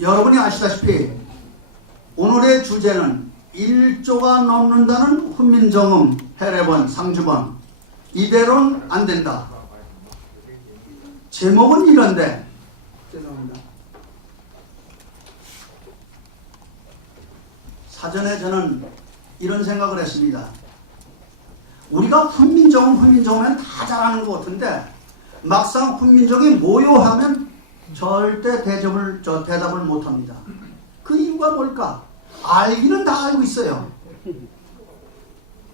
여러분이 아시다시피 오늘의 주제는 1조가 넘는다는 훈민정음 해례본 상주본 이대로는 안 된다. 제목은 이런데 죄송합니다. 사전에 저는 이런 생각을 했습니다. 우리가 훈민정음은 다 잘하는 것 같은데 막상 훈민정음이 모요하면 절대 대답을 못합니다. 그 이유가 뭘까? 알기는 다 알고 있어요.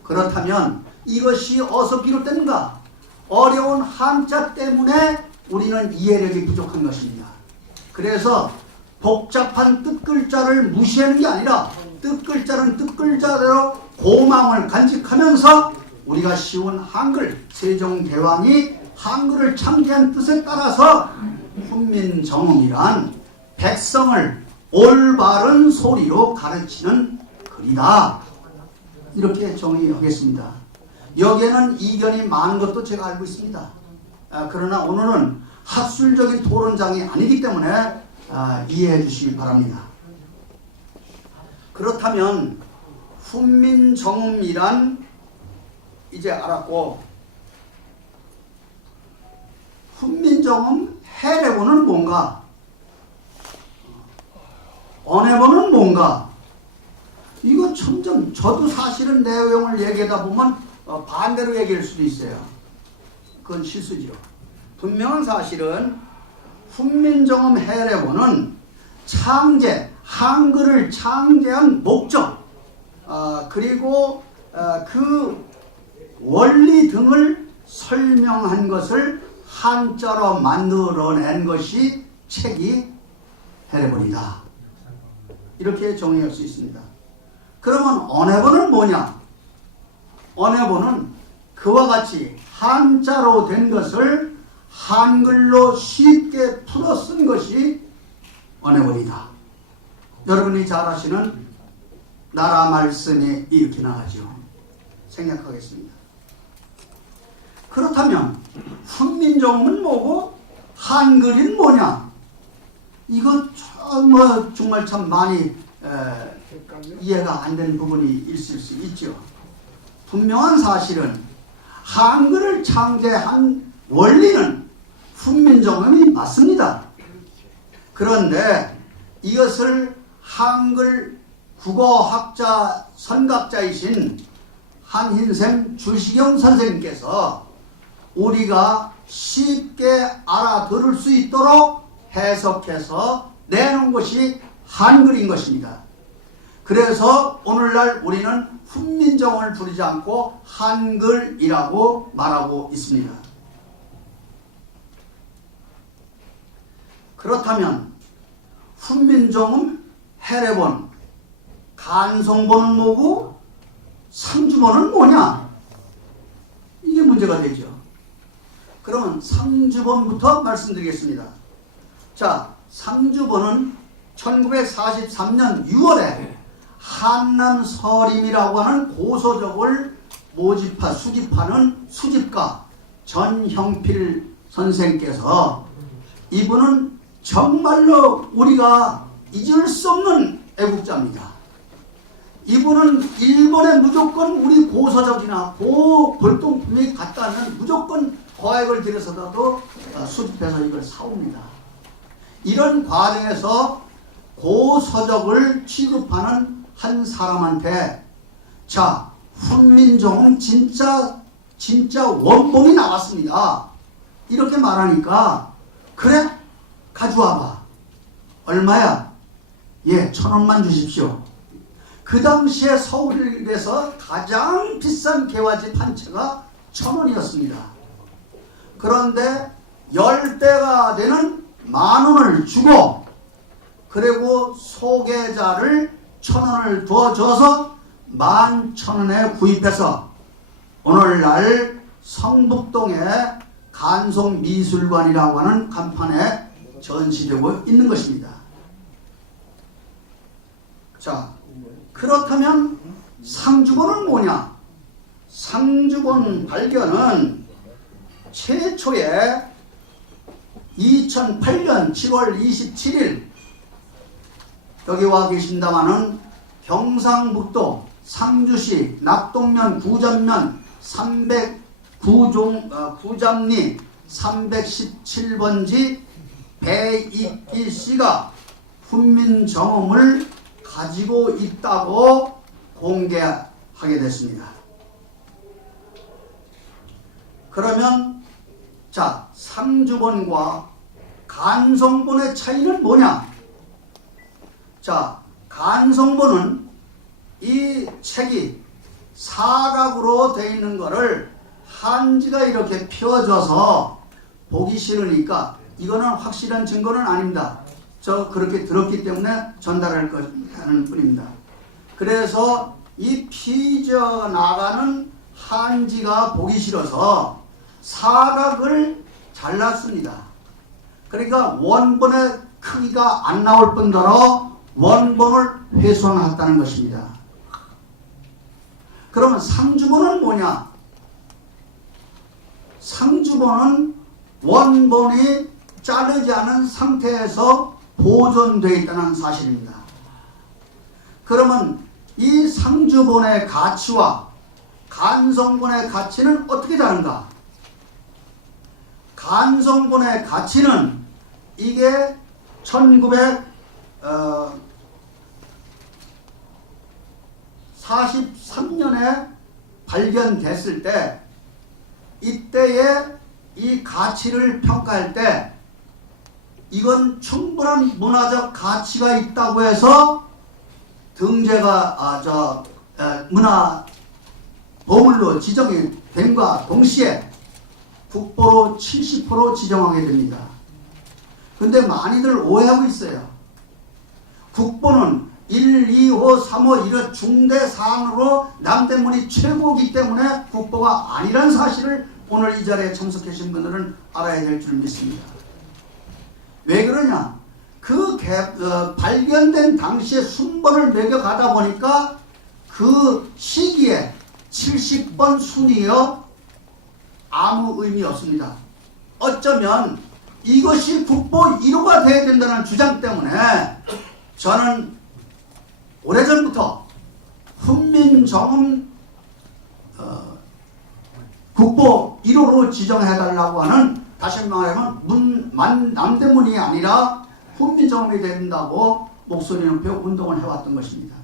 그렇다면 이것이 어디서 비롯되는가? 어려운 한자 때문에 우리는 이해력이 부족한 것입니다. 그래서 복잡한 뜻글자를 무시하는 게 아니라 뜻글자는 뜻글자대로 고마움을 간직하면서 우리가 쉬운 한글, 세종대왕이 한글을 창제한 뜻에 따라서 훈민정음이란 백성을 올바른 소리로 가르치는 글이다. 이렇게 정의하겠습니다. 여기에는 이견이 많은 것도 제가 알고 있습니다. 그러나 오늘은 학술적인 토론장이 아니기 때문에 이해해 주시기 바랍니다. 그렇다면 훈민정음이란 이제 알았고, 훈민정음 해례본은 뭔가? 언해본은 뭔가? 이거 점점 저도 사실은 내용을 얘기하다 보면 반대로 얘기할 수도 있어요. 그건 실수죠. 분명한 사실은 훈민정음 해례본은 창제, 한글을 창제한 목적, 그리고 그 원리 등을 설명한 것을 한자로 만들어낸 것이 책이 해례본이다. 이렇게 정의할 수 있습니다. 그러면 언해본은 뭐냐? 언해본은 그와 같이 한자로 된 것을 한글로 쉽게 풀어 쓴 것이 언해본이다. 여러분이 잘 아시는 나라 말씀이 이렇게 나가죠. 생략하겠습니다. 그렇다면 훈민정음은 뭐고 한글은 뭐냐? 이거 정말 참 많이 이해가 안 되는 부분이 있을 수 있죠. 분명한 사실은 한글을 창제한 원리는 훈민정음이 맞습니다. 그런데 이것을 한글 국어학자 선각자이신 한흰샘 주시경 선생님께서 우리가 쉽게 알아들을 수 있도록 해석해서 내놓은 것이 한글인 것입니다. 그래서 오늘날 우리는 훈민정음을 부르지 않고 한글이라고 말하고 있습니다. 그렇다면 훈민정음, 해례본, 간송본은 뭐고 상주본은 뭐냐? 이게 문제가 되죠. 그러면 상주본부터 말씀드리겠습니다. 자, 상주본은 1943년 6월에 한남서림이라고 하는 고서적을 수집하는 수집가 전형필 선생께서, 이분은 정말로 우리가 잊을 수 없는 애국자입니다. 이분은 일본에 무조건 우리 고서적이나 골동품이 갖다 하면 무조건 거액을 들여서라도 수집해서 이걸 사옵니다. 이런 과정에서 고서적을 취급하는 한 사람한테 자, 훈민정음 진짜 원본이 나왔습니다. 이렇게 말하니까 그래? 가져와봐. 얼마야? 예, 1,000원만 주십시오. 그 당시에 서울에서 가장 비싼 개화집 한 채가 1,000원이었습니다. 그런데 10배가 되는 10,000원을 주고 그리고 소개자를 1,000원을 더 줘서 11,000원에 구입해서 오늘날 성북동에 간송미술관이라고 하는 간판에 전시되고 있는 것입니다. 자, 그렇다면 상주본은 뭐냐? 상주본 발견은 최초에 2008년 7월 27일 여기 와 계신다마는 경상북도 상주시 낙동면 구전면 309구잡리 317번지 배익기 씨가 훈민정음을 가지고 있다고 공개하게 됐습니다. 그러면 자, 상주본과 간성본의 차이는 뭐냐? 자, 간성본은 이 책이 사각으로 되어 있는 것을 한지가 이렇게 펴져서 보기 싫으니까 이거는 확실한 증거는 아닙니다. 저 그렇게 들었기 때문에 전달할 하는 뿐입니다. 그래서 이 피져 나가는 한지가 보기 싫어서 사각을 잘랐습니다. 그러니까 원본의 크기가 안 나올 뿐더러 원본을 훼손했다는 것입니다. 그러면 상주본은 뭐냐? 상주본은 원본이 자르지 않은 상태에서 보존되어 있다는 사실입니다. 그러면 이 상주본의 가치와 간성본의 가치는 어떻게 다른가? 간성본의 가치는 이게 1943년에 발견됐을 때 이때의 이 가치를 평가할 때 이건 충분한 문화적 가치가 있다고 해서 등재가 문화 보물로 지정이 됨과 동시에 국보로 70% 지정하게 됩니다. 근데 많이들 오해하고 있어요. 국보는 1, 2호, 3호 이런 중대 사안으로 남대문이 최고이기 때문에 국보가 아니란 사실을 오늘 이 자리에 참석해 주신 분들은 알아야 될 줄 믿습니다. 왜 그러냐? 발견된 당시에 순번을 매겨가다 보니까 그 시기에 70번 순이여 아무 의미 없습니다. 어쩌면 이것이 국보 1호가 되어야 된다는 주장 때문에 저는 오래전부터 훈민정음 국보 1호로 지정해달라고 하는, 다시 말하면 남대문이 아니라 훈민정음이 된다고 목소리 높여 운동을 해왔던 것입니다.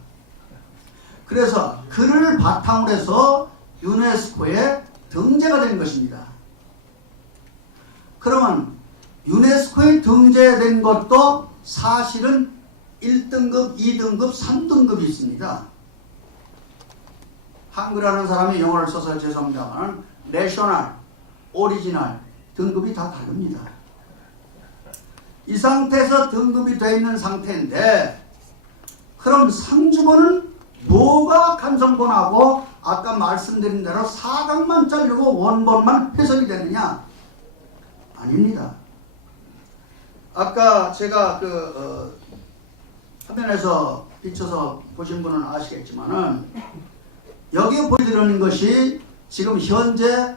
그래서 그를 바탕으로 해서 유네스코에 등재가 된 것입니다. 그러면 유네스코에 등재된 것도 사실은 1등급, 2등급, 3등급이 있습니다. 한글하는 사람이 영어를 써서 죄송합니다만 내셔널, 오리지널 등급이 다 다릅니다. 이 상태에서 등급이 되어 있는 상태인데 그럼 상주본은 뭐가 간성본하고 아까 말씀드린 대로 사각만 자르고 원본만 훼손이 되느냐? 아닙니다. 아까 제가 화면에서 비춰서 보신 분은 아시겠지만은 여기에 보여드리는 것이 지금 현재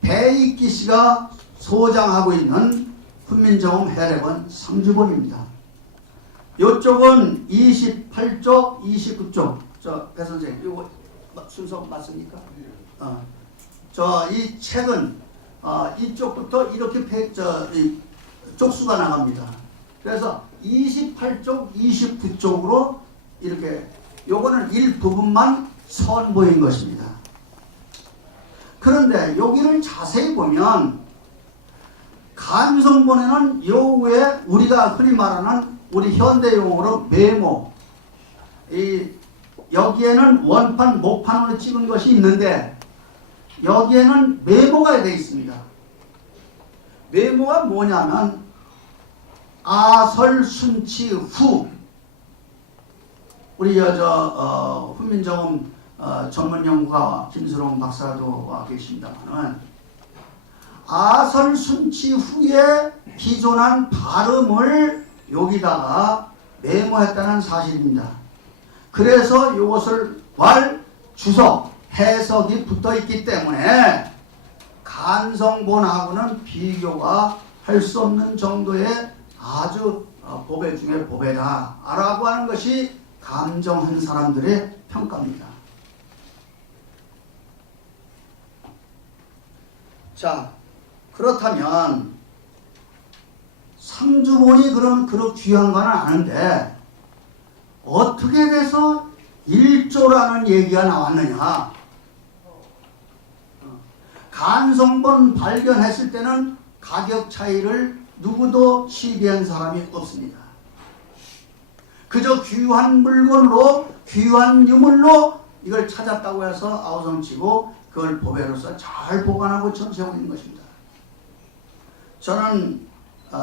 배익기 씨가 소장하고 있는 훈민정음 해례본 상주본입니다. 이쪽은 28쪽, 29쪽. 배 선생님, 이거 순서 맞습니까? 이 책은 이쪽부터 이렇게 쪽수가 나갑니다. 그래서 28쪽, 29쪽으로 이렇게 요거는 일부분만 선보인 것입니다. 그런데 여기를 자세히 보면 간성본에는 요 위에 우리가 흔히 말하는 우리 현대용어로 메모, 여기에는 원판, 목판으로 찍은 것이 있는데 여기에는 메모가 되어 있습니다. 메모가 뭐냐면 아설순치 후, 우리 훈민정음 전문연구가 김수롱 박사도 와 계십니다만은 아설순치 후에 기존한 발음을 여기다가 메모했다는 사실입니다. 그래서 이것을 주석, 해석이 붙어 있기 때문에 간성본하고는 비교가 할 수 없는 정도의 아주 보배 중에 보배다 라고 하는 것이 감정한 사람들의 평가입니다. 자, 그렇다면 상주본이 그럼 그렇게 귀한 건 아는데 어떻게 돼서 1조라는 얘기가 나왔느냐. 간송본 발견했을 때는 가격 차이를 누구도 시비한 사람이 없습니다. 그저 귀한 물건으로 귀한 유물로 이걸 찾았다고 해서 아우성치고 그걸 보배로서 잘 보관하고 전시하고 있는 것입니다. 저는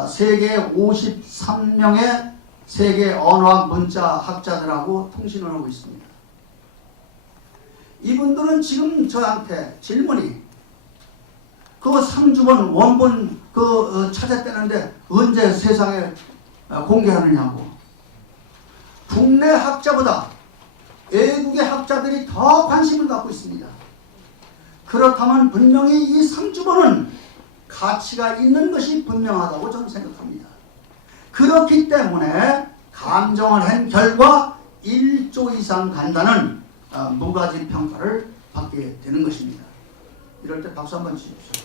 세계 53명의 세계 언어학 문자 학자들하고 통신을 하고 있습니다. 이분들은 지금 저한테 질문이 그거 상주본 원본 찾았다는데 언제 세상에 공개하느냐고. 국내 학자보다 외국의 학자들이 더 관심을 갖고 있습니다. 그렇다면 분명히 이 상주본은 가치가 있는 것이 분명하다고 저는 생각합니다. 그렇기 때문에 감정을 한 결과 1조 이상 간다는 무가지 평가를 받게 되는 것입니다. 이럴 때 박수 한번 주십시오.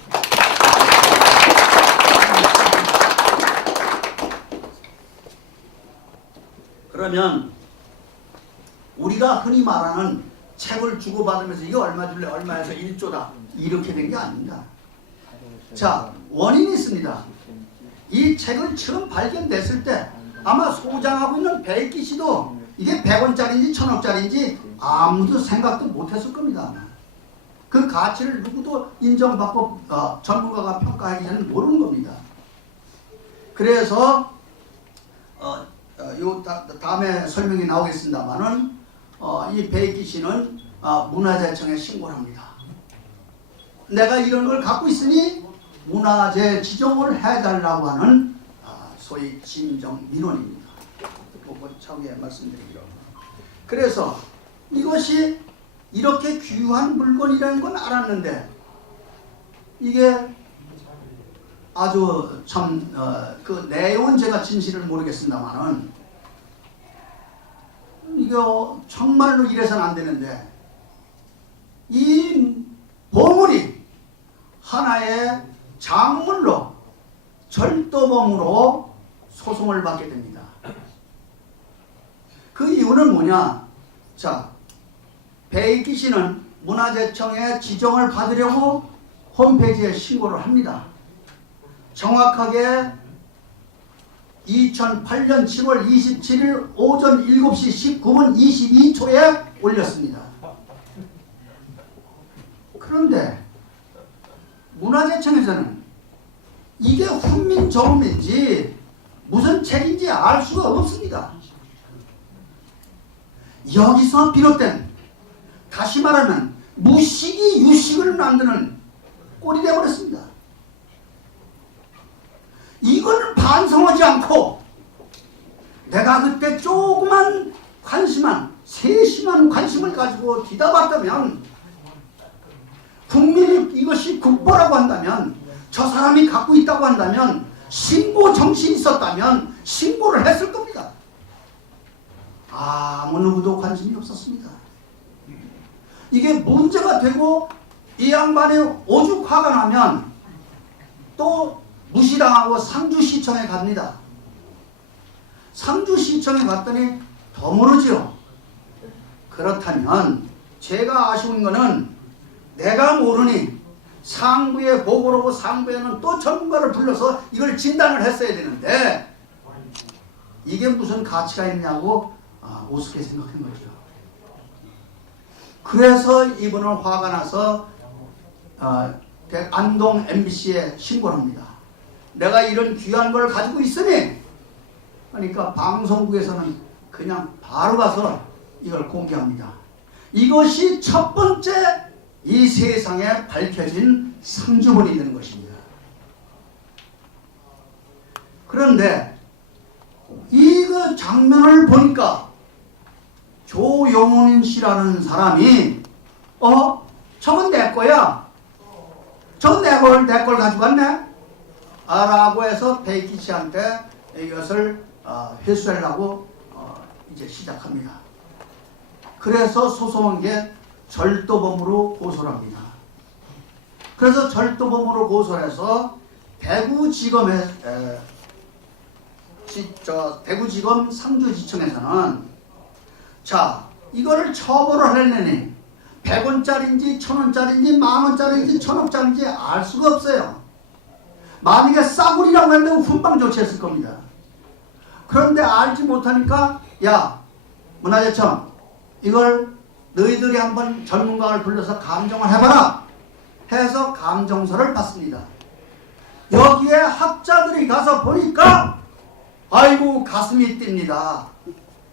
그러면 우리가 흔히 말하는 책을 주고받으면서 이거 얼마 줄래 얼마에서 1조다 이렇게 된 게 아닙니다. 자, 원인이 있습니다. 이 책을 처음 발견됐을 때 아마 소장하고 있는 백기 씨도 이게 100원짜리인지 1000원짜리인지 아무도 생각도 못했을 겁니다. 그 가치를 누구도 인정받고 전문가가 평가하기 전에 모르는 겁니다. 그래서 다음에 설명이 나오겠습니다만은 이 백기 씨는 문화재청에 신고를 합니다. 내가 이런 걸 갖고 있으니 문화재 지정을 해달라고 하는 소위 진정 민원입니다. 차후에 말씀드리기로. 그래서 이것이 이렇게 귀한 물건이라는 건 알았는데 이게 아주 참 그 내용은 제가 진실을 모르겠습니다만은 이게 정말로 이래서는 안 되는데 이 보물이 하나의 작물로 절도범으로 소송을 받게 됩니다. 그 이유는 뭐냐? 자, 백기 씨는 문화재청에 지정을 받으려고 홈페이지에 신고를 합니다. 정확하게 2008년 7월 27일 오전 7시 19분 22초에 올렸습니다. 그런데 문화재청에서는 이게 훈민정음인지 무슨 책인지 알 수가 없습니다. 여기서 비롯된 다시 말하면 무식이 유식을 만드는 꼴이 되어버렸습니다. 이걸 반성하지 않고 내가 그때 조그만 관심한 세심한 관심을 가지고 뒤다봤다면 국민이 이것이 국보라고 한다면 저 사람이 갖고 있다고 한다면 신고 정신이 있었다면 신고를 했을 겁니다. 아무 누구도 관심이 없었습니다. 이게 문제가 되고 이 양반이 오죽 화가 나면 또 무시당하고 상주시청에 갑니다. 상주시청에 갔더니 더 모르지요. 그렇다면 제가 아쉬운 거는 내가 모르니 상부에 보고를 하고 상부에는 또 전문가를 불러서 이걸 진단을 했어야 되는데 이게 무슨 가치가 있냐고 우습게 생각한 거죠. 그래서 이분은 화가 나서 안동 MBC에 신고를 합니다. 내가 이런 귀한 걸 가지고 있으니 그러니까 방송국에서는 그냥 바로 가서 이걸 공개합니다. 이것이 첫 번째 이 세상에 밝혀진 상주본이 되는 것입니다. 그런데 이 장면을 보니까 조용훈 씨라는 사람이 저건 내 거야. 저건 내 걸 가지고 왔네. 라고 해서 베이키 씨한테 이것을 회수하려고 이제 시작합니다. 그래서 소송한 게 절도범으로 고소를 합니다. 그래서 절도범으로 고소를 해서 대구지검 상주지청에서는 자 이거를 처벌을 하려니 100원짜리인지 1000원짜리인지 만원짜리인지 1000원짜리인지 알 수가 없어요. 만약에 싸구리라고 했는데 훈방 조치했을 겁니다. 그런데 알지 못하니까 야 문화재청 이걸 너희들이 한번 전문가를 불러서 감정을 해봐라 해서 감정서를 받습니다. 여기에 학자들이 가서 보니까 아이고 가슴이 뜁니다.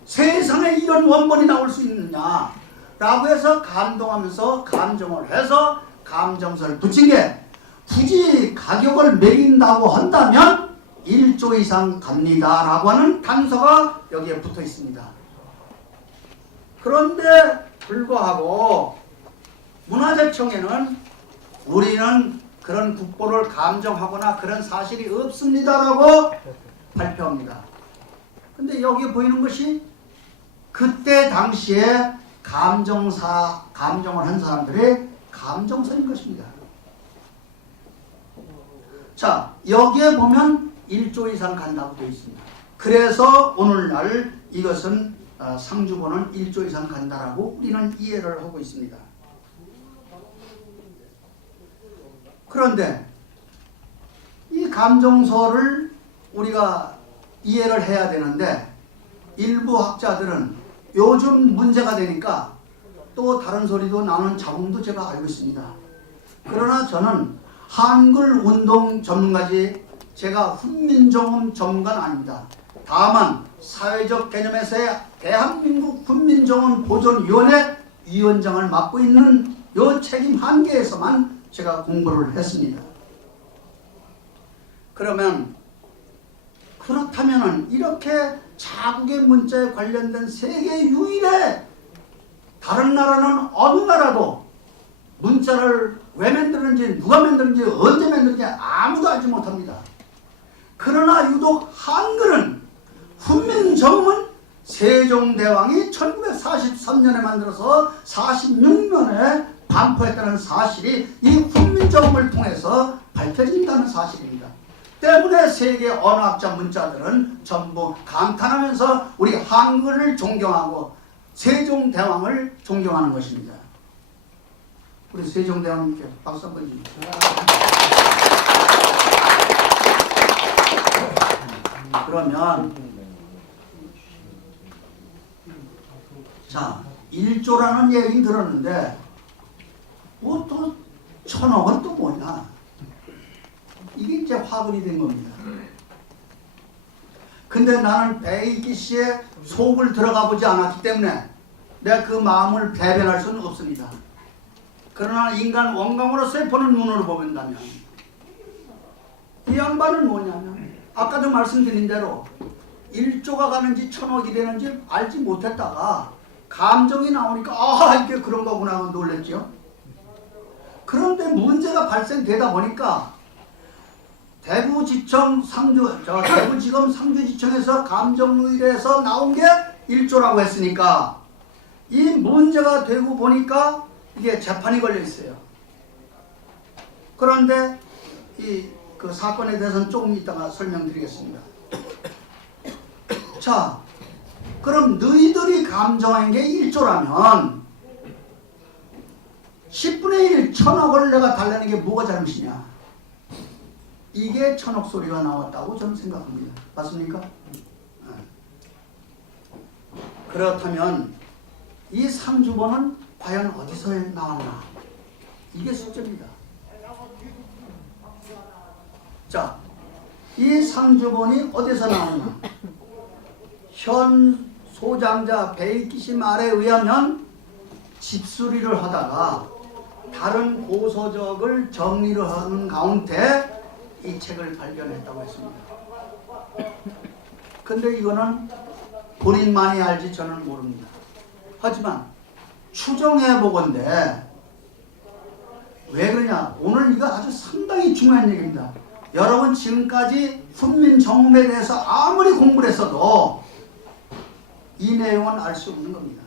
세상에 이런 원본이 나올 수 있느냐 라고 해서 감동하면서 감정을 해서 감정서를 붙인 게 굳이 가격을 매긴다고 한다면 1조 이상 갑니다 라고 하는 단서가 여기에 붙어 있습니다. 그런데 불구하고 문화재청에는 우리는 그런 국보를 감정하거나 그런 사실이 없습니다 라고 발표합니다. 근데 여기 보이는 것이 그때 당시에 감정을 한 사람들의 감정서인 것입니다. 자 여기에 보면 1조 이상 간다고 되어 있습니다. 그래서 오늘날 이것은 상주본은 1조 이상 간다라고 우리는 이해를 하고 있습니다. 그런데 이 감정서를 우리가 이해를 해야 되는데 일부 학자들은 요즘 문제가 되니까 또 다른 소리도 나오는 자금도 제가 알고 있습니다. 그러나 저는 한글 운동 전문가지 제가 훈민정음 전문가는 아닙니다. 다만 사회적 개념에서의 대한민국 훈민정음 보존위원회 위원장을 맡고 있는 요 책임 한계에서만 제가 공부를 했습니다. 그렇다면은 이렇게 자국의 문자에 관련된 세계 유일의 다른 나라는 어느 나라도 문자를 왜 만드는지 누가 만드는지 언제 만드는지 아무도 알지 못합니다. 그러나 유독 한글은 훈민정음은 세종대왕이 1943년에 만들어서 46년에 반포했다는 사실이 이 훈민정음을 통해서 밝혀진다는 사실입니다. 때문에 세계 언어학자 문자들은 전부 감탄하면서 우리 한글을 존경하고 세종대왕을 존경하는 것입니다. 우리 세종대왕님께 박수 한번 주십시오. 그러면 자 1조라는 얘기 들었는데 뭐 또 1000억은 또 뭐냐 이게 이제 화근이 된 겁니다. 근데 나는 베이키 씨의 속을 들어가 보지 않았기 때문에 내가 그 마음을 대변할 수는 없습니다. 그러나 인간 원광으로서의 보는 눈으로 보면다면 이 양반은 뭐냐면 아까도 말씀드린 대로 1조가 가는지 1000억이 되는지 알지 못했다가 감정이 나오니까 아 이게 그런 거구나 하고 놀랬죠. 그런데 문제가 발생되다 보니까 대구지검 상주지청에서 감정의뢰에서 나온 게 1조라고 했으니까 이 문제가 되고 보니까 이게 재판이 걸려 있어요. 그런데 그 사건에 대해서는 조금 이따가 설명드리겠습니다. 자, 그럼 너희들이 감정한 게 1조라면 10분의 1, 1000억을 내가 달라는 게 뭐가 잘못이냐? 이게 1000억 소리가 나왔다고 저는 생각합니다. 맞습니까? 그렇다면 이 상주본은 과연 어디서 나왔나? 이게 숙제입니다. 자, 이 상주본이 어디서 나왔나? 현 소장자 베이키 씨 말에 의하면 집수리를 하다가 다른 고서적을 정리를 하는 가운데 이 책을 발견했다고 했습니다. 근데 이거는 본인만이 알지 저는 모릅니다. 하지만 추정해 보건대 왜 그러냐? 오늘 이거 아주 상당히 중요한 얘기입니다. 여러분 지금까지 훈민정음에 대해서 아무리 공부를 했어도 이 내용은 알 수 없는 겁니다.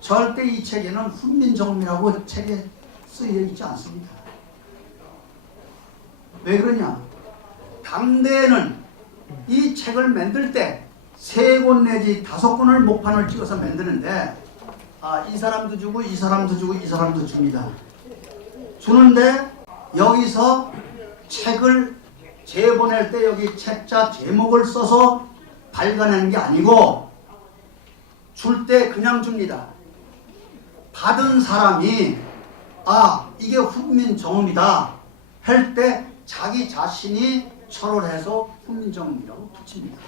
절대 이 책에는 훈민정음이라고 책에 쓰여 있지 않습니다. 왜 그러냐? 당대에는 이 책을 만들 때 3권 내지 5권을 목판을 찍어서 만드는데 이 사람도 주고 이 사람도 주고 이 사람도 줍니다. 주는데 여기서 책을 재보낼 때 여기 책자 제목을 써서 발간하는 게 아니고 줄 때 그냥 줍니다. 받은 사람이 이게 훈민정음이다 할 때 자기 자신이 철을 해서 훈민정음이라고 붙입니다.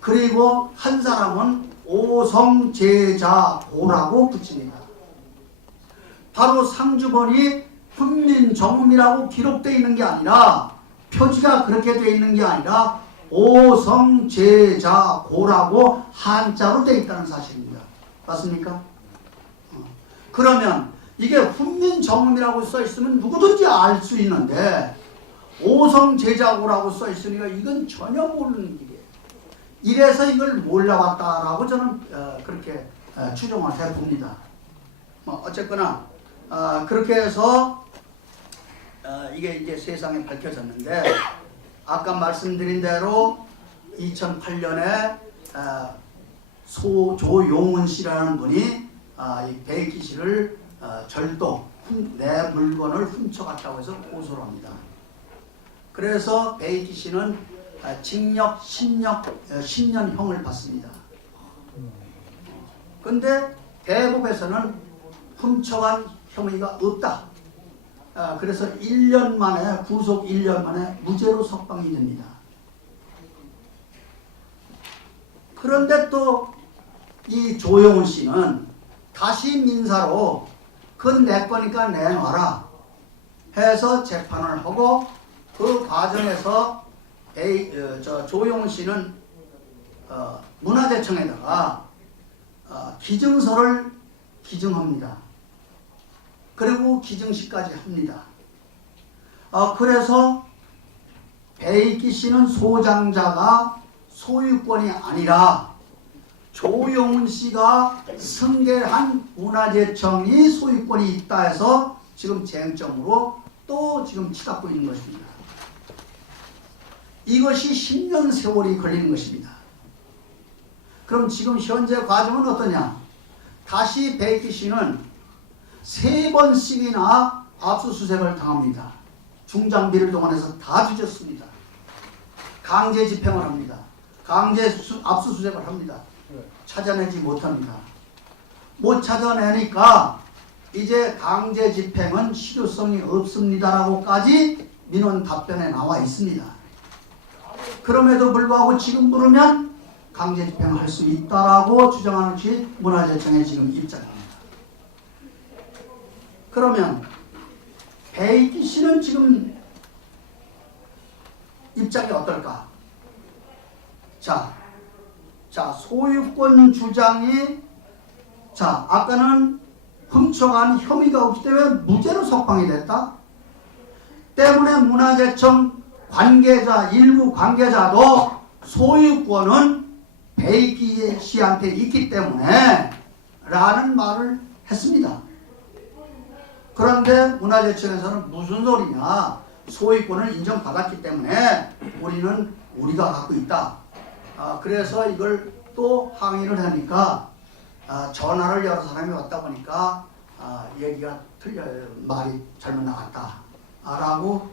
그리고 한 사람은 오성제자고라고 붙입니다. 바로 상주본이 훈민정음이라고 기록되어 있는 게 아니라 표지가 그렇게 되어 있는 게 아니라 오성제자고라고 한자로 되어 있다는 사실입니다. 맞습니까? 그러면 이게 훈민정음이라고 써 있으면 누구든지 알 수 있는데 오성제자고라고 써 있으니까 이건 전혀 모르는 일이에요. 이래서 이걸 몰라왔다라고 저는 그렇게 추정을 해봅니다. 어쨌거나 그렇게 해서 이게 이제 세상에 밝혀졌는데 아까 말씀드린 대로 2008년에 조용은 씨라는 분이 이 배익기 씨를 절도 내 물건을 훔쳐갔다고 해서 고소를 합니다. 그래서 배익기 씨는 징역 10년형을 받습니다. 근데 대법에서는 훔쳐간 혐의가 없다. 그래서 1년 만에 구속 1년 만에 무죄로 석방이 됩니다. 그런데 또 이 조용훈 씨는 다시 민사로 그건 내 거니까 내놔라 해서 재판을 하고 그 과정에서 조용훈 씨는 문화재청에다가 기증서를 기증합니다. 그리고 기증시까지 합니다. 그래서 배익기 씨는 소장자가 소유권이 아니라 조용훈 씨가 승계한 문화재청이 소유권이 있다 해서 지금 쟁점으로 또 지금 치닫고 있는 것입니다. 이것이 10년 세월이 걸리는 것입니다. 그럼 지금 현재 과정은 어떠냐? 다시 배익기 씨는 3번씩이나 압수수색을 당합니다. 중장비를 동원해서 다 뒤졌습니다. 강제 집행을 합니다. 강제 압수수색을 합니다. 찾아내지 못합니다. 못 찾아내니까 이제 강제 집행은 실효성이 없습니다라고까지 민원 답변에 나와 있습니다. 그럼에도 불구하고 지금 부르면 강제 집행을 할 수 있다라고 주장하는 것이 문화재청의 지금 입장입니다. 그러면 배익기 씨는 지금 입장이 어떨까? 자, 소유권 주장이 아까는 훔쳐간 혐의가 없기 때문에 무죄로 석방이 됐다. 때문에 문화재청 관계자, 일부 관계자도 소유권은 배익기 씨한테 있기 때문에 라는 말을 했습니다. 그런데 문화재청에서는 무슨 소리냐, 소유권을 인정받았기 때문에 우리는 우리가 갖고 있다. 그래서 이걸 또 항의를 하니까 전화를 여러 사람이 왔다 보니까 얘기가 틀려요. 말이 잘못 나갔다 라고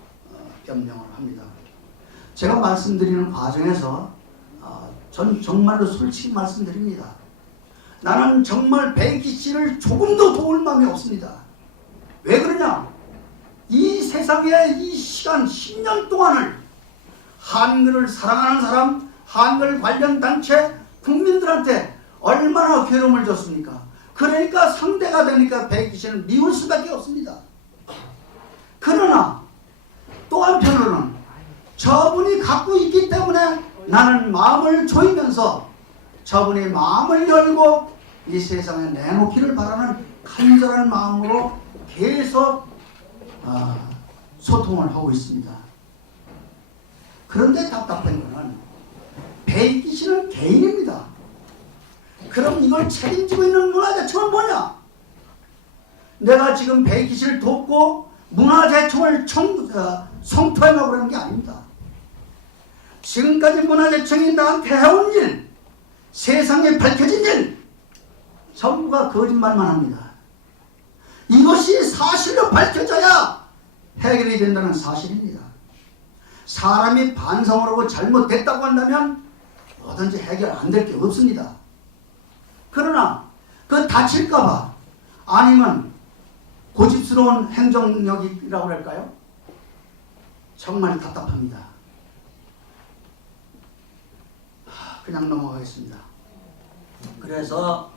변명을 합니다. 제가 말씀드리는 과정에서 전 정말로 솔직히 말씀드립니다. 나는 정말 배익기 씨를 조금도 도울 마음이 없습니다. 왜 그러냐? 이 세상에 이 시간 10년 동안을 한글을 사랑하는 사람, 한글 관련 단체, 국민들한테 얼마나 괴로움을 줬습니까? 그러니까 상대가 되니까 배익기 씨는 미울 수밖에 없습니다. 그러나 또 한편으로는 저분이 갖고 있기 때문에 나는 마음을 조이면서 저분의 마음을 열고 이 세상에 내놓기를 바라는 간절한 마음으로 계속 소통을 하고 있습니다. 그런데 답답한 거는 배익기 씨는 개인입니다. 그럼 이걸 책임지고 있는 문화재청은 뭐냐? 내가 지금 배익기 씨를 돕고 문화재청을 성토하려고 그러는 게 아닙니다. 지금까지 문화재청이 나한테 해온 일, 세상에 밝혀진 일, 전부가 거짓말만 합니다. 이것이 사실로 밝혀져야 해결이 된다는 사실입니다. 사람이 반성을 하고 잘못됐다고 한다면 뭐든지 해결 안 될 게 없습니다. 그러나 그 다칠까봐 아니면 고집스러운 행정력이라고 할까요? 정말 답답합니다. 그냥 넘어가겠습니다. 그래서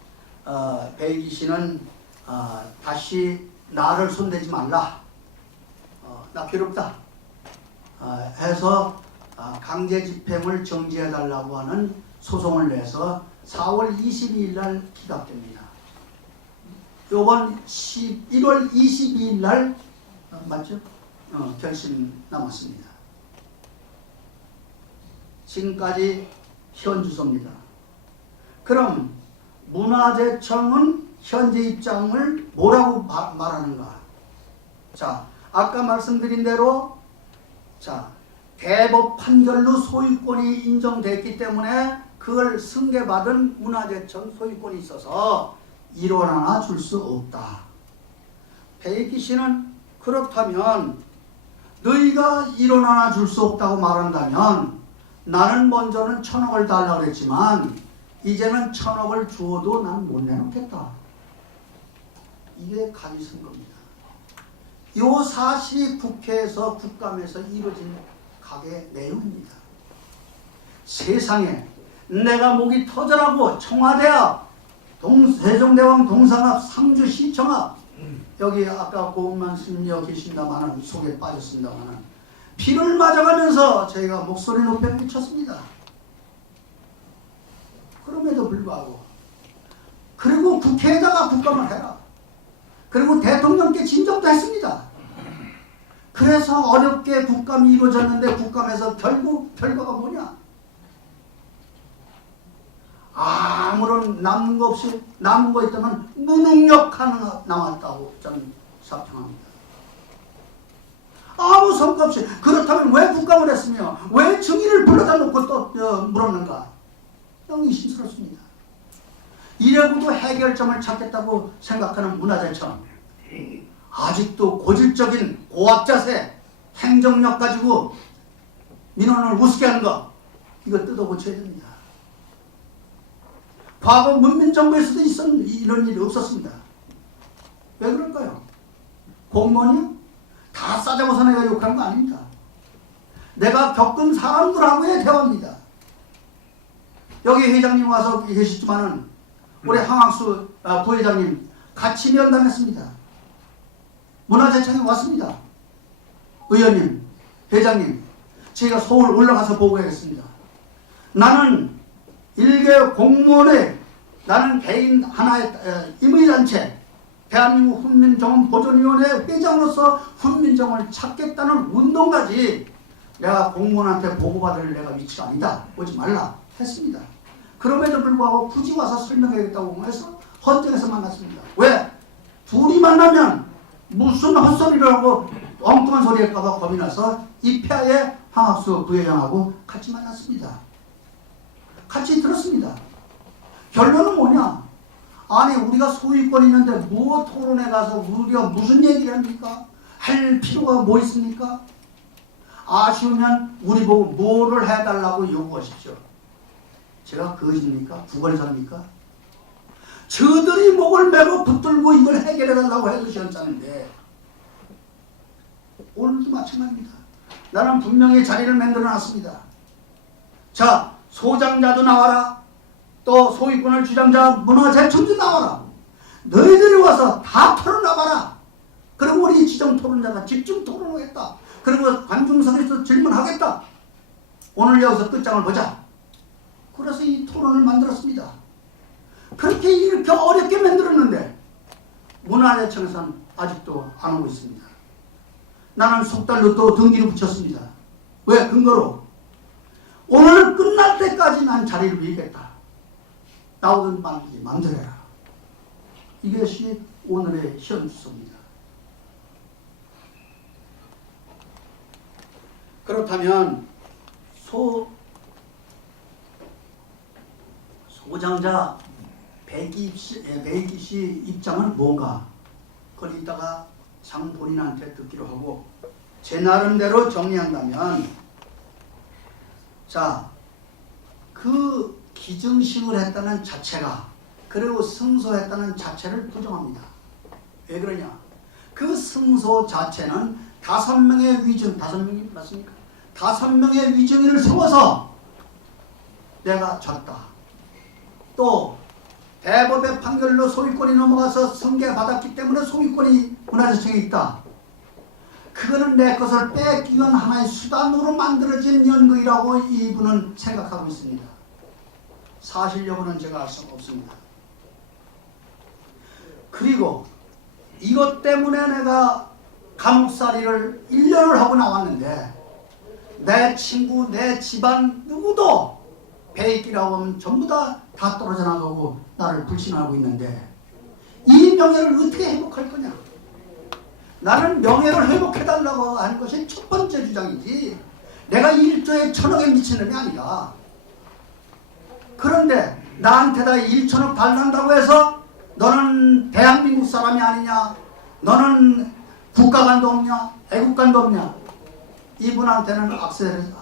배익기 씨는 다시 나를 손대지 말라, 나 괴롭다 해서 강제 집행을 정지해달라고 하는 소송을 내서 4월 22일 날 기각됩니다. 요번 1월 22일 날 맞죠? 결심 남았습니다. 지금까지 현 주소입니다. 그럼 문화재청은 현재 입장을 뭐라고 말하는가? 자, 아까 말씀드린 대로 대법 판결로 소유권이 인정됐기 때문에 그걸 승계받은 문화재청 소유권이 있어서 1원 하나 줄 수 없다. 배익기 씨는 그렇다면 너희가 1원 하나 줄 수 없다고 말한다면 나는 먼저는 1,000억을 달라고 그랬지만 이제는 1,000억을 주어도 난 못 내놓겠다. 이게 가지 선거입니다. 이 사실이 국회에서 국감에서 이루어진 각의 내용입니다. 세상에 내가 목이 터져라고 청와대 앞, 세종대왕 동상 앞, 상주시청 앞, 여기 아까 고은만 스님이 여기 계신다마는 속에 빠졌습니다마는 피를 맞아가면서 저희가 목소리 높여 미쳤습니다. 그럼에도 불구하고 그리고 국회에다가 국감을 해라. 그리고 대통령께 진정도 했습니다. 그래서 어렵게 국감이 이루어졌는데 국감에서 결국 결과가 뭐냐? 아무런 남는 거 없이 남은 거 있다면 무능력 하나 남았다고 저는 사평합니다. 아무 성과 없이. 그렇다면 왜 국감을 했으며 왜 증인을 불러다 놓고 또 물었는가? 의심스럽습니다. 이래고도 해결점을 찾겠다고 생각하는 문화재청, 아직도 고질적인 고압자세, 행정력 가지고 민원을 우습게 하는 거, 이거 뜯어고쳐야 됩니다. 과거 문민정부에서도 이런 일이 없었습니다. 왜 그럴까요? 공무원이요? 다 싸잡아서 내가 욕한 거 아닙니다. 내가 겪은 사람들하고의 대화입니다. 여기 회장님 와서 계시지만은 우리 항학수 부회장님 같이 면담했습니다. 문화재청에 왔습니다. 의원님, 회장님, 저희가 서울 올라가서 보고하겠습니다. 나는 일개 공무원의, 나는 개인 하나의 임의단체 대한민국 훈민정음보존위원회 회장으로서 훈민정음을 찾겠다는 운동까지 내가 공무원한테 보고받을 내가 위치가 아니다, 오지 말라 했습니다. 그럼에도 불구하고 굳이 와서 설명해야겠다고 해서 헌정에서 만났습니다. 왜? 둘이 만나면 무슨 헛소리를 하고 엉뚱한 소리 할까봐 겁이 나서 입회하에 항학수 부회장하고 같이 만났습니다. 같이 들었습니다. 결론은 뭐냐? 아니 우리가 소유권이 있는데 뭐 토론에 가서 우리가 무슨 얘기를 합니까? 할 필요가 뭐 있습니까? 아쉬우면 우리 보고 뭐를 해달라고 요구하십시오. 제가 그것입니까? 구걸사입니까? 저들이 목을 메고 붙들고 이걸 해결해달라고 해도 시원찮은데 오늘도 마찬가지입니다. 나는 분명히 자리를 만들어놨습니다. 자, 소장자도 나와라. 또 소유권을 주장자 문화재청도 나와라. 너희들이 와서 다 털어놔봐라. 그리고 우리 지정 토론자가 집중 토론하겠다. 그리고 관중석에서 질문하겠다. 오늘 여기서 끝장을 보자. 그래서 이 토론을 만들었습니다. 그렇게 이렇게 어렵게 만들었는데 문화재청에서는 아직도 안 오고 있습니다. 나는 석 달로 또 등기를 붙였습니다. 왜? 근거로 오늘 끝날 때까지 난 자리를 비겠다. 나오든 말든지 마음대로 해라. 이것이 오늘의 현주소입니다. 그렇다면 소장자 배기 씨 입장은 뭔가? 그걸 이따가 장 본인한테 듣기로 하고, 제 나름대로 정리한다면, 자, 그 기증식을 했다는 자체가, 그리고 승소했다는 자체를 부정합니다. 왜 그러냐? 그 승소 자체는 5명의 위증, 5명이 맞습니까? 5명의 위증인을 세워서 내가 졌다. 또 대법의 판결로 소유권이 넘어가서 승계받았기 때문에 소유권이 문화재청에 있다. 그거는 내 것을 뺏기 위한 하나의 수단으로 만들어진 연극이라고 이분은 생각하고 있습니다. 사실 여부는 제가 알 수가 없습니다. 그리고 이것 때문에 내가 감옥살이를 1년을 하고 나왔는데, 내 친구, 내 집안 누구도 배이끼라고 하면 전부 다 떨어져 나가고 나를 불신하고 있는데, 이 명예를 어떻게 회복할 거냐? 나는 명예를 회복해달라고 하는 것이 첫 번째 주장이지, 내가 1조에 1,000억에 미친 놈이 아니라. 그런데 나한테다 1,000억 달란다고 해서 너는 대한민국 사람이 아니냐, 너는 국가관도 없냐, 애국관도 없냐, 이분한테는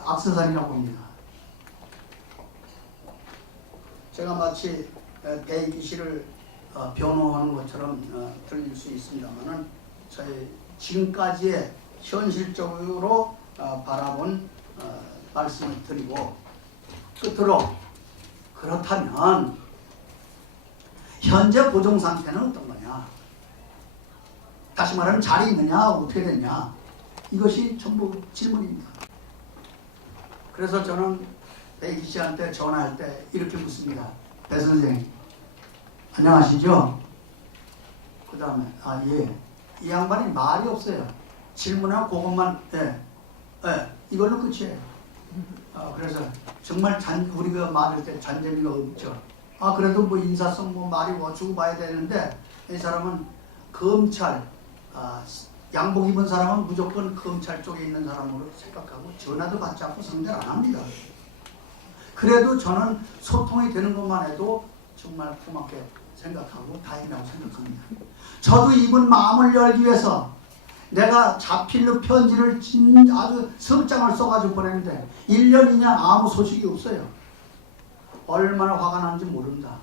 악세사리라고 봅니다. 제가 마치 배이기 씨를 변호하는 것처럼 들릴 수 있습니다만은, 저희 지금까지의 현실적으로 바라본 말씀을 드리고, 끝으로 그렇다면 현재 고정 상태는 어떤 거냐? 다시 말하면 자리 있느냐, 어떻게 됐냐? 이것이 전부 질문입니다. 그래서 저는 배이기 씨한테 전화할 때 이렇게 묻습니다. 배 선생님, 안녕하시죠? 그 다음에 예. 이 양반이 말이 없어요. 질문하고 그것만 이걸로 끝이에요. 그래서 정말 우리가 말할 때 잔재미가 없죠. 그래도 뭐 인사성 뭐 말이 주고 봐야 되는데, 이 사람은 검찰 양복 입은 사람은 무조건 검찰 쪽에 있는 사람으로 생각하고 전화도 받지 않고 상대를 안 합니다. 그래도 저는 소통이 되는 것만 해도 정말 고맙게 생각하고 다행이라고 생각합니다. 저도 이분 마음을 열기 위해서 내가 자필로 편지를 아주 석장을 써가지고 보냈는데 1년 2년 아무 소식이 없어요. 얼마나 화가 나는지 모릅니다.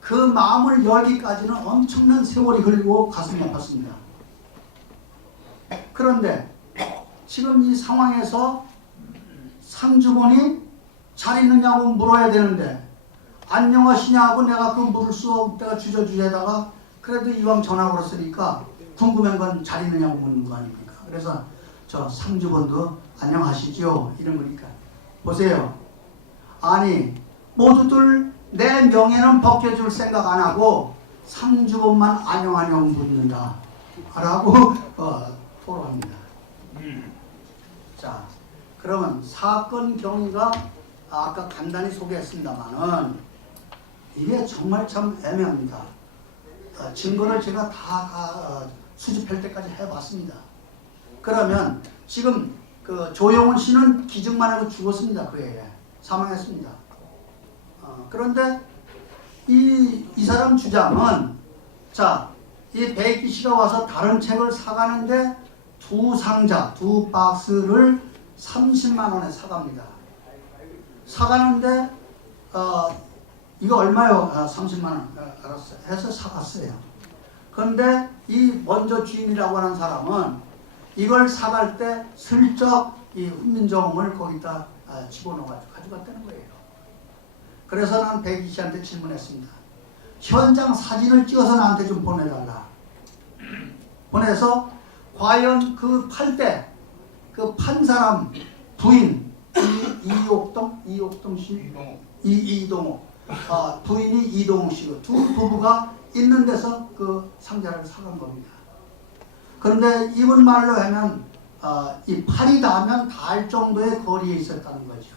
그 마음을 열기까지는 엄청난 세월이 걸리고 가슴이 아팠습니다. 그런데 지금 이 상황에서 상주본이 잘 있느냐고 물어야 되는데, 안녕하시냐고 내가 그 물을 내가 주저주저다가 그래도 이왕 전화 걸었으니까 궁금한 건 잘 있느냐고 묻는 거 아닙니까? 그래서 저 상주본도 안녕하시죠? 이런 거니까. 보세요. 아니, 모두들 내 명예는 벗겨줄 생각 안 하고 상주본만 안녕하냐고 묻는다. 라고 토로합니다. 자, 그러면 사건 경위가 아까 간단히 소개했습니다만은 이게 정말 참 애매합니다. 증거를 제가 다 수집할 때까지 해봤습니다. 그러면 지금 그 조영훈 씨는 기증만 하고 죽었습니다. 그 해에 사망했습니다. 그런데 이 사람 주장은, 자, 이 배이기 씨가 와서 다른 책을 사가는데 두 상자, 두 박스를 30만 원에 사갑니다. 사가는데 이거 얼마요? 30만 원. 알았어요. 해서 사갔어요. 그런데 이 먼저 주인이라고 하는 사람은 이걸 사갈 때 슬쩍 이 훈민정음을 거기다 집어넣어가지고 가져갔다는 거예요. 그래서 난 배이기 씨한테 질문했습니다. 현장 사진을 찍어서 나한테 좀 보내달라. 보내서 과연 그 팔 때 그 판 사람 부인 이옥동 씨, 이동호 부인이 이동호 씨고 두 부부가 있는 데서 그 상자를 사간 겁니다. 그런데 이분 말로 하면 이 팔이 닿으면 닿을 정도의 거리에 있었다는 거죠.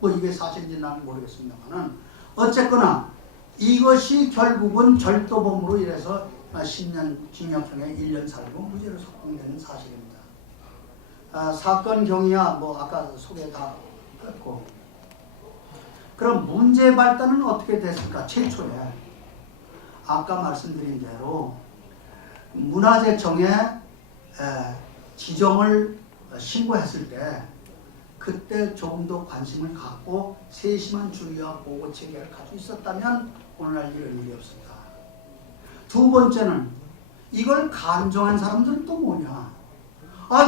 뭐 이게 사실인지 나는 모르겠습니다만은 어쨌거나 이것이 결국은 절도범으로 인해서 10년 징역형에 1년 살고 무죄로 석방되는 사실입니다. 사건 경위야 뭐 아까 소개 다 했고, 그럼 문제 발단은 어떻게 됐을까? 최초에 아까 말씀드린 대로 문화재청에 지정을 신고했을 때 그때 조금 더 관심을 갖고 세심한 준비와 보고 체계를 가지고 있었다면 오늘날 이런 일이 없습니다. 두 번째는 이걸 간정한 사람들은 또 뭐냐?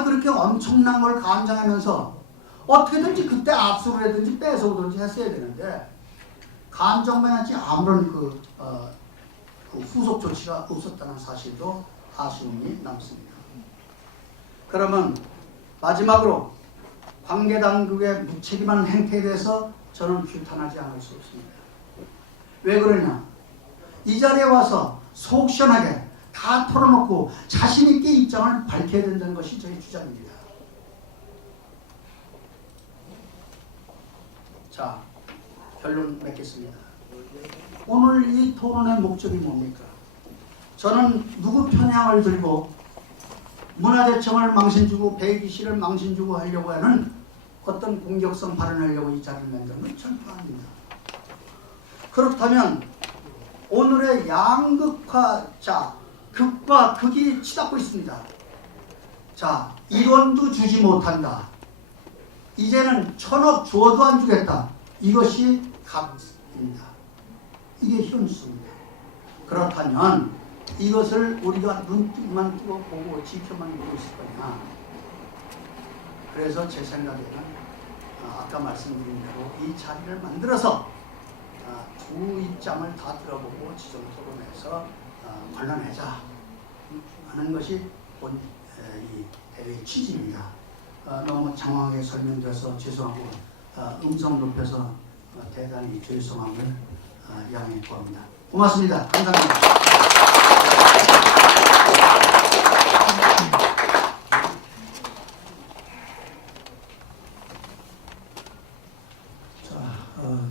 그렇게 엄청난 걸 간정하면서 어떻게든지 그때 압수를 하든지 뺏어오든지 했어야 되는데 간정만 하지 아무런 그 후속 조치가 없었다는 사실도 아쉬움이 남습니다. 그러면 마지막으로 관계당국의 무책임한 행태에 대해서 저는 규탄하지 않을 수 없습니다. 왜 그러냐? 이 자리에 와서 속 시원하게 다 털어놓고 자신있게 입장을 밝혀야 된다는 것이 저희 주장입니다. 자, 결론 맺겠습니다. 오늘 이 토론의 목적이 뭡니까? 저는 누구 편향을 들고 문화재청을 망신주고 배기실을 망신주고 하려고 하는 어떤 공격성 발언하려고 이 자리를 만든 건 전혀 아닙니다. 그렇다면 오늘의 양극화, 자, 극과 극이 치닫고 있습니다. 자, 1원도 주지 못한다. 이제는 1000억 줘도 안 주겠다. 이것이 각입니다. 이게 현수입니다. 그렇다면 이것을 우리가 눈만 뜨고 보고 지켜만 보고 있을 거냐. 그래서 제 생각에는 아까 말씀드린 대로 이 자리를 만들어서 두 입장을 다 들어보고 지정 토론해서 걸러내자 하는 것이 본 이 대회의 취지입니다. 너무 장황하게 설명드려서 죄송하고 음성 높여서 대단히 죄송함을 양해해 구합니다. 고맙습니다. 감사합니다.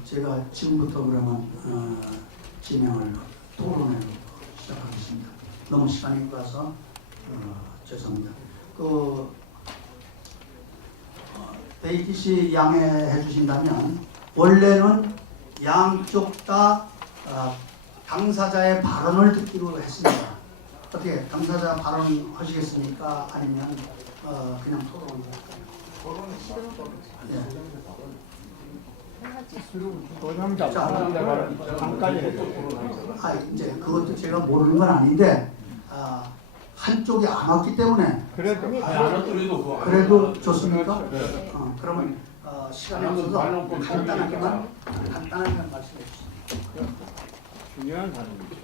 제가 지금부터 그러면 진행을 토론회로 시작하겠습니다. 너무 시간이 가서 죄송합니다. 베이키 씨 양해해 주신다면 원래는 양쪽 다 당사자의 발언을 듣기로 했습니다. 어떻게 당사자 발언 하시겠습니까? 아니면 그냥 토론을 할까요? 네. 이제 그것도 제가 모르는 건 아닌데 한쪽이 안 왔기 때문에 그래도 좋습니까? 그러면 시간이 없어서 간단하게만 말씀해 주세요. 중요한 사람입니다.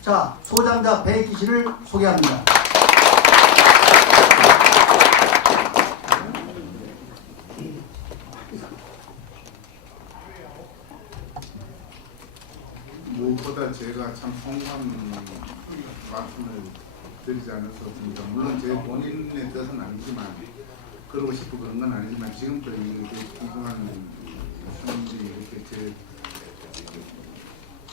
자, 소장자 베이키 씨를 소개합니다. 무엇보다 제가 참 송구한 말씀을 드리지 않을 수 없습니다. 물론 제 본인의 뜻은 아니지만 그러고 싶고 그런 건 아니지만 지금부터 이동한 사람들이 이렇게 제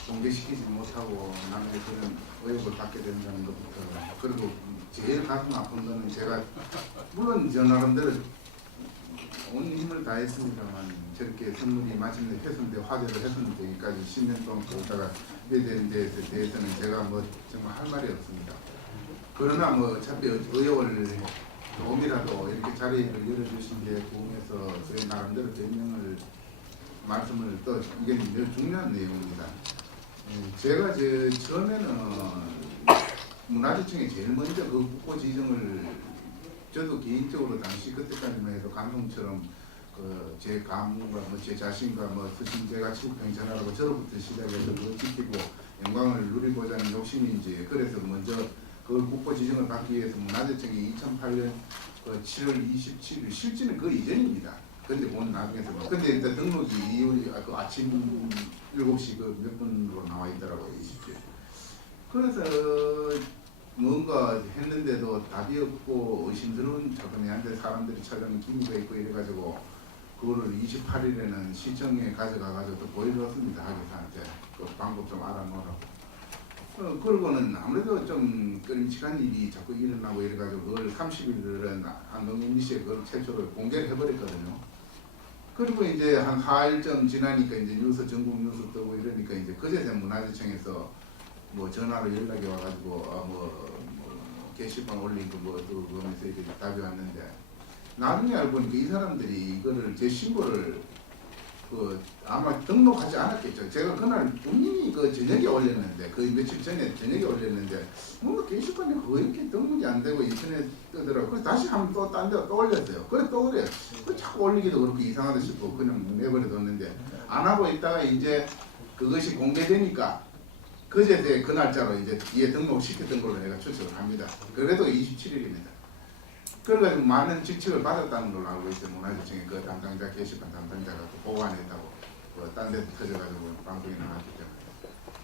공개시키지 못하고 남의 그런 의혹을 받게 된다는 것부터, 그리고 제일 가슴 아픈 거는 제가 물론 저 나름대로 온 힘을 다했습니다만 저렇게 선물이 마침내 훼손돼 화제를 훼손되기까지 10년 동안 그러다가 이게 되는 데에 대해서는 제가 뭐 정말 할 말이 없습니다. 그러나 뭐 어차피 의혹을 조금이라도 이렇게 자리를 열어주신 게 도움해서 저희 나름대로 변명을 말씀을 또 이게 매우 중요한 내용입니다. 제가 처음에는 문화재청에 제일 먼저 그 국보 지정을 저도 개인적으로 당시 그때까지만 해도 감동처럼 제 가문과 제 자신과 스승 제가 치국병전하라고 저로부터 시작해서 그걸 지키고 영광을 누리고자는 욕심인지 그래서 먼저 그 국보 지정을 받기 위해서 문화재청이 2008년 7월 27일 실제는 그 이전입니다. 근데 본 나중에서 근데 일단 등록이 이후 아침 7시 몇 분으로 나와 있더라고요. 20일. 그래서 뭔가 했는데도 답이 없고 의심스러운 차분해한데 사람들이 찾아오는 기미가 있고 이래가지고 그거를 28일에는 시청에 가져가가지고 또 보여줬습니다. 하기사한테 그 방법 좀 알아놓으라고. 그러고는 아무래도 좀 끔찍한 일이 자꾸 일어나고 이래가지고 그걸 30일은 안동민 씨에 그걸 최초로 공개를 해버렸거든요. 그리고 이제 한 4일쯤 지나니까 이제 뉴스 전국 뉴스 뜨고 이러니까 이제 그제서 문화재청에서 뭐 전화로 연락이 와가지고 뭐 게시판 올린 거뭐또 그거면서 이렇게 답이 왔는데 나중에 알고 보니까 이 사람들이 이거를 제 신고를 그 아마 등록하지 않았겠죠. 제가 그날 분명히 그 저녁에 올렸는데 그 며칠 전에 저녁에 올렸는데 뭔가 게시판에 왜 이렇게 등록이 안 되고 인터넷 뜨더라고. 그래서 다시 한번 또 딴 데 또 올렸어요. 그래 또 그래. 그 자꾸 올리기도 그렇게 이상하다 싶고 그냥 내버려뒀는데 안 하고 있다가 이제 그것이 공개되니까 그제 그 날짜로 이제 뒤에 등록시켰던 걸로 내가 추측을 합니다. 그래도 27일입니다. 그래가지고 많은 직책을 받았다는 걸로 알고 있어요. 문화재청에 그 담당자 게시판 담당자가 보관했다고 딴 데 터져가지고 방송에 나왔기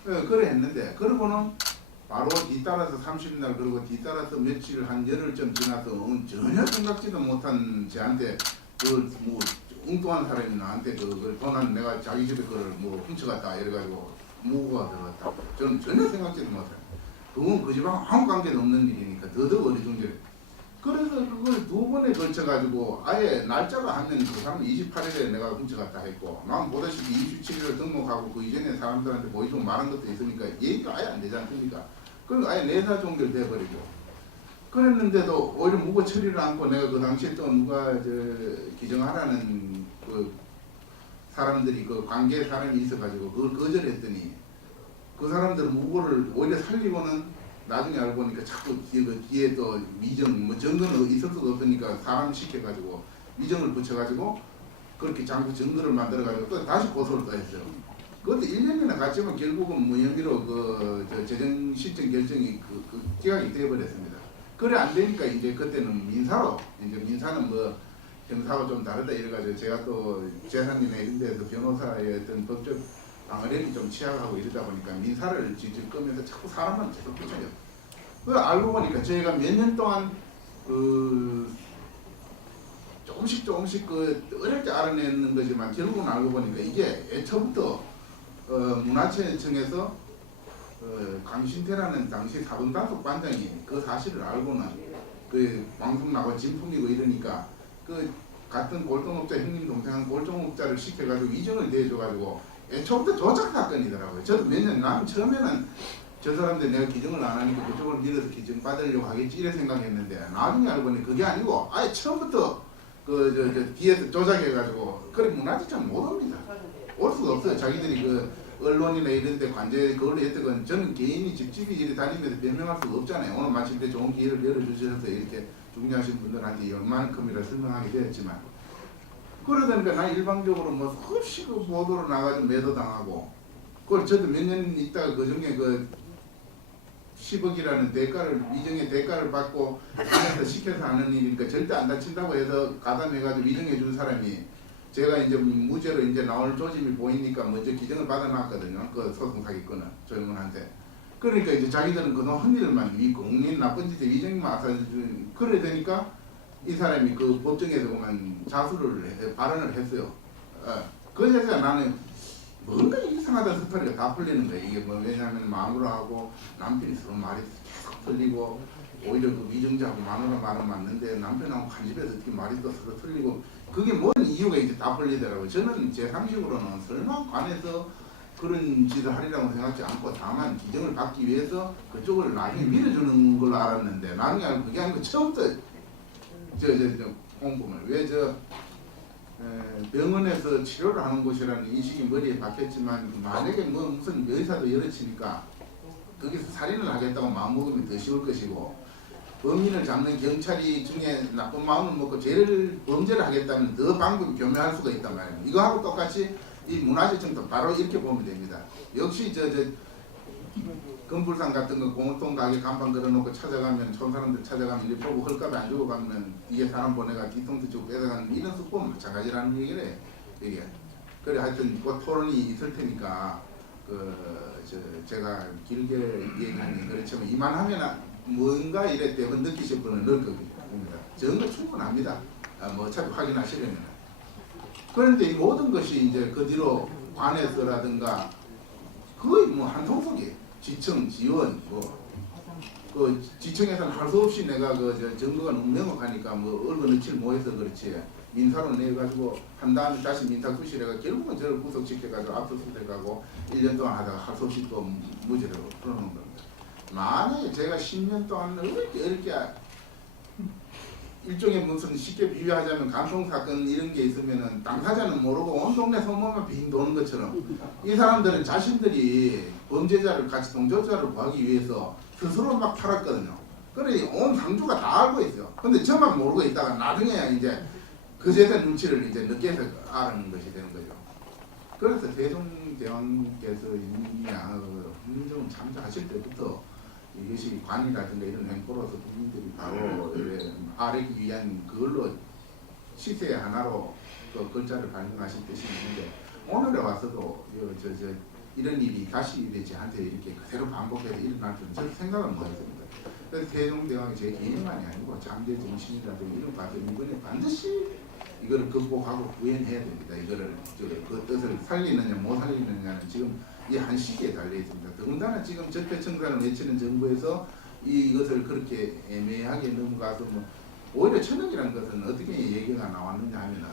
때문에 그래 했는데 그러고는 바로 뒤따라서 30일 날 그러고 뒤따라서 며칠 한 열흘쯤 지나서 전혀 생각지도 못한 저한테 그 뭐 엉뚱한 사람이 나한테 그걸 돈한 내가 자기 집에 그걸 뭐 훔쳐갔다 이래가지고 무고가 들어갔다. 저는 전혀 생각지도 못해요. 그건 그 집하고 아무 관계도 없는 일이니까 더더욱 어리둥절해. 그래서 그걸 두 번에 걸쳐가지고 아예 날짜가 하면 그 사람 28일에 내가 훔쳐갔다 했고 난 보다시피 27일을 등록하고 그 이전에 사람들한테 보여주고 말한 것도 있으니까 얘기가 아예 안 되지 않습니까? 그리고 아예 내사 종결 돼버리고 그랬는데도 오히려 무고 처리를 않고 내가 그 당시에 또 누가 기증하라는 그 사람들이 그 관계 사람이 있어가지고 그걸 거절했더니 그 사람들은 무고를 오히려 살리고는 나중에 알고 보니까 자꾸 뒤에 또 위정 뭐 증거는 있을 수가 없으니까 사람 시켜가지고 위정을 붙여가지고 그렇게 장부 증거를 만들어가지고 또 다시 고소를 또 했어요. 그것도 1년이나 갔지만 결국은 무혐의로 그 재정 신청 결정이 기각이 되어버렸습니다. 그래 안 되니까 이제 그때는 민사로 이제 민사는 뭐 형사하고 좀 다르다 이래가지고 제가 또 재산이나 이런 데서 변호사의 어떤 법적 방어력이 좀 취약하고 이러다 보니까 민사를 직접 끄면서 자꾸 사람만 계속 붙여요. 그 알고 보니까 저희가 몇 년 동안 그 조금씩 그 어릴 때 알아내는 거지만 결국은 알고 보니까 이게 애초부터 문화체청에서 강신태라는 당시 사범단속 반장이 그 사실을 알고는 그 방송 나고 진품이고 이러니까 그 같은 골동업자 형님 동생한 골동업자를 시켜가지고 이전을 대줘가지고 애초부터 조작 사건이더라고요. 저도 몇 년 남 처음에는 저 사람들 내가 기증을 안 하니까 그쪽을 밀어서 기증 받으려고 하겠지 이래 생각했는데 나중에 알고 보니 그게 아니고 아예 처음부터 저 뒤에서 조작해가지고 그래 문화재청 못 옵니다. 올 수가 없어요. 자기들이 그 언론이나 이런 데 관제 그걸로 했던 저는 개인이 집집이 이렇게 다니면서 변명할 수가 없잖아요. 오늘 마침 때 좋은 기회를 열어주셔서 이렇게 중요하신 분들한테 얼마만큼이라 설명하게 되었지만 그러다 보니까 난 일방적으로 뭐 수없이 그 보도로 나가서 매도당하고 그걸 저도 몇 년 있다가 그 중에 그 10억이라는 대가를 위정의 대가를 받고 안에서 시켜서 하는 일이니까 절대 안 다친다고 해서 가담해가지고 위정해 준 사람이 제가 이제 무죄로 이제 나올 조짐이 보이니까 먼저 기증을 받아놨거든요. 그 소송 사기권은 조영훈한테. 그러니까 이제 자기들은 그동안 헌일만 공인 나쁜 짓에 위정만 아사 그래 되니까 이 사람이 그 법정에서 보면 자수를 발언을 했어요. 그래서 나는 뭔가 이상하다는 스토리가 다 풀리는 거예요. 이게 뭐 왜냐하면 마누라 하고 남편이 서로 말이 계속 틀리고 오히려 그 위정자하고 마누라 말은 맞는데 남편하고 한 집에서 어떻게 말이 또 서로 틀리고 그게 뭔 이유가 이제 다 풀리더라고요. 저는 제 상식으로는 설마 관해서 그런 짓을 하리라고 생각지 않고 다만 기증을 받기 위해서 그쪽을 나중에 밀어주는 걸로 알았는데 나중에 알고 그게 아니고 처음부터 저 홍보를 왜 병원에서 치료를 하는 곳이라는 인식이 머리에 박혔지만 만약에 뭐 무슨 의사도 여럿이니까 거기서 살인을 하겠다고 마음먹으면 더 쉬울 것이고 범인을 잡는 경찰이 중에 나쁜 마음을 먹고 범죄를 하겠다면 더 방법이 교묘할 수가 있단 말이에요. 이거하고 똑같이 이 문화재청도 바로 이렇게 보면 됩니다. 역시 금불상 같은 거 공통 가게 간판 걸어놓고 찾아가면 촌 사람들 찾아가면 이제 보고 헐값에 안 주고 가면 뒤에 사람 보내가 뒤통수 주고 뺏어가는 이런 수법은 마찬가지라는 얘기래. 이게 그래 하여튼 그 토론이 있을 테니까 제가 길게 얘기하는 그렇지만 이만하면 뭔가 이래 대번 느끼실 분은 넣을 겁니다. 저는 충분합니다. 뭐 어차피 확인하시려면. 그런데 이 모든 것이 이제 그 뒤로 관에서라든가 거의 뭐 한통속이에요. 지청, 지원, 그 지청에서는 할 수 없이 내가 그 증거가 너무 명확하니까 뭐 언론 며칠 모여서 그렇지 민사로 내가지고 한 다음에 다시 민사 구실해가 결국은 저를 구속시켜가지고 압수수색하고 1년 동안 하다가 할 수 없이 또 무죄로 풀어놓은 겁니다. 만약에 제가 10년 동안 어렵게 일종의 무슨 쉽게 비유하자면 간통사건 이런 게 있으면은 당사자는 모르고 온 동네 소문만 빙 도는 것처럼 이 사람들은 자신들이 범죄자를 같이 동조자를 구하기 위해서 스스로 막 팔았거든요. 그래 온 상주가 다 알고 있어요. 근데 저만 모르고 있다가 나중에 이제 그제된 눈치를 이제 늦게서 알아는 것이 되는 거죠. 그래서 세종대왕께서 이미 참작하실 때부터 이것이 관이라든가 이런 행포로서 국민들이 바로 아뢰기 위한 그걸로 시세 하나로 그 글자를 발명하신 뜻이 있는데 오늘에 와서도 이런 일이 다시 이제 저한테 이렇게 그대로 반복해서 일어날 줄은 저 생각을 못했습니다. 그래서 세종대왕이 제 개인만이 아니고 장제 정신이라든가 이런 봐서 이번에 반드시 이거를 극복하고 구현해야 됩니다. 이거를 그 뜻을 살리느냐 못 살리느냐는 지금 이 한 시기에 달려 있습니다. 더군다나 지금 적폐청산을 외치는 정부에서 이것을 그렇게 애매하게 넘어가서 뭐 오히려 천억이라는 것은 어떻게 얘기가 나왔느냐 하면은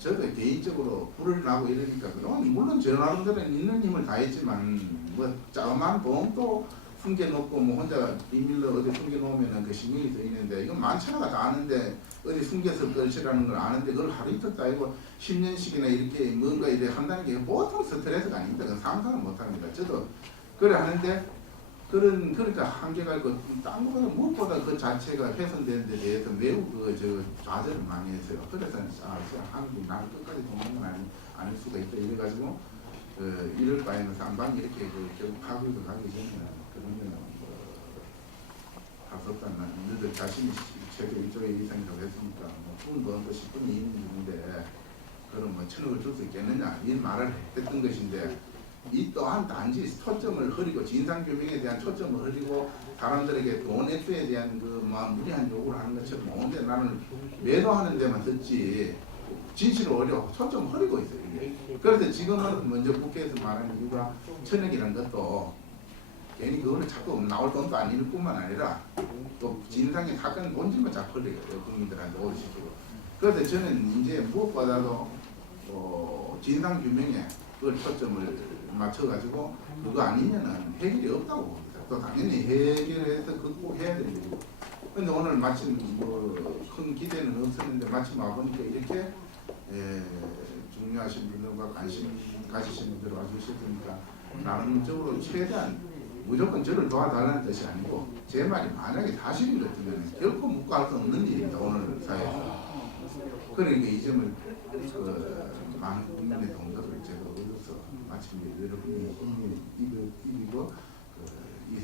저도 개인적으로 불을 나고 이러니까 그동안 물론 저 나름대로 있는 힘을 다했지만 뭐 자그마한 봉도 숨겨놓고 뭐 혼자 비밀로 어디 숨겨놓으면은 그 신경이 쓰이는데 이건 만천하가 다 아는데 어디 숨겼을 것이라는 걸 아는데 그걸 하루 이틀 따위고 10년씩이나 이렇게 뭔가 이래 한다는 게 보통 스트레스가 아닙니다. 그건 상상을 못합니다. 저도 그래 하는데 그러니까 한계가 있고 딴 거보다 무엇보다 그 자체가 훼손되는 데 대해서 매우 좌절을 많이 했어요. 그래서 한국이 나를 끝까지 돕는 건 아닐 수가 있다 이래가지고 이럴 바에는 쌍방이 이렇게 결국 파국을 가기 전에 그러면 할 수 없다. 너희들 자신이 최대 일조의 이상이라고 했으니까 뭐 돈 버는 거 10분이 있는 일인데 그럼 뭐 천억을 줄 수 있겠느냐 이 말을 했던 것인데 이 또한 단지 초점을 흐리고 진상규명에 대한 초점을 흐리고 사람들에게 돈 액수에 대한 무리한 요구를 하는 것처럼 온데 나는 매도하는 데만 듣지 진실을 오히려 초점을 흐리고 있어요. 이게. 그래서 지금은 먼저 국회에서 말하는 이유가 천억이라는 것도 괜히 그거는 자꾸 나올 돈도 아닐 뿐만 아니라 또 진상의 사건 본질만 자꾸 흘려요. 국민들한테 오르시키고. 그래서 저는 이제 무엇보다도 진상규명에 그걸 초점을 맞춰가지고 그거 아니면은 해결이 없다고 봅니다. 또 당연히 해결해서 극복해야 되는 거고. 근데 오늘 마침 큰 기대는 없었는데 마침 와보니까 이렇게 중요하신 분들과 관심 가지신 분들 와주셨으니까 나름적으로 최대한 무조건 저를 도와달라는 뜻이 아니고 제 말이 만약에 사실인 것 같으면 결코 묵고 할 수 없는 일입니다. 오늘 사회에서. 그러니까 이 점을 많은 국민의 동료를 제가 얻어서 마침 여러분이 이기고 이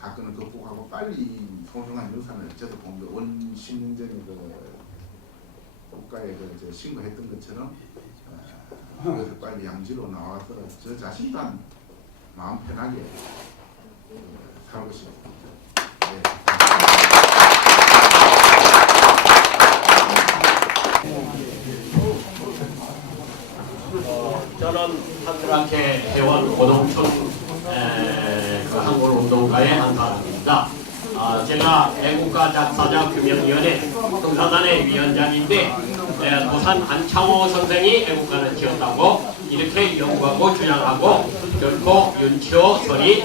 사건을 극복하고 빨리 소중한 유산을 저도 본게 원 10년 전에 국가에 신고했던 것처럼 그것을 빨리 양지로 나와서 저 자신도 마음 편하게 살고 싶습니다. 네. 저는 한글학회 회원 고동춘 그 한글운동가의 한 사람입니다. 제가 애국가 작사자 규명위원회 금사단의 위원장인데 부산 안창호 선생이 애국가를 지었다고 이렇게 연구하고 주장하고 결코 윤치호 설이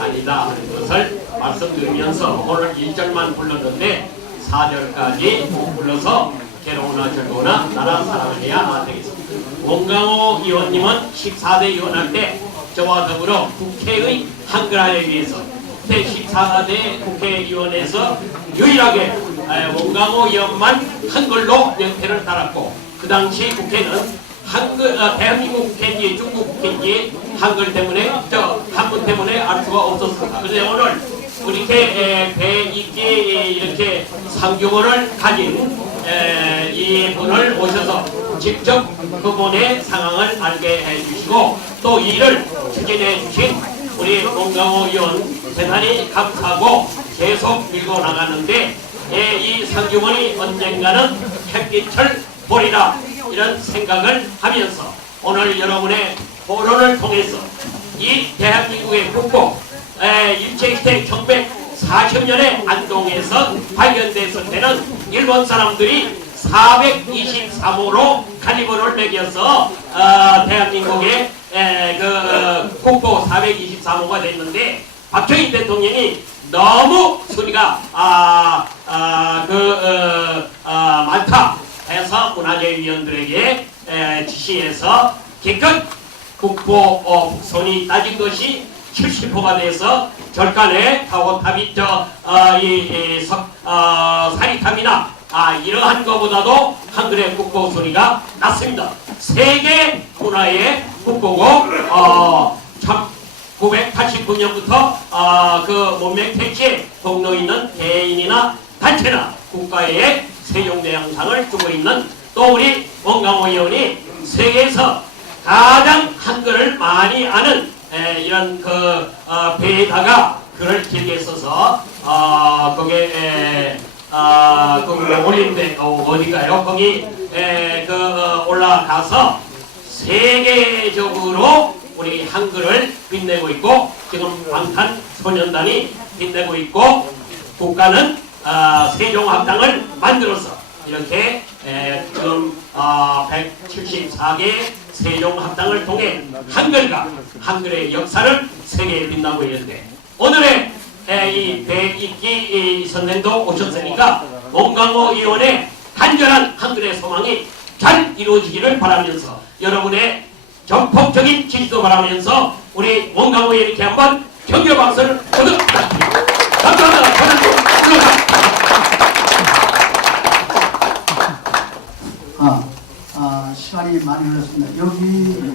아니다 하는 것을 말씀드리면서 오늘 1절만 불렀는데 4절까지 불러서 괴로우나 즐거우나 나라 사랑해야 되겠습니다. 원강호 의원님은 14대 의원할 때 저와 더불어 국회의 한글화에 위해서 14대 국회의원에서 유일하게 원강호 의원만 한글로 명패를 달았고 그 당시 국회는 대한민국 국회인지 중국 국회인지 한글 때문에 한문 때문에 알 수가 없었습니다. 그런데 오늘 이렇게 배 있게 이렇게 상규모를 가진 이 분을 모셔서 직접 그분의 상황을 알게 해주시고 또 이를 추진해 주신 우리 원강호 의원 대단히 감사하고 계속 밀고 나가는데 이 상규모이 언젠가는 햇빛을 보리라 이런 생각을 하면서 오늘 여러분의 토론을 통해서 이 대한민국의 국보 일제시대 1940년에 안동에서 발견됐을 때는 일본 사람들이 423호로 칼리버를 매겨서 대한민국의 그 국보 423호가 됐는데 박정희 대통령이 너무 소리가 많다 해서 문화재위원들에게 지시해서 기껏 국보 북선이 따진 것이 70호가 돼서 절간에 타워탑이 사리탑이나 이러한 것보다도 한글의 국보 소리가 낫습니다. 세계 문화의 국보고 1989년부터 그 문명 퇴치에 공로 있는 개인이나 단체나 국가에 세종대왕상을 주고 있는 또 우리 원강호 의원이 세계에서 가장 한글을 많이 아는 이런 배에다가 글을 길게 써서 거기에 올린데 어디가요? 거기 올라가서 세계적으로 우리 한글을 빛내고 있고 지금 방탄소년단이 빛내고 있고 국가는 세종합당을 만들어서 이렇게 지금 174개 세종합당을 통해 한글과 한글의 역사를 세계에 빛나고 있는데 오늘의 이 백익기 선생도 오셨으니까 원강호 의원의 간절한 한글의 소망이 잘 이루어지기를 바라면서 여러분의 전폭적인 지지도 바라면서 우리 원강호 의원님께 한번 격려 박수를 거듭 부탁드립니다. 감사합니다. 저는 물러갑니다. 시간이 많이 흘렀습니다. 여기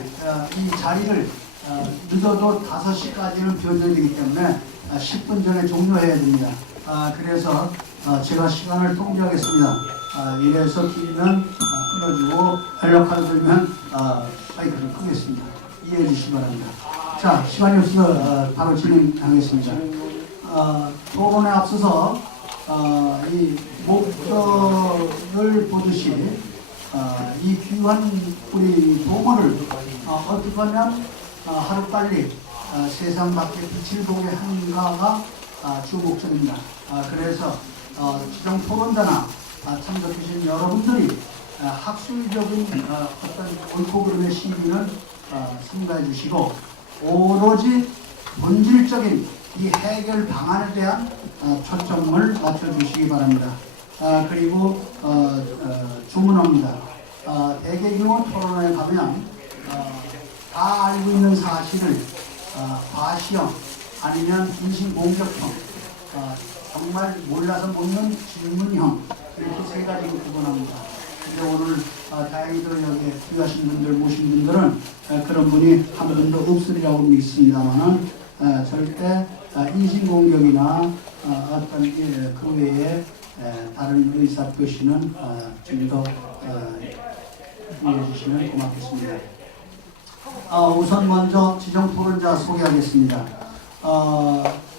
이 자리를 늦어도 5시까지는 비워줘야 되기 때문에 10분 전에 종료해야 됩니다. 그래서 제가 시간을 통제하겠습니다. 이래서 길면 끊어주고 헬로카를 들면 마이크를 끄겠습니다. 이해해 주시기 바랍니다. 자, 시간이 없어서 바로 진행하겠습니다. 토론에 앞서서 이 목적을 보듯이 이 귀한 우리 동어를 어떻게 하면 하루빨리 세상 밖에 빛을 보게 하는가가 주 목적입니다. 그래서 지정 토론자나 참석하신 여러분들이 학술적인 어떤 옳고 그름의 시비는 삼가해 주시고 오로지 본질적인 이 해결 방안에 대한 초점을 맞춰주시기 바랍니다. 그리고 주문합니다. 대개규모 토론에 가면 다 알고 있는 사실을 과시형 아니면 인신공격형 정말 몰라서 묻는 질문형 이렇게 세 가지로 구분합니다. 근데 오늘 다행히도 여기 귀하신 분들 모신 분들은 그런 분이 한 분도 없으리라고 믿습니다만은 절대 인신공격이나 어떤 그 외에 다른 의사 표시는 좀 더 이해해 주시면 고맙겠습니다. 우선 먼저 지정 토론자 소개하겠습니다.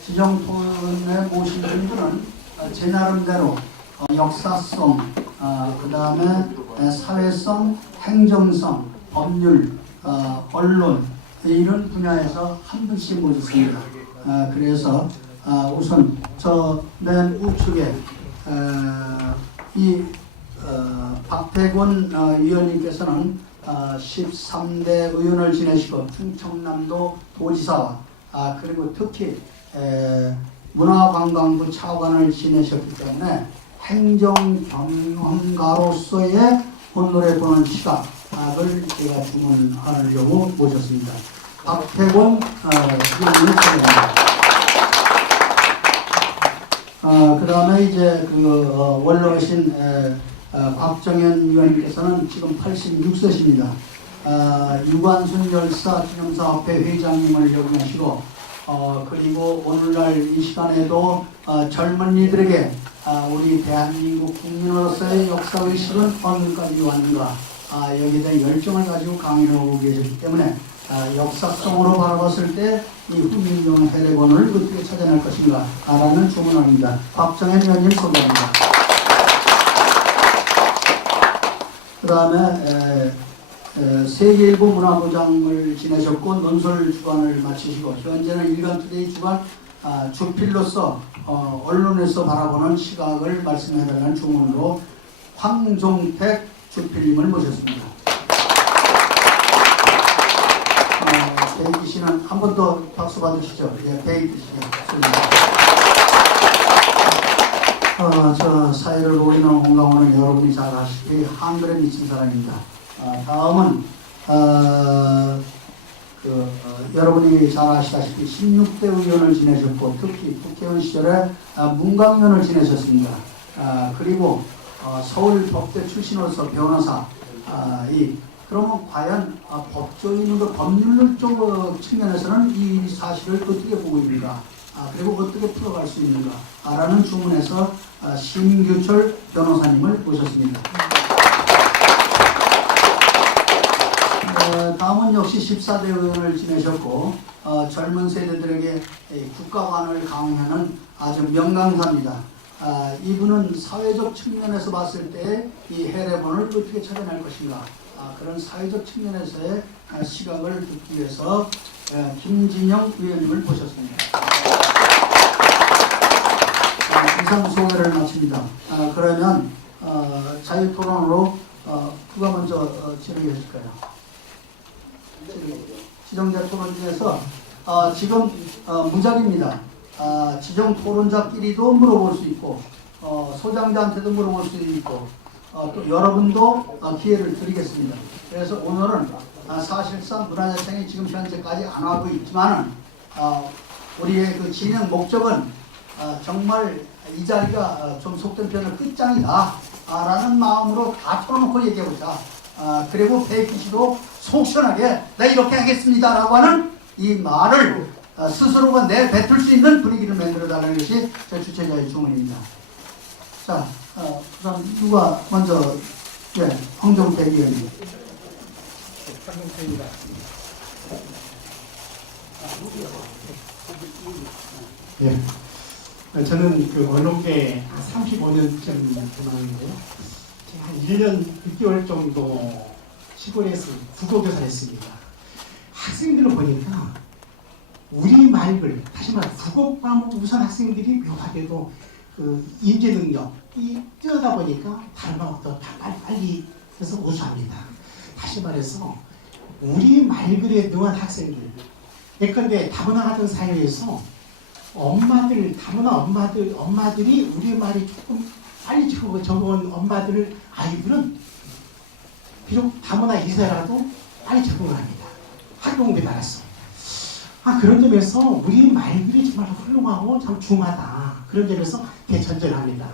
지정 토론에 모신 분들은 제 나름대로 역사성, 그 다음에 사회성, 행정성, 법률, 언론 이런 분야에서 한 분씩 모셨습니다. 그래서 우선 저 맨 우측에 박태권 위원님께서는 13대 의원을 지내시고 충청남도 도지사와 그리고 특히 문화관광부 차관을 지내셨기 때문에 행정경영가로서의 오늘의 보는 시각을 제가 주문하려고 모셨습니다. 박태권 위원님을 소개합니다. 그 다음에 이제 원로이신 곽정현 위원님께서는 지금 86세십니다. 유관순 열사 기념사업회 회장님을 역임하시고 그리고 오늘날 이 시간에도 젊은이들에게 우리 대한민국 국민으로서의 역사의식은 어디까지 왔는가 여기에 대한 열정을 가지고 강의를 하고 계셨기 때문에 역사성으로 바라봤을 때 이 훈민정 해례본을 어떻게 찾아낼 것인가 라는 주문입니다. 곽정현 위원님 소개합니다. 그 다음에 세계일보 문화부장을 지내셨고 논설 주관을 마치시고 현재는 일간투데이 주간 주필로서 언론에서 바라보는 시각을 말씀해달라는 주문으로 황종택 주필님을 모셨습니다. 배익기 씨는 한 번 더 박수 받으시죠. 예, 배익기 씨. 저 사회를 보고 있는 홍강호는 여러분이 잘 아시기 한글에 미친 사람입니다. 다음은 여러분이 잘 아시다시피 16대 의원을 지내셨고 특히 국회의원 시절에 문광위원을 지내셨습니다. 그리고 서울법대 출신으로서 변호사 그러면 과연 법조인으로 법률적 측면에서는 이 사실을 어떻게 보고 있는가 그리고 어떻게 풀어갈 수 있는가 라는 주문에서 심규철 변호사님을 모셨습니다. 다음은 역시 14대 의원을 지내셨고 젊은 세대들에게 국가관을 강의하는 아주 명강사입니다. 이분은 사회적 측면에서 봤을 때 이 해례본을 어떻게 찾아낼 것인가 그런 사회적 측면에서의 시각을 듣기 위해서 김진영 의원님을 모셨습니다. 이상 소개를 마칩니다. 그러면 자유토론으로 누가 먼저 진행해 주실까요? 지정자 토론 중에서 지금 무작입니다. 지정 토론자끼리도 물어볼 수 있고 소장자한테도 물어볼 수 있고 또 여러분도 기회를 드리겠습니다. 그래서 오늘은 사실상 문화재청이 지금 현재까지 안 하고 있지만은 우리의 그 진행 목적은 정말 이 자리가 좀 속된 표현을 끝장이다 라는 마음으로 다 털어놓고 얘기해보자. 그리고 배익기 씨도 속 시원하게 나 이렇게 하겠습니다 라고 하는 이 말을 스스로가 내뱉을 수 있는 분위기를 만들어달라는 것이 제 주최자의 주문입니다. 자, 그럼 누가 먼저 황종택 의원님. 황종택입니다. 예. 저는 그 언론계 35년쯤 되었는데요. 한 1년 6개월 정도 시골에서 국어교사를 했습니다. 학생들을 보니까 우리말을 다시 말해 국어 과목 우선 학생들이 묘하게도 그 인재 능력이 뛰어다 보니까 다른 과목도 다 빨리 해서 우수합니다. 다시 말해서 우리말 글에 능한 학생들 예컨대 다문화 같은 사회에서 엄마들이 우리말이 조금 빨리 적은 엄마들 아이들은 비록 다문화 2세라도 빨리 적응을 합니다. 학용비 받았어. 그런 점에서 우리 말들이 정말 훌륭하고 참 중하다. 그런 점에서 대천절합니다.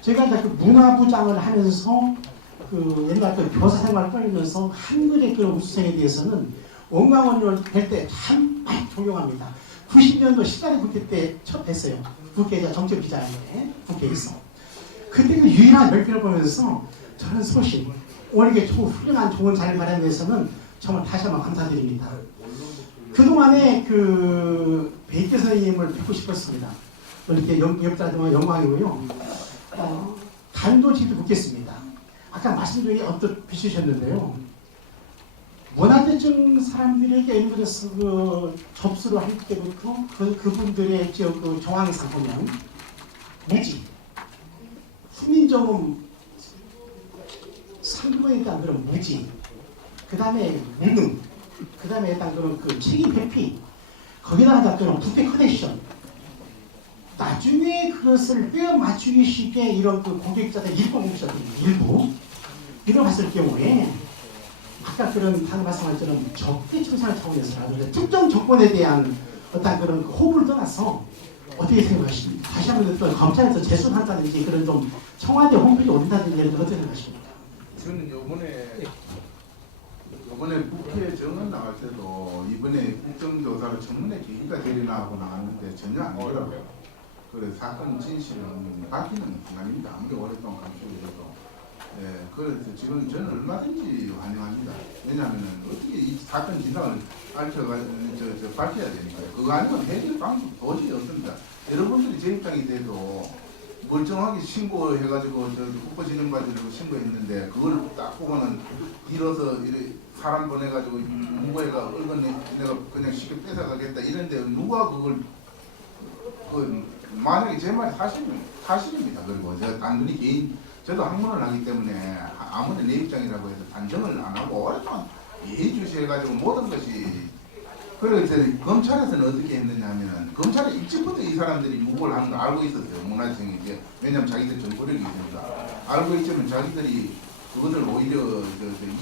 제가 이제 그 문화부장을 하면서 그 옛날 그 교사 생활을 끌면서 한글의 그런 우수성에 대해서는 원광원을 뵐 때 참 많이 존경합니다. 90년도 시간에 국회 때 첫 뵀어요. 국회 정책기자인데 국회에서. 그때 그 유일한 멸기를 보면서 저는 소신, 오늘의 훌륭한 좋은 자리를 마련하기 위해서는 정말 다시 한번 감사드립니다. 그동안에 그 배익기 선생님을 뵙고 싶었습니다. 이렇게 옆자들은 영광이고요. 단도직입 묻겠습니다. 아까 말씀 중에 언뜻 비추셨는데요. 문화재청 사람들에게 일부에서 그 접수를 할 때부터 그분들의 그 정황상 보면 무지, 후민정음 상부에 대한 그런 무지, 그 다음에 무능, 그 다음에 일단 그런 그 책임 회피, 거기다가 그런 부패 커넥션, 나중에 그것을 빼어 맞추기 쉽게 이런 그 고객자들 일부 이런 봤을 경우에 아까 그런 방금 말씀하신 것처럼 적대 청산을 차원에서라도 특정 정권에 대한 어떤 그런 호불을 떠나서 어떻게 생각하십니까? 다시 한번 또 검찰에서 재수한다든지 그런 좀 청와대 홈페이지 올린다든지 이런 거 어떻게 생각하십니까? 저는 요번에 국회 정원 나갈 때도 이번에 국정조사를 청문회 계기가 되리나 하고 나갔는데 전혀 안 되더라고요. 그래서 사건 진실은 밝히는 순간입니다. 아무리 오랫동안 감추고도. 그래서 지금 저는 얼마든지 환영합니다. 왜냐하면 어떻게 이 사건 진상을 밝혀야 되니까요. 그거 아니면 해결 방법 도저히 없습니다. 여러분들이 제 입장이 돼도 멀쩡하게 신고해가지고 저 국가진흥 받으려고 신고했는데 그걸 딱 보고는 빌어서 이래 사람 보내가지고 무고해가 내가 그냥 쉽게 뺏어가겠다 이런데 누가 그걸 만약에 제 말이 사실입니다. 그리고 제가 단순히 개인 저도 학문을 하기 때문에 아무리 내 입장이라고 해서 단정을 안 하고 오랫동안 예의주시해가지고 모든 것이 그래서 검찰에서는 어떻게 했느냐 하면은 검찰의 일찍부터 이 사람들이 무고를 하는 거 알고 있었어요. 문화재청이 이제 왜냐면 자기들 정보력이 있으니까 알고 있지만 자기들이 그것을 오히려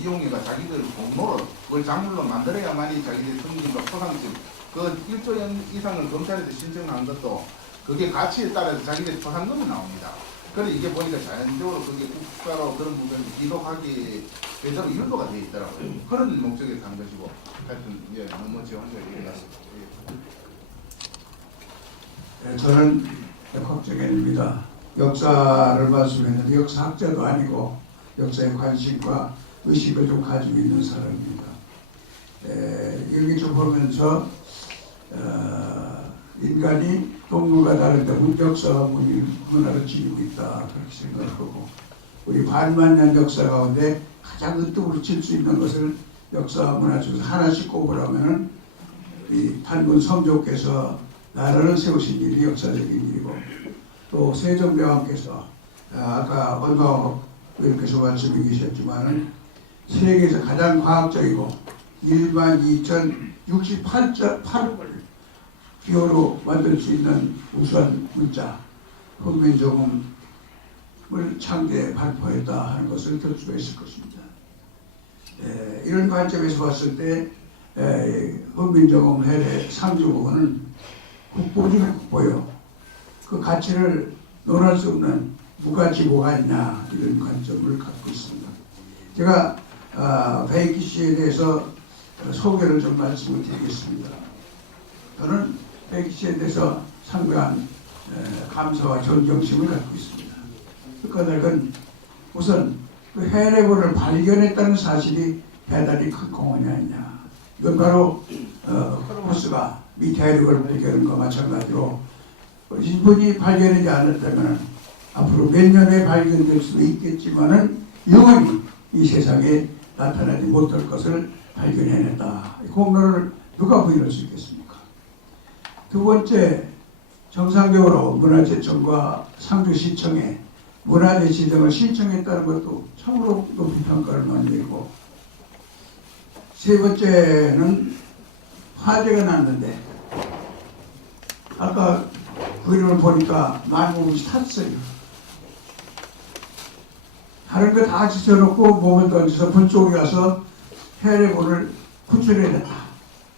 이용해가 자기들 공로로 그걸 작물로 만들어야만이 자기들 승진과 포상집 그 1조 원 이상을 검찰에서 신청한 것도 그게 가치에 따라서 자기들이 포상금이 나옵니다. 그래서 이게 보니까 자연적으로 그게 국가로 그런 부분을 기록하기 제대로 유도가 되어 있더라고요. 그런 목적에서 한 것이고 하여튼 너무 제 혼자 얘기했습니다. 네, 저는 곽정현입니다. 역사를 말씀했는데 역사학자도 아니고 역사에 관심과 의식을 좀 가지고 있는 사람입니다. 여기 좀 보면서 인간이 동물과 다른데 역사가 문화를 지니고 있다 그렇게 생각하고 우리 반만년 역사 가운데 가장 으뜸으로 칠 수 있는 것을 역사 문화 중에서 하나씩 꼽으라면은 이 탄군 성조께서 나라를 세우신 일이 역사적인 일이고 또 세종대왕께서 아까 원광옥 의원께서 말씀해 주셨지만은 세계에서 가장 과학적이고 12,068을 기호로 만들 수 있는 우수한 문자 훈민정음을 창대에 발표했다 하는 것을 들 수가 있을 것입니다. 이런 관점에서 봤을 때 훈민정음 해례 상주국은 국보 중의 국보요. 그 가치를 논할 수 없는 무가치 뭐가 있냐 이런 관점을 갖고 있습니다. 제가 베이키 씨에 대해서 소개를 좀 말씀을 드리겠습니다. 저는 베이키 씨에 대해서 상당한 감사와 존경심을 갖고 있습니다. 그 까닭은 우선 그 해례본을 발견했다는 사실이 대단히 큰 공헌이 아니냐. 이건 바로 콜럼버스가 미테아릭을 발견한 것과 마찬가지로 이분이 발견하지 않았다면 앞으로 몇 년에 발견될 수도 있겠지만은 영원히 이 세상에 나타나지 못할 것을 발견해냈다. 이 공로를 누가 부인할 수 있겠습니까? 두 번째, 정상적으로 문화재청과 상주시청에 문화재 지정을 신청했다는 것도 참으로 높이 평가를 만들고, 세 번째는 화재가 났는데 아까 그 이름을 보니까 만몸이 탔어요. 다른 거 다 지쳐놓고 몸을 던져서 불 쪽에 가서 해례본을 구출해냈다.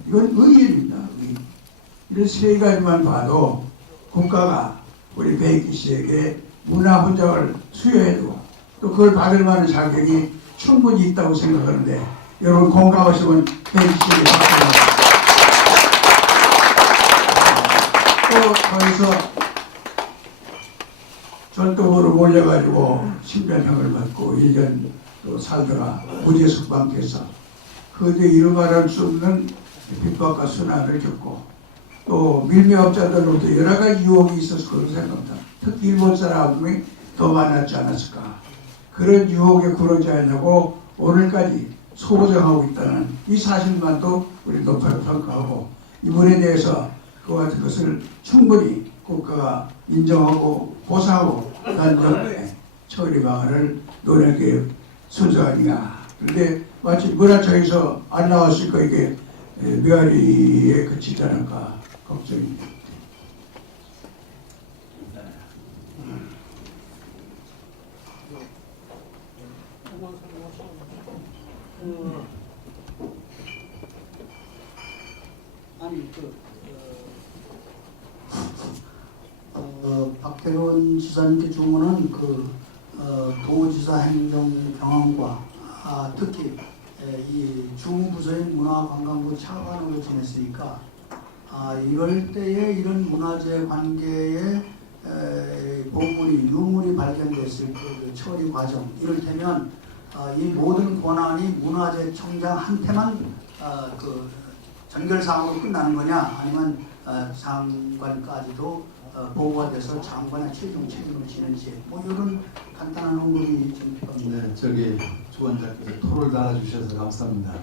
이건 의인입니다. 의인. 이런 세 가지만 봐도 국가가 우리 베이키 씨에게 문화 훈장을 수여해주고 또 그걸 받을 만한 자격이 충분히 있다고 생각하는데 여러분 공감하시면 베이키 씨에게 박수합니다. 또 거기서 절도으로 몰려가지고 신변형을 받고 1년 또 살다가 무죄 석방돼서 그저 이루 말할 수 없는 핍박과 순환을 겪고 또 밀매업자들로부터 여러 가지 유혹이 있었을 거라고 생각합니다. 특히 일본 사람이 더 많았지 않았을까. 그런 유혹에 굴하지 않냐고 오늘까지 소정하고 있다는 이 사실만도 우리 높이 평가하고 이분에 대해서 그와 같은 것을 충분히 국가가 인정하고 보상하고 난 다음에 처리 방안을 논하게 순서 아니냐. 그런데 마치 문화청에서 안 나왔으니까 이게 메아리에 그치지 않을까 걱정입니다. 아니 박태원 지사님께 주문은 도지사 행정 경험과 특히 이 중부서인 문화관광부 차관으로 지냈으니까 이럴 때에 이런 문화재 관계에 보물이 유물이 발견됐을 그 처리 과정 이를테면 이 모든 권한이 문화재청장한테만 그 전결사항으로 끝나는 거냐 아니면 장관까지도 보고가 돼서 장관의 최종 책임을 지는지 뭐 이런 간단한 언급이 좀 필요합니다. 네, 저기 주관자께서 토를 달아주셔서 감사합니다.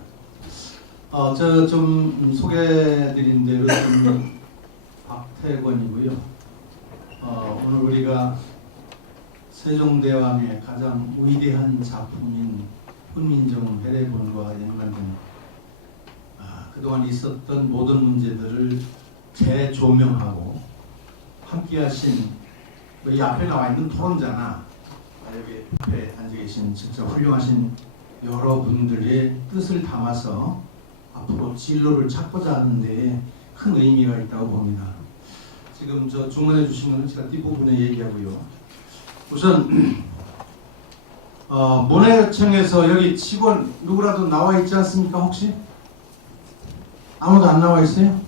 저 좀 소개해드린 대로 좀 박태권이고요. 오늘 우리가 세종대왕의 가장 위대한 작품인 훈민정음 해례본과 연관된 그동안 있었던 모든 문제들을 재조명하고 함께하신 이 앞에 나와 있는 토론자나 여기 앞에 앉아 계신 진짜 훌륭하신 여러분들의 뜻을 담아서 앞으로 진로를 찾고자 하는 데에 큰 의미가 있다고 봅니다. 지금 저 주문해 주신 건 제가 뒷부분에 얘기하고요. 우선 문화요청에서 여기 직원 누구라도 나와 있지 않습니까 혹시? 아무도 안 나와 있어요?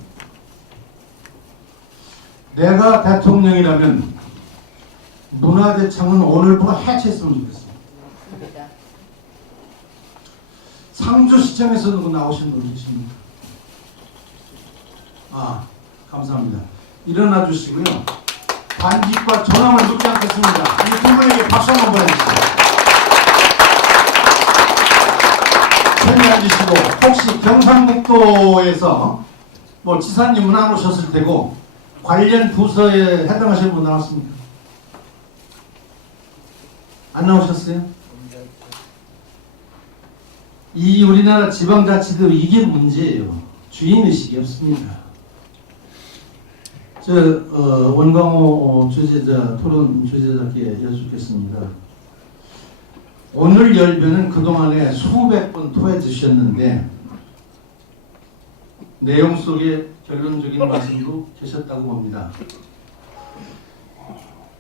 내가 대통령이라면 문화대청은 오늘부로 해체했으면 좋겠습니다. 상주시청에서 누구 나오신 분 계십니까? 감사합니다. 일어나 주시고요. 반집과 전함을 묻지 않겠습니다. 이 두 분에게 박수 한번 보내주세요. 편히 앉으시고 혹시 경상북도에서 뭐 지사님은 안 오셨을 테고 관련 부서에 해당하시는 분 나왔습니까? 안 나오셨어요? 이 우리나라 지방자치도 이게 문제예요. 주인의식이 없습니다. 원광호 주재자, 토론 주재자께 여쭙겠습니다. 오늘 열변은 그동안에 수백 번 토해 주셨는데 내용 속에 결론적인 말씀도 계셨다고 봅니다.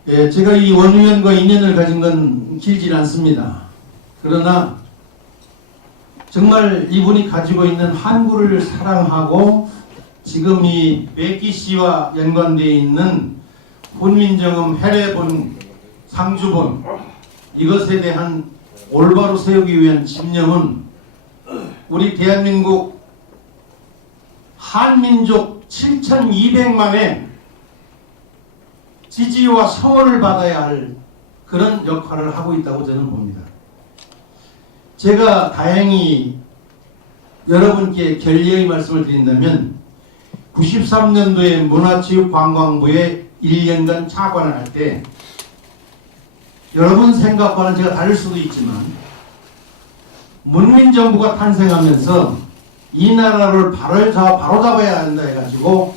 예, 제가 이 원 의원과 인연을 가진 건 길지 않습니다. 그러나 정말 이분이 가지고 있는 한국을 사랑하고 지금 이 백기 씨와 연관되어 있는 훈민정음 해례본 상주본 이것에 대한 올바로 세우기 위한 집념은 우리 대한민국 한민족 7,200만의 지지와 성원을 받아야 할 그런 역할을 하고 있다고 저는 봅니다. 제가 다행히 여러분께 결례의 말씀을 드린다면 93년도에 문화체육관광부에 1년간 차관을 할 때 여러분 생각과는 제가 다를 수도 있지만 문민정부가 탄생하면서 이 나라를 바로잡아야 한다 해가지고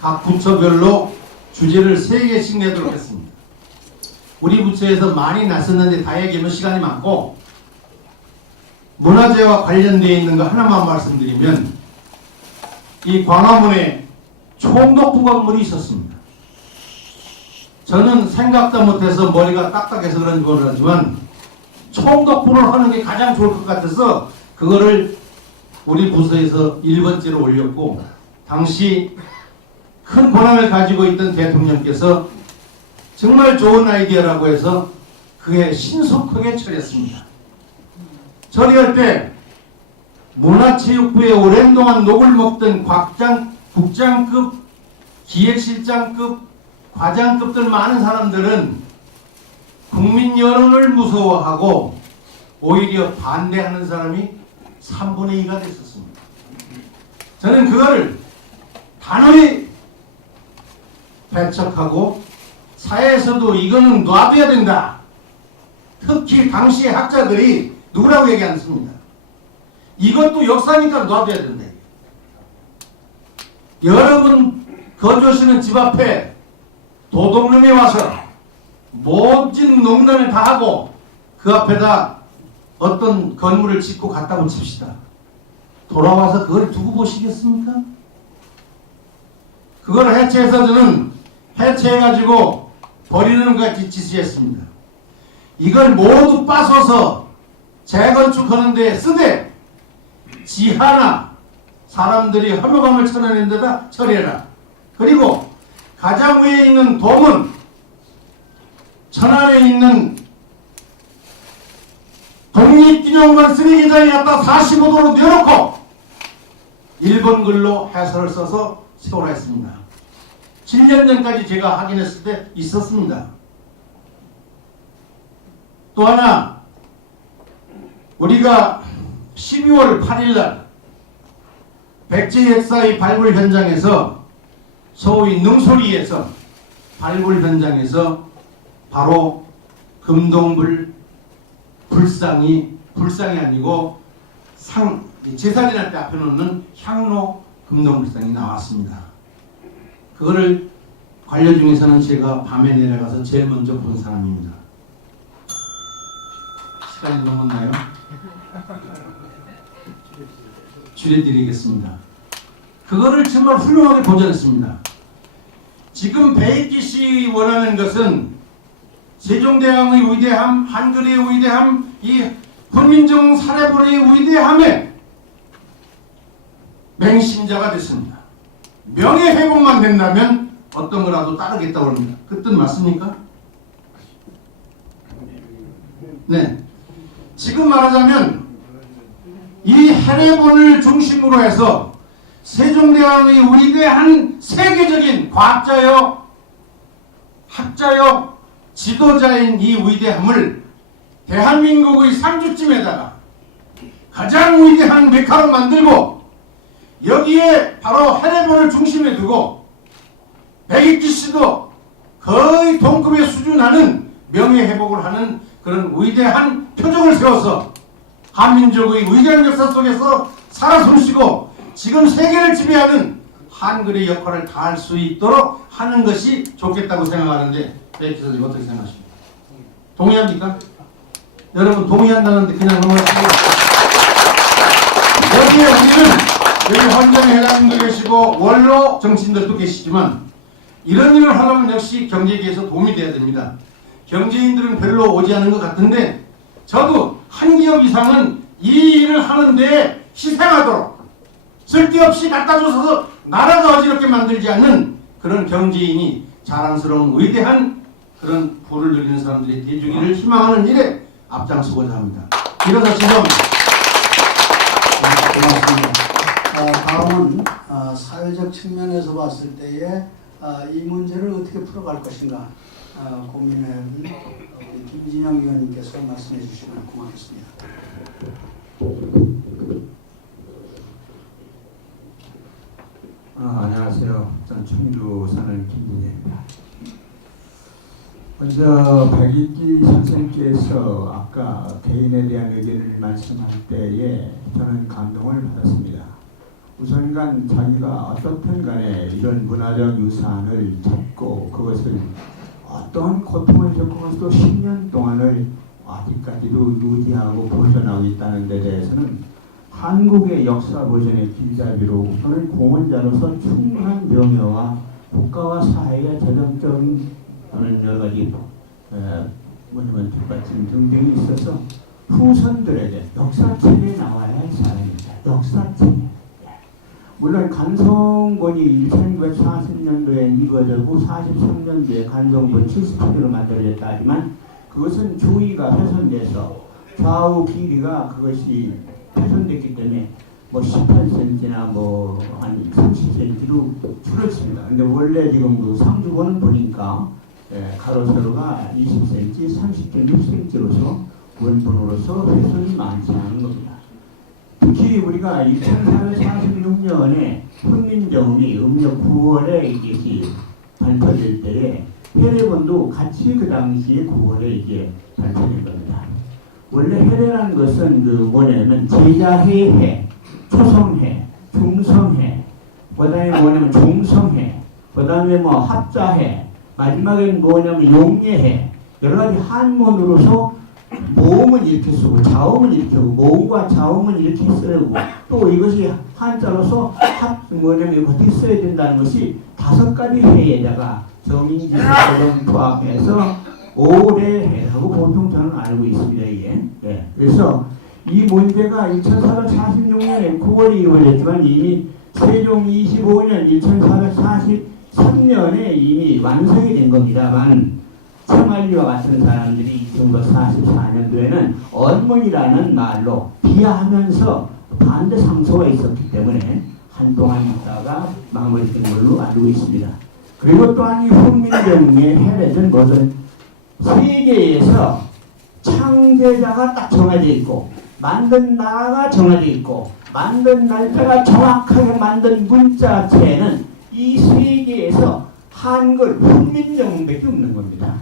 각 부처별로 주제를 3개씩 내도록 했습니다. 우리 부처에서 많이 나섰는데 다 얘기하면 시간이 많고 문화재와 관련되어 있는 거 하나만 말씀드리면 이 광화문에 총독부 건물이 있었습니다. 저는 생각도 못해서 머리가 딱딱해서 그런 걸 하지만 총독부를 하는 게 가장 좋을 것 같아서 그거를 우리 부서에서 1번째로 올렸고 당시 큰 권한을 가지고 있던 대통령께서 정말 좋은 아이디어라고 해서 그에 신속하게 처리했습니다. 처리할 때 문화체육부에 오랜 동안 녹을 먹던 국장급, 기획실장급, 과장급들 많은 사람들은 국민 여론을 무서워하고 오히려 반대하는 사람이 3분의 2가 됐었습니다. 저는 그거를 단호히 배척하고 사회에서도 이거는 놔둬야 된다. 특히 당시의 학자들이 누구라고 얘기 않습니다. 이것도 역사니까 놔둬야 된다. 여러분 거주하시는 집 앞에 도둑놈이 와서 모진 농단을 다 하고 그 앞에다 어떤 건물을 짓고 갖다고 칩시다. 돌아와서 그걸 두고 보시겠습니까? 그걸 해체해서 저는 해체해가지고 버리는 것 같이 지시했습니다. 이걸 모두 빠서서 재건축하는 데 쓰되 지하나 사람들이 혐오감을 쳐내는 데다 처리해라. 그리고 가장 위에 있는 동은 천안에 있는 독립기념관 쓰레기장에 갖다 45도로 내놓고 일본 글로 해설을 써서 세우라 했습니다. 7년 전까지 제가 확인했을 때 있었습니다. 또 하나, 우리가 12월 8일날 백제역사의 발굴 현장에서, 소위 능소리에서 발굴 현장에서 바로 금동불 불상이 아니고 제사지날 때 앞에 놓는 향로 금동불상이 나왔습니다. 그거를 관료 중에서는 제가 밤에 내려가서 제일 먼저 본 사람입니다. 시간이 넘었나요? 줄여드리겠습니다. 그거를 정말 훌륭하게 보존했습니다. 지금 배익기 씨 원하는 것은 세종대왕의 위대함, 한글의 위대함, 이 훈민정 사례부의 위대함에 맹신자가 됐습니다. 명예회복만 된다면 어떤 거라도 따르겠다고 합니다. 그 뜻 맞습니까? 네. 지금 말하자면 이 해례본을 중심으로 해서 세종대왕의 위대한 세계적인 과학자요, 학자요, 지도자인 이 위대함을 대한민국의 상주쯤에다가 가장 위대한 메카로 만들고 여기에 바로 해례본을 중심에 두고 백익기 씨도 거의 동급에 수준하는 명예회복을 하는 그런 위대한 표적을 세워서 한민족의 위대한 역사 속에서 살아 숨쉬고 지금 세계를 지배하는 한글의 역할을 다할 수 있도록 하는 것이 좋겠다고 생각하는데 백익기 선생님 어떻게 생각하십니까? 동의합니까? 여러분 동의한다는데 그냥 넘어가시고, 여기에 우리는 여기 헌정의 회장님도 계시고 원로 정치인들도 계시지만 이런 일을 하려면 역시 경제계에서 도움이 돼야 됩니다. 경제인들은 별로 오지 않은 것 같은데 저도 한 기업 이상은 이 일을 하는데 희생하도록 쓸데없이 갖다 줘서 나라가 어지럽게 만들지 않는 그런 경제인이 자랑스러운 위대한 그런 부를 누리는 사람들이 되주기를 희망하는 일에 앞장서고자 합니다. 이래서 지금 고맙습니다. 다음은 사회적 측면에서 봤을 때에 이 문제를 어떻게 풀어갈 것인가 고민해 우리 김진영 위원님께서 말씀해 주시면 고맙겠습니다. 안녕하세요. 전 청주 사는 김진영입니다. 먼저 백익기 선생님께서 아까 개인에 대한 의견을 말씀할 때에 저는 감동을 받았습니다. 우선간 자기가 어떻든 간에 이런 문화적 유산을 찾고 그것을 어떤 고통을 겪으면서도 10년 동안을 아직까지도 유지하고 보존하고 있다는 데 대해서는 한국의 역사 보존의 길잡이로 저는 공헌자로서 충분한 명예와 국가와 사회의 재정적인 또는 여러 가지 모nument 뒷받침 등등이 있어서 후손들에게 역사책에 나와야 할 사람입니다. 역사책. 물론 간성본이 1940년도에 이루어졌고 43년도에 간성본 70편으로 만들어졌다 하지만 그것은 주위가 훼손돼서 좌우 길이가 그것이 훼손됐기 때문에 뭐 18cm나 뭐 한 30cm로 줄었습니다. 근데 원래 지금 그 상주본은 보니까 가로 세로가 20cm, 30.6cm로서 원본으로서 훼손이 많지 않은 겁니다. 특히 우리가 2446년에 훈민정음이 음력 9월에 이게 발표될 때에 해례본도 같이 그 당시에 9월에 이게 발표된 겁니다. 원래 해례라는 것은 그 뭐냐면 제자해 해, 초성해, 중성해, 그다음에 뭐냐면 중성해, 그다음에 뭐 합자해, 마지막에는 뭐냐면 용례해. 여러 가지 한문으로서 모음은 이렇게 쓰고 자음은 이렇게 하고 모음과 자음은 이렇게 쓰고 또 이것이 한자로서 뭐냐면 어떻게 써야 된다는 것이 5가지 해에다가 정인지를 포함해서 오래해라고 보통 저는 알고 있습니다. 이게. 네. 그래서 이 문제가 2446년에 9월에 이루어졌지만 이미 세종 25년 2443년에 이미 완성이 된 겁니다만 청알리와 같은 사람들이 1944년도에는 언문이라는 말로 비하하면서 반대 상소가 있었기 때문에 한동안 있다가 마무리된 걸로 알고 있습니다. 그리고 또한 이 훈민정음의 해례는 뭐든 세계에서 창제자가 딱 정해져 있고 만든 나라가 정해져 있고 만든 날짜가 정확하게 만든 문자체는 이 세계에서 한글 훈민정음밖에 없는 겁니다.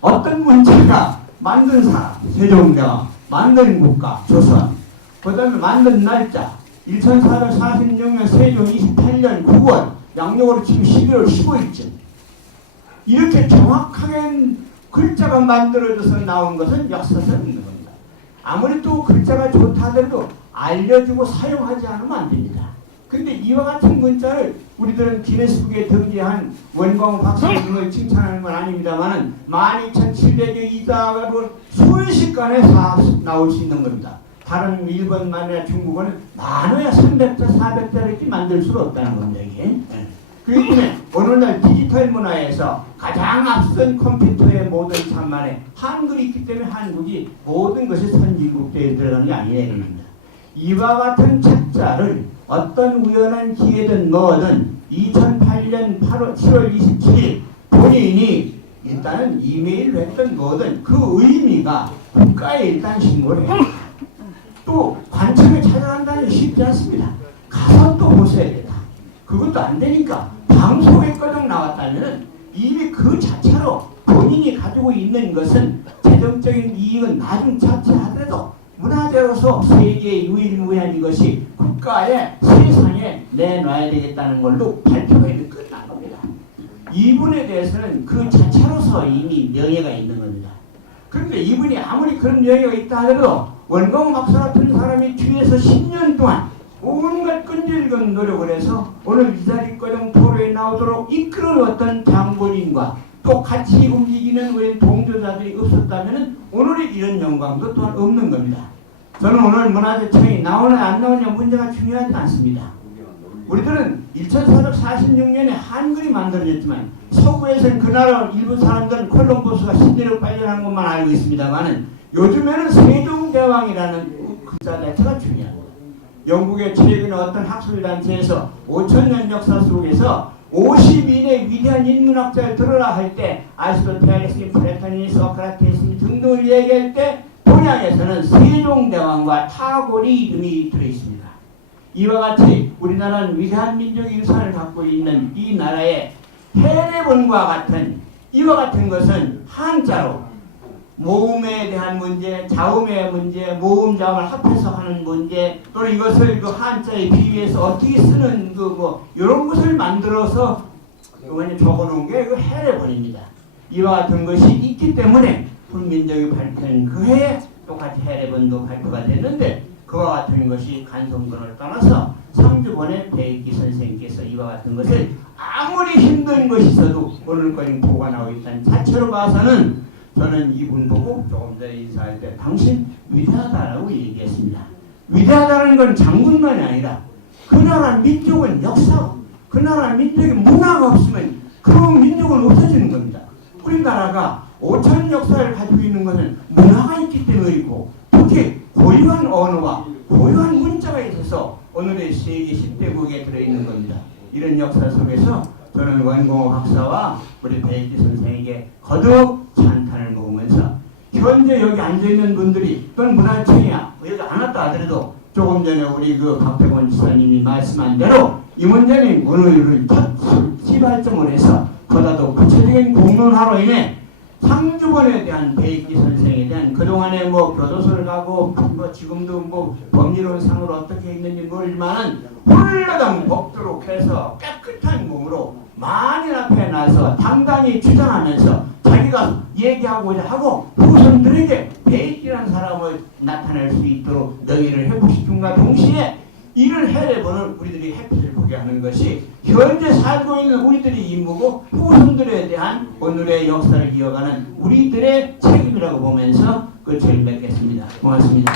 어떤 문자가 만든 사람 세종대왕, 만든 국가 조선, 그 다음에 만든 날짜 1446년 세종 28년 9월 양력으로 치면 11월 15일쯤 이렇게 정확하게 글자가 만들어져서 나온 것은 역사상 없는 겁니다. 아무리 또 글자가 좋다 하더라도 알려주고 사용하지 않으면 안 됩니다. 근데 이와 같은 문자를 우리들은 기네스북에 등재한 원광호 박사님을 칭찬하는 건 아닙니다만 12,700여 이자가로 순식간에 다 나올 수 있는 겁니다. 다른 일본만이나 중국은 많아야 300자, 400자를 이렇게 만들 수가 없다는 겁니다. 이게. 그렇기 때문에 오늘날 디지털 문화에서 가장 앞선 컴퓨터의 모든 참만에 한글이 있기 때문에 한국이 모든 것이 선진국대에 들어가는 게 아니에요. 이와 같은 책자를 어떤 우연한 기회든 뭐든 2008년 7월 27일 본인이 일단은 이메일로 했던 뭐든 그 의미가 국가에 일단 신고를 해요. 또 관청에 찾아간다는 게 쉽지 않습니다. 가서 또 보셔야 된다. 그것도 안 되니까 방송에 꺼정 나왔다면 이미 그 자체로 본인이 가지고 있는 것은 재정적인 이익은 나중 차치하더라도 문화재로서 세계 유일무이한 이것이 국가의 세상에 내놔야 되겠다는 걸로 발표가 이미 끝난 겁니다. 이분에 대해서는 그 자체로서 이미 명예가 있는 겁니다. 그런데 이분이 아무리 그런 명예가 있다 하더라도 원광호 박사 같은 사람이 뒤에서 10년 동안 온갖 끈질긴 노력을 해서 오늘 이 자리거정 토로에 나오도록 이끌어왔던 장본인과 또 같이 움직이는 우리 동조자들이 없었다면 오늘의 이런 영광도 또한 없는 겁니다. 저는 오늘 문화재청이 나오냐 안 나오냐 문제가 중요하지 않습니다. 우리들은 1446년에 한글이 만들어졌지만 서구에서는 그 나라 일부 사람들은 콜럼버스가 신대륙 발견한 것만 알고 있습니다만 요즘에는 세종대왕이라는 글자 자체가 중요합니다. 영국의 최근에 어떤 학술단체에서 5000년 역사 속에서 50인의 위대한 인문학자를 들어라 할 때 아리스토텔레스, 플라톤이, 소크라테스 등등을 얘기할 때 동양에서는 세종대왕과 타고리 이름이 들어있습니다. 이와 같이 우리나라는 위대한 민족의 유산을 갖고 있는 이 나라의 해례본과 같은 이와 같은 것은 한자로 모음에 대한 문제, 자음의 문제, 모음 자음을 합해서 하는 문제, 또는 이것을 그 한자에 비유해서 어떻게 쓰는 이런 것을 만들어서 적어놓은 게 그 해례본입니다. 이와 같은 것이 있기 때문에 훈민정음이 발표한 그 해에 똑같이 해례본도 발표가 됐는데 그와 같은 것이 간송권을 떠나서 상주본의 배익기 선생님께서 이와 같은 것을 아무리 힘든 것이 있어도 오늘까지 보관하고 있다는 자체로 봐서는 저는 이분 보고 조금 전에 인사할 때 당신 위대하다라고 얘기했습니다. 위대하다는 건 장군만이 아니라 그 나라 민족은 역사, 그 나라 민족의 문화가 없으면 그 민족은 없어지는 겁니다. 우리나라가 5천 역사를 가지고 있는 것은 문화가 있기 때문이고 특히 고유한 언어와 고유한 문자가 있어서 오늘의 세계 10대국에 들어있는 겁니다. 이런 역사 속에서 저는 원광호 박사와 우리 배익기 선생에게 거듭 찬탄을 먹으면서 현재 여기 앉아있는 분들이 또는 문화청이야 여기 안 왔다 하더라도 조금 전에 우리 그 박태권 지사님이 말씀한 대로 이 문제는 오늘을 첫 시발점을 해서 보다도 구체적인 공론화로 인해 상주본에 대한 배익기 선생에 대한 그동안에 교도소를 가고 지금도 법리론상으로 어떻게 있는지 모르지만 홀라당 법도록 해서 깨끗한 몸으로 만인 앞에 나서 당당히 주장하면서 자기가 얘기하고자 하고 후손들에게 배익기라는 사람을 나타낼 수 있도록 너희를 회복시킨과 동시에 이를 해례본을 우리들이 햇빛을 보게 하는 것이 현재 살고 있는 우리들의 임무고 후손들에 대한 오늘의 역사를 이어가는 우리들의 책임이라고 보면서 끝을 맺겠습니다. 고맙습니다.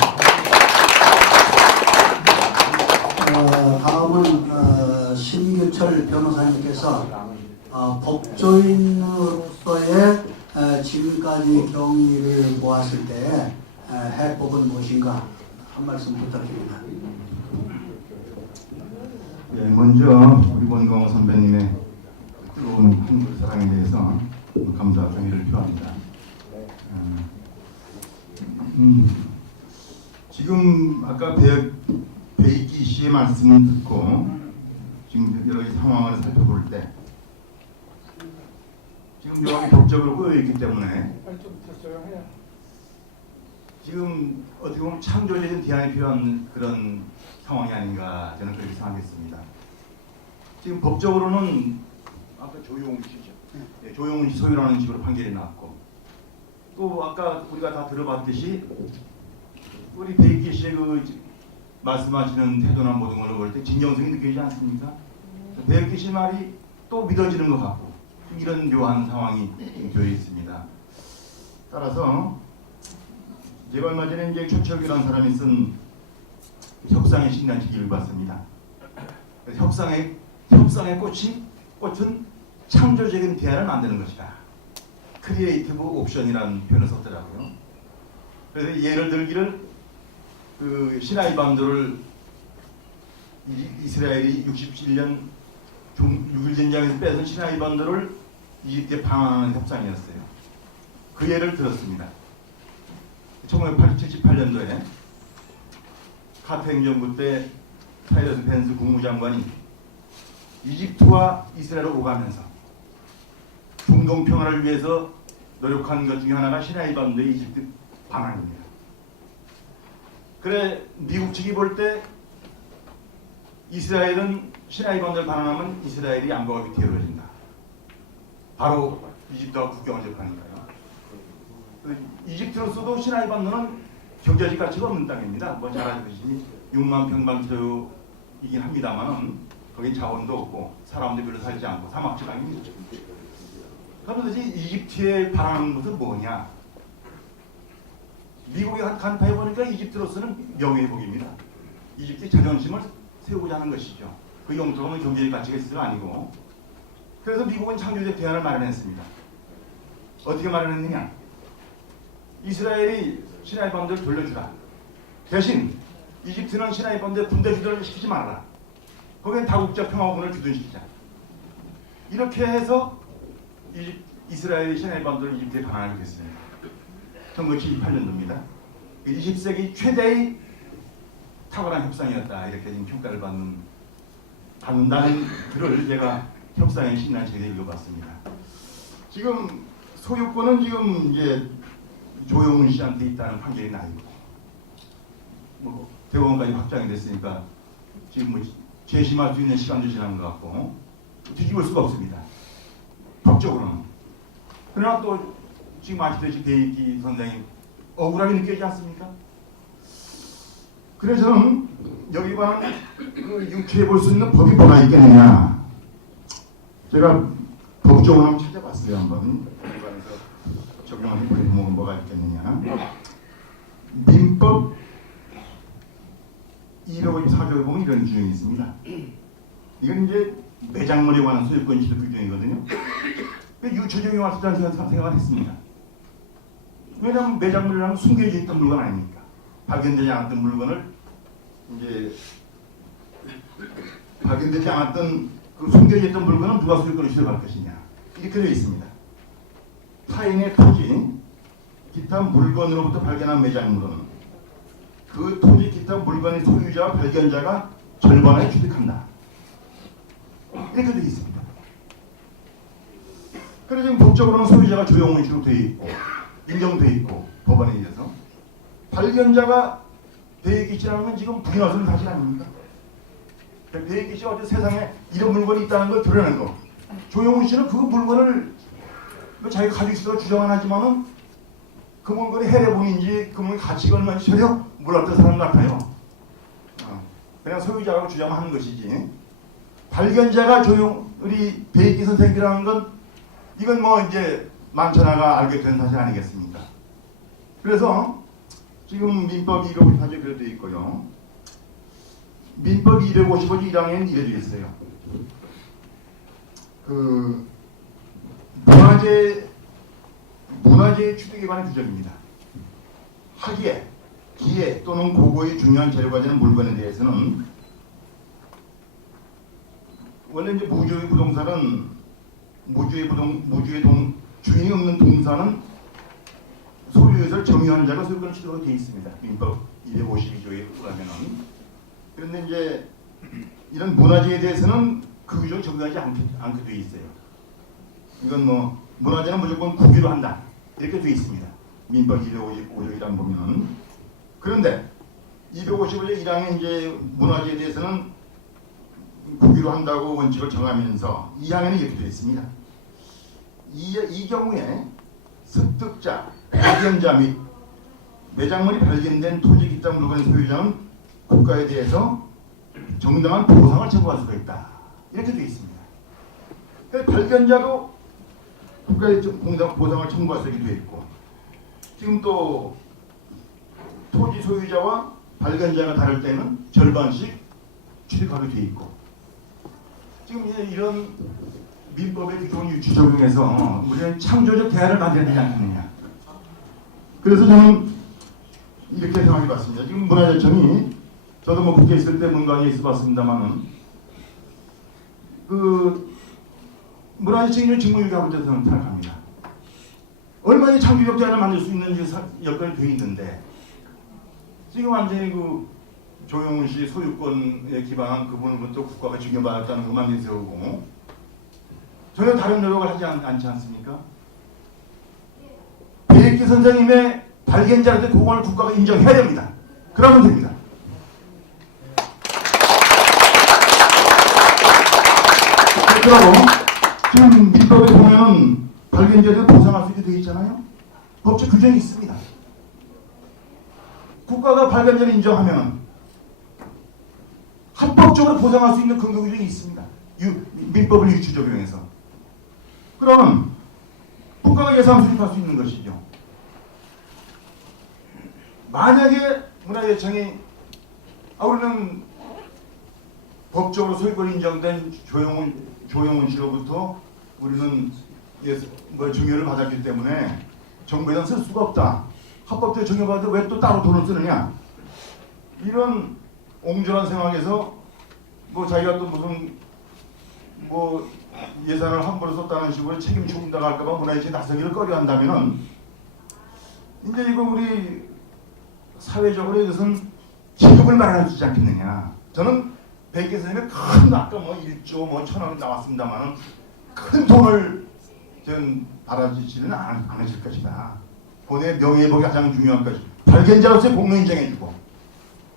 다음은 신규철 변호사님께서 법조인으로서의 지금까지 경위를 보았을 때 해법은 무엇인가 한 말씀 부탁드립니다. 네, 먼저 우리 원광호 선배님의 뜨거운 한국 사랑에 대해서 감사와 경의를 표합니다. 지금 아까 배익기 씨의 말씀을 듣고 지금 여러 가지 상황을 살펴볼 때 지금 묘하게 법적으로 꼬여있기 때문에 지금 어떻게 보면 창조적인 대안이 필요한 그런 상황이 아닌가 저는 그렇게 생각했습니다. 지금 법적으로는 아까 조용훈 씨죠. 네, 조용훈 씨 소유라는 식으로 판결이 났고 또 아까 우리가 다 들어봤듯이 우리 배익기 씨의 그 말씀하시는 태도나 모든 걸 볼 때 진정성이 느껴지지 않습니까? 배익기 씨 말이 또 믿어지는 것 같고 이런 묘한 상황이 되어 있습니다. 따라서 제가 얼마 전에 이제 최철규라는 사람이 쓴 협상의 신간책을 읽었습니다. 협상의 꽃은 창조적인 대안을 만드는 것이다. 크리에이티브 옵션이라는 표현을 썼더라고요. 그래서 예를 들기를 그 시나이 반도를 이스라엘이 67년 6.1 전쟁에서 뺏은 시나이 반도를 이집트에 방한하는 협상이었어요. 그 예를 들었습니다. 1978년도에 카터 행정부 때 타이러스 펜스 국무장관이 이집트와 이스라엘을 오가면서 중동 평화를 위해서 노력한 것 중에 하나가 시나이 반도의 이집트 방한입니다. 그래 미국 측이 볼 때 이스라엘은 시나이 반도를 방한하면 이스라엘이 양보가 밑에 이루어진다. 바로 이집트와 국경을 접하니까요. 이집트로서도 시나이 반도는 경제적 가치가 없는 땅입니다. 뭐 잘 아시듯이 6만 평방미터이긴 합니다만은 거긴 자원도 없고 사람도 별로 살지 않고 사막지 땅입니다. 그러면서 이집트에 바라는 것은 뭐냐? 미국에 간파해 보니까 이집트로서는 명예회복입니다. 이집트의 자존심을 세우고자 하는 것이죠. 그 용도로는 경제적 가치가 있어가 아니고. 그래서 미국은 창조적 대안을 마련했습니다. 어떻게 마련했느냐? 이스라엘이 시나이 반도를 돌려주라. 대신 이집트는 시나이 반도에 군대 주둔을 시키지 말아라. 거기엔 다국적 평화군을 주둔시키자. 이렇게 해서 이스라엘이 시나이 반도를 이집트에 방한하게 됐습니다. 1978년도입니다. 20세기 최대의 탁월한 협상이었다. 이렇게 지금 평가를 받는다는 글을 제가 협상의 신난책에 읽어봤습니다. 지금 소유권은 지금 이제 조용훈 씨한테 있다는 판결이 나 있고, 뭐 대법원까지 확정이 됐으니까 지금 뭐 재심할 수 있는 시간도 지난 것 같고 뒤집을 수가 없습니다. 법적으로는. 그러나 또 지금 아시듯이 배익기 선생님 억울하게 느껴지지 않습니까? 그래서 저는 여기 관한 그 유추해 볼 수 있는 법이 뭐가 있겠느냐. 제가 법적으로 한번 찾아봤어요. 한번 법관에서 적용하는 법이 뭐가 있겠느냐. 민법 254조에 보면 이런 규정이 있습니다. 이건 이제 매장물에 관한 소유권 취득 규정이거든요. 유처적용이 와서 저는 생각을 했습니다. 왜냐하면 매장물이라는 숨겨져 있던 물건 아닙니까? 발견되지 않았던 물건을 이제 발견되지 않았던 그 숨겨져 있던 물건은 누가 소유권을 취득할 것이냐 이렇게 되어 있습니다. 타인의 토지, 기타 물건으로부터 발견한 매장물은 그 토지, 기타 물건의 소유자와 발견자가 절반을 취득한다. 이렇게 되어 있습니다. 그래서 지금 법적으로는 소유자가 조용훈 씨로 되어 있고 인정되어 있고 법원에 의해서 발견자가 배익기 씨라는 건 지금 부인하는 사실 아닙니까? 배익기 씨가 어째 세상에 이런 물건이 있다는 걸 드러낸 거. 조용훈 씨는 그 물건을 자기가 가지고 있어서 주장은 하지만은 그 물건이 해례본인지 그 물건의 가치가 얼마인지 전혀 몰랐던 사람 같아요. 그냥 소유자라고 주장하는 것이지. 발견자가 우리 배익기 선생님이라는 건 이건 뭐 이제 만천하가 알게 된 사실 아니겠습니까? 그래서 지금 민법 254조에 그래 되어 있고요. 민법 255조 1항에는 이래 되어 있어요. 그 문화재 취득에 관한 규정입니다. 학예, 기예 또는 고고의 중요한 재료가 되는 물건에 대해서는 원래 이제 무주의 부동산은 무주의 주인이 없는 동산은 소유에서 정의한 자가 소유권을 취득하게 되어 있습니다. 민법 252조에 의하면은. 그런데 이제 이런 문화재에 대해서는 그 규정이 적용하지 않게 되어 있어요. 이건 뭐 문화재는 무조건 국유로 한다 이렇게 되어 있습니다. 민법 255조 1항 보면은. 그런데 255조 1항에 이제 문화재에 대해서는 국유로 한다고 원칙을 정하면서 2항에는 이렇게 되어 있습니다. 이 경우에 습득자, 발견자 및 매장물이 발견된 토지 기타 물건의 소유자는 국가에 대해서 정당한 보상을 청구할 수가 있다. 이렇게 되어 있습니다. 발견자도 국가에 보상을 청구할 수 있게 되어 있고, 지금 또 토지 소유자와 발견자가 다를 때는 절반씩 취득하게 되어 있고, 지금 이런 민법의 규정을 유치 적용해서 우리는 창조적 대안을 만들어야 되지 않겠느냐. 그래서 저는 이렇게 생각해 봤습니다. 지금 문화재청이, 저도 뭐 국회에 있을 때 문광에 있어 봤습니다만은, 그 문화재청이 직무유기를 하고 있다고 저는 생각합니다. 얼마나 창조적 대안을 만들 수 있는지 여건이 되어 있는데, 지금 완전히 그 조영훈 씨 소유권에 기반한 그 부분부터 국가가 증여받았다는 것만 내세우고 전혀 다른 노력을 하지 않지 않습니까? 배익기 선생님의 발견자한테 그걸 국가가 인정해야 됩니다. 그러면 됩니다. 그리고 지금 민법에 보면은 발견자들 보상할 수 있게 되어 있잖아요. 법적 규정이 있습니다. 국가가 발견자를 인정하면 합법적으로 보상할 수 있는 근거 규정이 있습니다. 민법을 유치 적용해서. 그러면 국가가 예산 수립할 수 있는 것이죠. 만약에 문화재청이 우리는 법적으로 소유권이 인정된 조영훈 씨로부터 우리는 증여를 받았기 때문에 정부에는 쓸 수가 없다. 합법적으로 증여받아도 왜 또 따로 돈을 쓰느냐. 이런 옹졸한 상황에서 뭐 자기가 또 무슨 뭐 예산을 함부로 썼다는 식으로 책임 충분다고 할까봐 문화재청이 나서기를 꺼려한다면은 이제 이거 우리 사회적으로 이것은 기금을 마련할 수 있지 않겠느냐. 저는 백기 선생님의 큰 아까 뭐 1조 뭐 1,000원 나왔습니다만은 큰 돈을 전 받아주지는 않으실 것이다. 본인의 명예회복이 가장 중요한 것이 발견자로서의 공로 인정해주고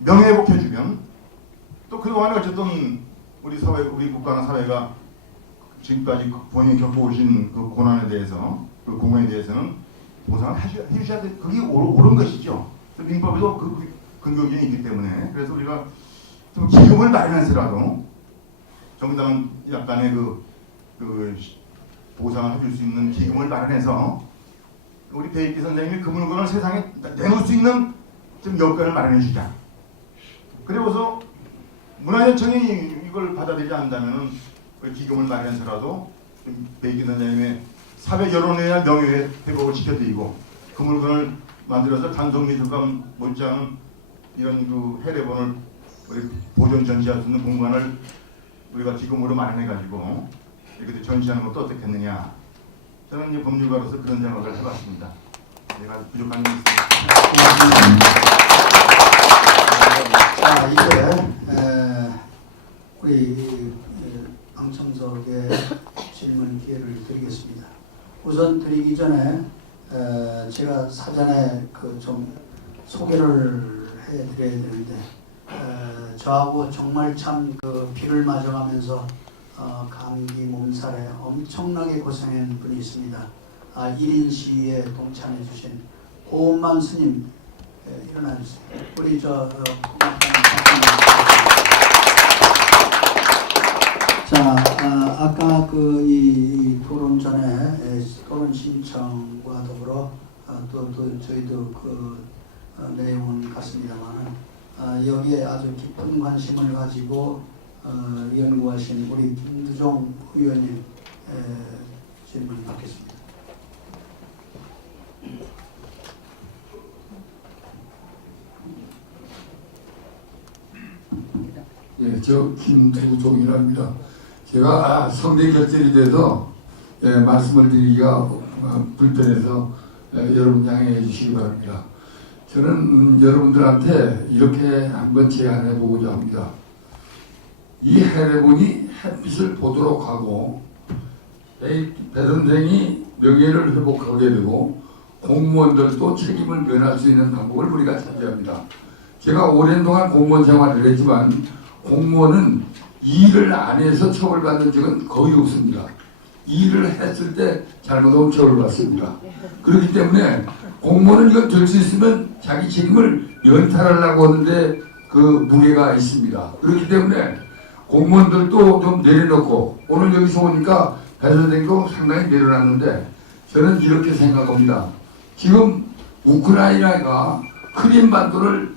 명예회복해주면 또 그동안에 어쨌든 우리 사회, 우리 국가나 사회가 지금까지 본인이 겪어오신 그 고난에 대해서, 그 공헌에 대해서는 보상을 해주셔야 돼. 그게 옳은 것이죠. 민법에도 그 근거기준이 있기 때문에. 그래서 우리가 좀 기금을 마련해서라도 정당한 약간의 그 보상을 해줄 수 있는 기금을 마련해서 우리 배익기 선생님이 그 물건을 세상에 내놓을 수 있는 좀 여건을 마련해 주자. 그리고서 문화재청이 이걸 받아들이지 않는다면 기금을 마련해서라도 배익기 선생님의 사회 여론에 대한 명예 회복을 지켜드리고 그 물건을 만들어서 단성미술관 못지않은 이런 그 해례본을 우리 보존 전시할 수 있는 공간을 우리가 기금으로 마련해가지고 이렇게 전시하는 것도 어떻겠느냐. 저는 이제 법률가로서 그런 생각을 해봤습니다. 내가 부족한 게 있습니다. 자, 이제 우리 방청석에 질문 기회를 드리겠습니다. 우선 드리기 전에 제가 사전에 그 좀 소개를 해드려야 되는데 저하고 정말 참 그 비를 맞아가면서 감기 몸살에 엄청나게 고생한 분이 있습니다. 1인 시위에 동참해 주신 고은만 스님 일어나 주세요. 우리 자, 아까 이 토론 전에 토론 신청과 더불어 또 저희도 그 내용은 같습니다만은 여기에 아주 깊은 관심을 가지고 연구하신 우리 김두종 의원님 질문 받겠습니다. 예, 저 김두종이랍니다. 제가 성대 결절이 돼서 말씀을 드리기가 불편해서 여러분 양해해 주시기 바랍니다. 저는 여러분들한테 이렇게 한번 제안해 보고자 합니다. 이 해례본이 햇빛을 보도록 하고 배 선생이 명예를 회복하게 되고 공무원들도 책임을 면할 수 있는 방법을 우리가 찾아야 합니다. 제가 오랜 동안 공무원 생활을 했지만 공무원은 일을 안 해서 처벌받는 적은 거의 없습니다. 일을 했을 때 잘못하면 처벌받습니다. 그렇기 때문에 공무원은 이걸 될 수 있으면 자기 책임을 면탈하려고 하는데 그 무게가 있습니다. 그렇기 때문에 공무원들도 좀 내려놓고 오늘 여기서 오니까 배 선생도 상당히 내려놨는데 저는 이렇게 생각합니다. 지금 우크라이나가 크림반도를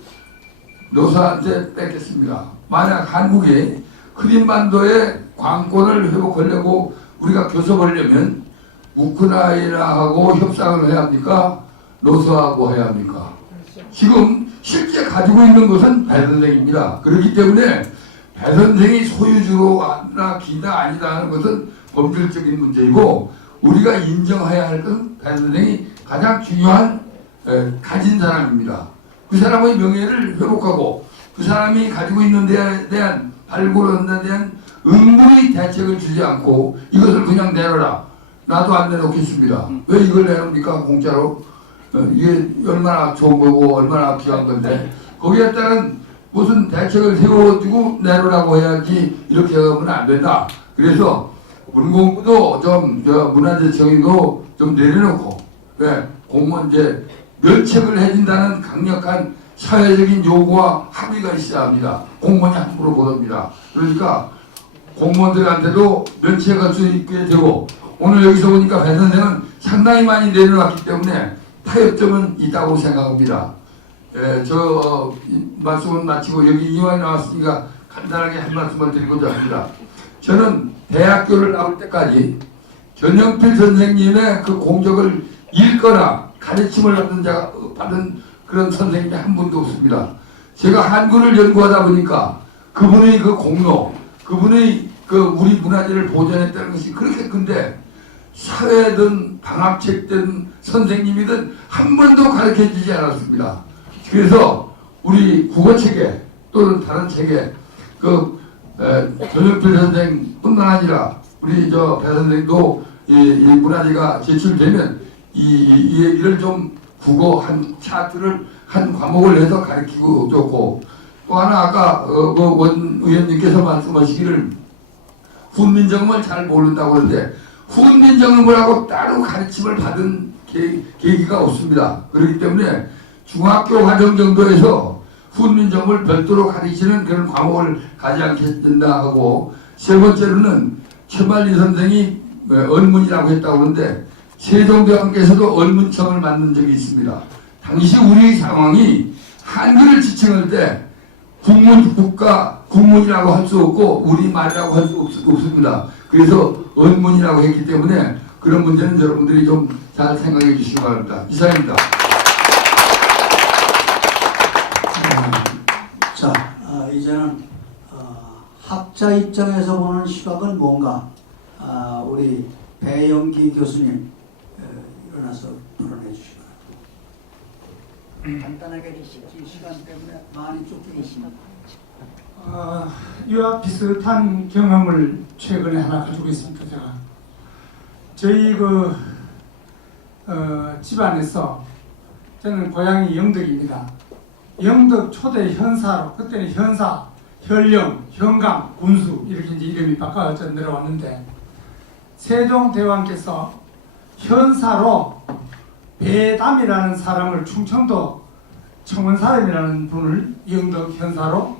노사한테 뺏겼습니다. 만약 한국이 크림반도의 관권을 회복하려고 우리가 교섭하려면 우크라이나하고 협상을 해야 합니까? 노사하고 해야 합니까? 지금 실제 가지고 있는 것은 배 선생입니다. 그렇기 때문에 배 선생이 소유주로나 기다 아니다 하는 것은 법률적인 문제이고 우리가 인정해야 할 것은 배 선생이 가장 중요한 가진 사람입니다. 그 사람의 명예를 회복하고 그 사람이 가지고 있는 데에 대한 발굴에 대한 응급의 대책을 주지 않고 이것을 그냥 내놔라. 나도 안 내놓겠습니다. 왜 이걸 내놓습니까? 공짜로. 이게 얼마나 좋은 거고 얼마나 귀한 건데 거기에 따른 무슨 대책을 세워주고 내놓으라고 해야지 이렇게 하면 안 된다. 그래서 문공부도 좀 문화재청도 좀 내려놓고 공무원 이제 면책을 해준다는 강력한 사회적인 요구와 합의가 있어야 합니다. 공무원이 함부로 못합니다. 그러니까 공무원들한테도 면책할 수 있게 되고 오늘 여기서 보니까 배 선생은 상당히 많이 내려놨기 때문에 타협점은 있다고 생각합니다. 저 말씀을 마치고 여기 이완이 나왔으니까 간단하게 한 말씀을 드리고자 합니다. 저는 대학교를 나올 때까지 전영필 선생님의 그 공적을 읽거나 가르침을 받은 그런 선생님이 한 분도 없습니다. 제가 한글을 연구하다 보니까 그분의 그 공로, 그분의 그 우리 문화재를 보존했다는 것이 그렇게 큰데 사회든 방학책든 선생님이든 한 번도 가르쳐주지 않았습니다. 그래서 우리 국어책에 또는 다른 책에 전영필 선생뿐만 아니라 우리 배 선생도 이 문화재가 제출되면 이 얘기를 좀 국어 한 차트를 한 과목을 해서 가르치고 좋고 또 하나 아까 원 의원님께서 말씀하시기를 훈민정음을 잘 모른다고 하는데 훈민정음을 따로 가르침을 받은 계기가 없습니다. 그렇기 때문에 중학교 과정 정도에서 훈민정음을 별도로 가르치는 그런 과목을 가지 않게 된다 하고 세 번째로는 최만리 선생이 언문이라고 했다고 하는데 세종대왕께서도 언문청을 만든 적이 있습니다. 당시 우리 상황이 한글을 지칭할 때 국문이라고 할 수 없고 우리말이라고 할 수 없습니다. 그래서 언문이라고 했기 때문에 그런 문제는 여러분들이 좀 잘 생각해 주시기 바랍니다. 이상입니다. 자, 이제는 학자 입장에서 보는 시각은 뭔가 우리 배영기 교수님 일어나서 토론해 주시기 바랍니다. 간단하게 시간 때문에 많이 쫓기겠습니다. 이와 비슷한 경험을 최근에 하나 가지고 있습니다. 제가 저희 집안에서 저는 고향이 영덕입니다. 영덕 초대 현사로 그때는 현사, 현령, 현강, 군수 이렇게 이제 이름이 바꿔져 내려왔는데 세종대왕께서 현사로 배담이라는 사람을 충청도 청원 사람이라는 분을 영덕 현사로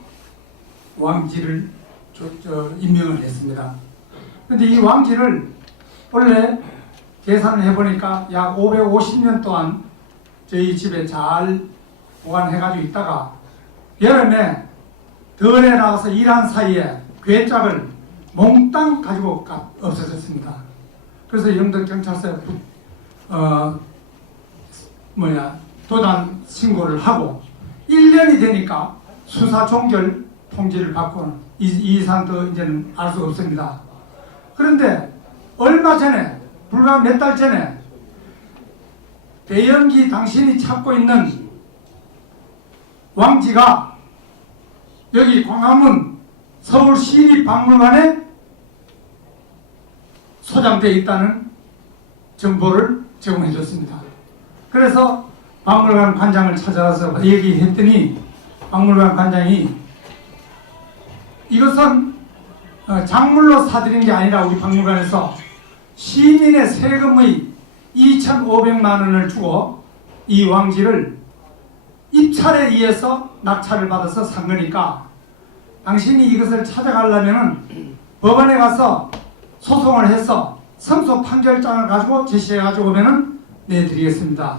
왕지를 임명을 했습니다. 그런데 이 왕지를 원래 계산을 해보니까 약 550년 동안 저희 집에 잘 보관해가지고 있다가 여름에 덜에 나가서 일한 사이에 괴짝을 몽땅 가지고 없어졌습니다. 그래서 영덕경찰서에 도난 신고를 하고 1년이 되니까 수사 종결 통지를 받고는 이 이상 더 이제는 알 수 없습니다. 그런데 얼마 전에 불과 몇 달 전에 배영기 당신이 찾고 있는 왕지가 여기 광화문 서울시립박물관에 소장되어 있다는 정보를 제공해 줬습니다. 그래서 박물관 관장을 찾아가서 얘기했더니 박물관 관장이 이것은 작물로 사들인 게 아니라 우리 박물관에서 시민의 세금의 2,500만 원을 주고 이 왕지를 입찰에 의해서 낙찰을 받아서 산 거니까 당신이 이것을 찾아가려면 법원에 가서 소송을 해서 승소 판결장을 가지고 제시해 가지고 오면은 내드리겠습니다.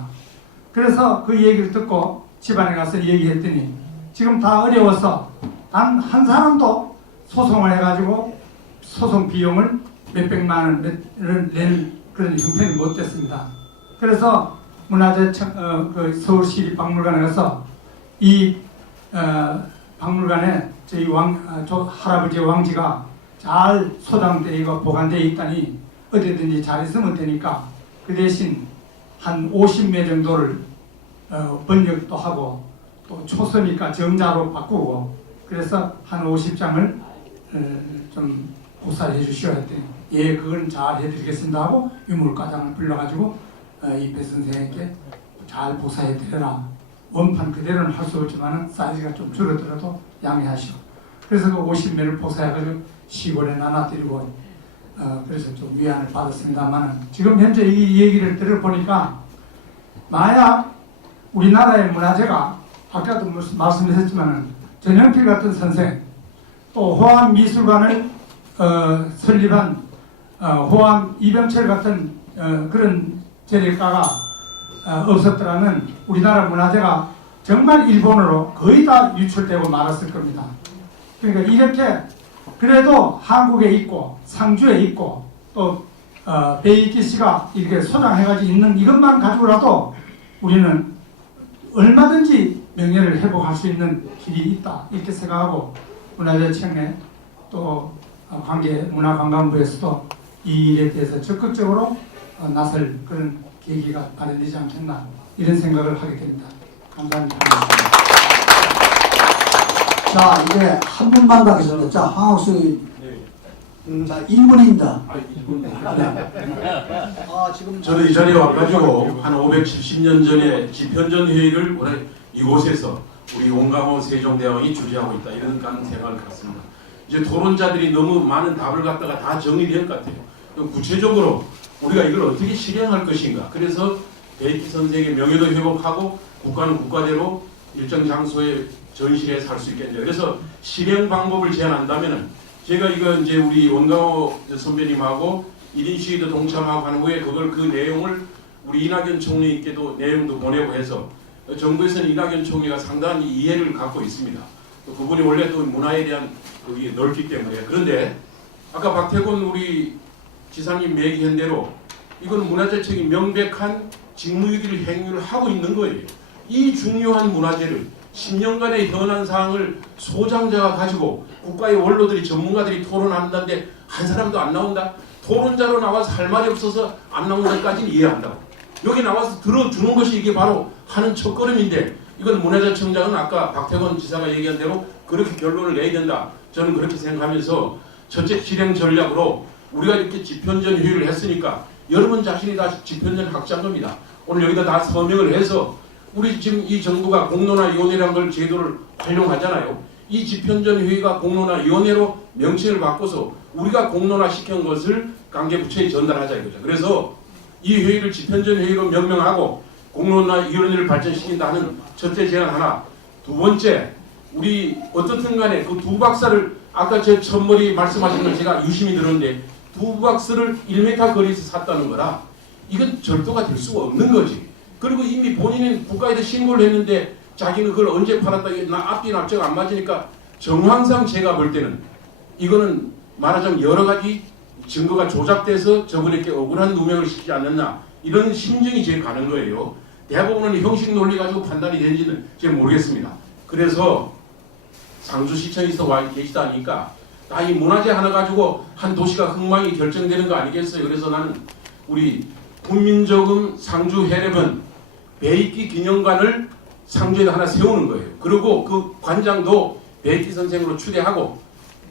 그래서 그 얘기를 듣고 집안에 가서 얘기했더니 지금 다 어려워서 단 한 사람도 소송을 해가지고 소송 비용을 몇백만 원을 낼 그런 형편이 못 됐습니다. 그래서 그 서울시립박물관에 가서 이 박물관에 저희 할아버지 왕지가 잘 소장되어 보관되어 있다니 어디든지 잘 있으면 되니까 그 대신 한 50매 정도를 번역도 하고 또 초서니까 정자로 바꾸고 그래서 한 50장을 좀 보사해 주시오 했더니 예 그건 잘 해드리겠습니다 하고 유물과장을 불러가지고 이 배 선생에게 잘 보사해 드려라. 원판 그대로는 할 수 없지만 사이즈가 좀 줄어들어도 양해하시오. 그래서 그 50매를 보사해가지고 시골에 나눠드리고 그래서 좀 위안을 받았습니다만 지금 현재 이 얘기를 들어보니까 만약 우리나라의 문화재가 아까도 말씀하셨지만 전영필 같은 선생 또 호암미술관을 설립한 호암 이병철 같은 그런 재력가가 없었더라면 우리나라 문화재가 정말 일본으로 거의 다 유출되고 말았을 겁니다. 그러니까 이렇게 그래도 한국에 있고 상주에 있고 또 베이키 씨가 이렇게 소장해가지고 있는 이것만 가지고라도 우리는 얼마든지 명예를 회복할 수 있는 길이 있다 이렇게 생각하고 문화재청에 또 문화관광부에서도 이 일에 대해서 적극적으로 나설 그런 계기가 마련되지 않겠나 이런 생각을 하게 됩니다. 감사합니다. 자 이제 한 분만 가겠습니다. 자 황학수 자 1분입니다. 지금 저는 이 자리에 와가지고 한 570년 전에 집현전 회의를 오늘 이곳에서 우리 원강호 세종대왕이 주재하고 있다 이런 생각을 갖습니다. 이제 토론자들이 너무 많은 답을 갖다가 다 정리될 것 같아요. 구체적으로 우리가 이걸 어떻게 실행할 것인가. 그래서 베이키 선생의 명예도 회복하고 국가는 국가대로 일정 장소에 전시에 살 수 있겠네요. 그래서 실행 방법을 제안한다면은 제가 이거 이제 우리 원강호 선배님하고 1인 시위도 동참하고 한 후에 그 내용을 우리 이낙연 총리께도 내용도 보내고 해서 정부에서는 이낙연 총리가 상당히 이해를 갖고 있습니다. 또 그분이 원래 또 문화에 대한 그게 넓기 때문에. 그런데 아까 박태곤 우리 지사님 얘기한 대로 이건 문화재청이 명백한 직무유기를 행위를 하고 있는 거예요. 이 중요한 문화재를 10년간의 현안 사항을 소장자가 가지고 국가의 원로들이 전문가들이 토론한다는데 한 사람도 안 나온다? 토론자로 나와서 할 말이 없어서 안 나오는 것까지는 이해한다고. 여기 나와서 들어주는 것이 이게 바로 하는 첫걸음인데 이건 문화재청장은 아까 박태건 지사가 얘기한 대로 그렇게 결론을 내야 된다. 저는 그렇게 생각하면서 첫째 실행 전략으로 우리가 이렇게 집현전 회의를 했으니까 여러분 자신이 다 집현전 학자인 겁니다. 오늘 여기다 다 서명을 해서 우리 지금 이 정부가 공론화위원회라는 걸 제도를 활용하잖아요. 이 집현전 회의가 공론화위원회로 명칭을 바꿔서 우리가 공론화시킨 것을 관계부처에 전달하자 이거죠. 그래서 이 회의를 집현전 회의로 명명하고 공론화위원회를 발전시킨다는 첫째 제안 하나. 두 번째, 우리 어떻든 간에 그 두 박사를 아까 제 첫머리 말씀하신 걸 제가 유심히 들었는데 두 박스를 1m 거리에서 샀다는 거라 이건 절도가 될 수가 없는 거지. 그리고 이미 본인은 국가에다 신고를 했는데 자기는 그걸 언제 팔았다 앞뒤 납작 안 맞으니까 정황상 제가 볼 때는 이거는 말하자면 여러 가지 증거가 조작돼서 저분에게 억울한 누명을 시키지 않았나 이런 심정이 제일 가는 거예요. 대부분은 형식 논리 가지고 판단이 되는지는 제가 모르겠습니다. 그래서 상주시청에서 와 계시다니까 이 문화재 하나 가지고 한 도시가 흥망이 결정되는 거 아니겠어요? 그래서 나는 우리 훈민정음 상주 해례본 배익기 기념관을 상주에 하나 세우는 거예요. 그리고 그 관장도 배익기 선생으로 추대하고,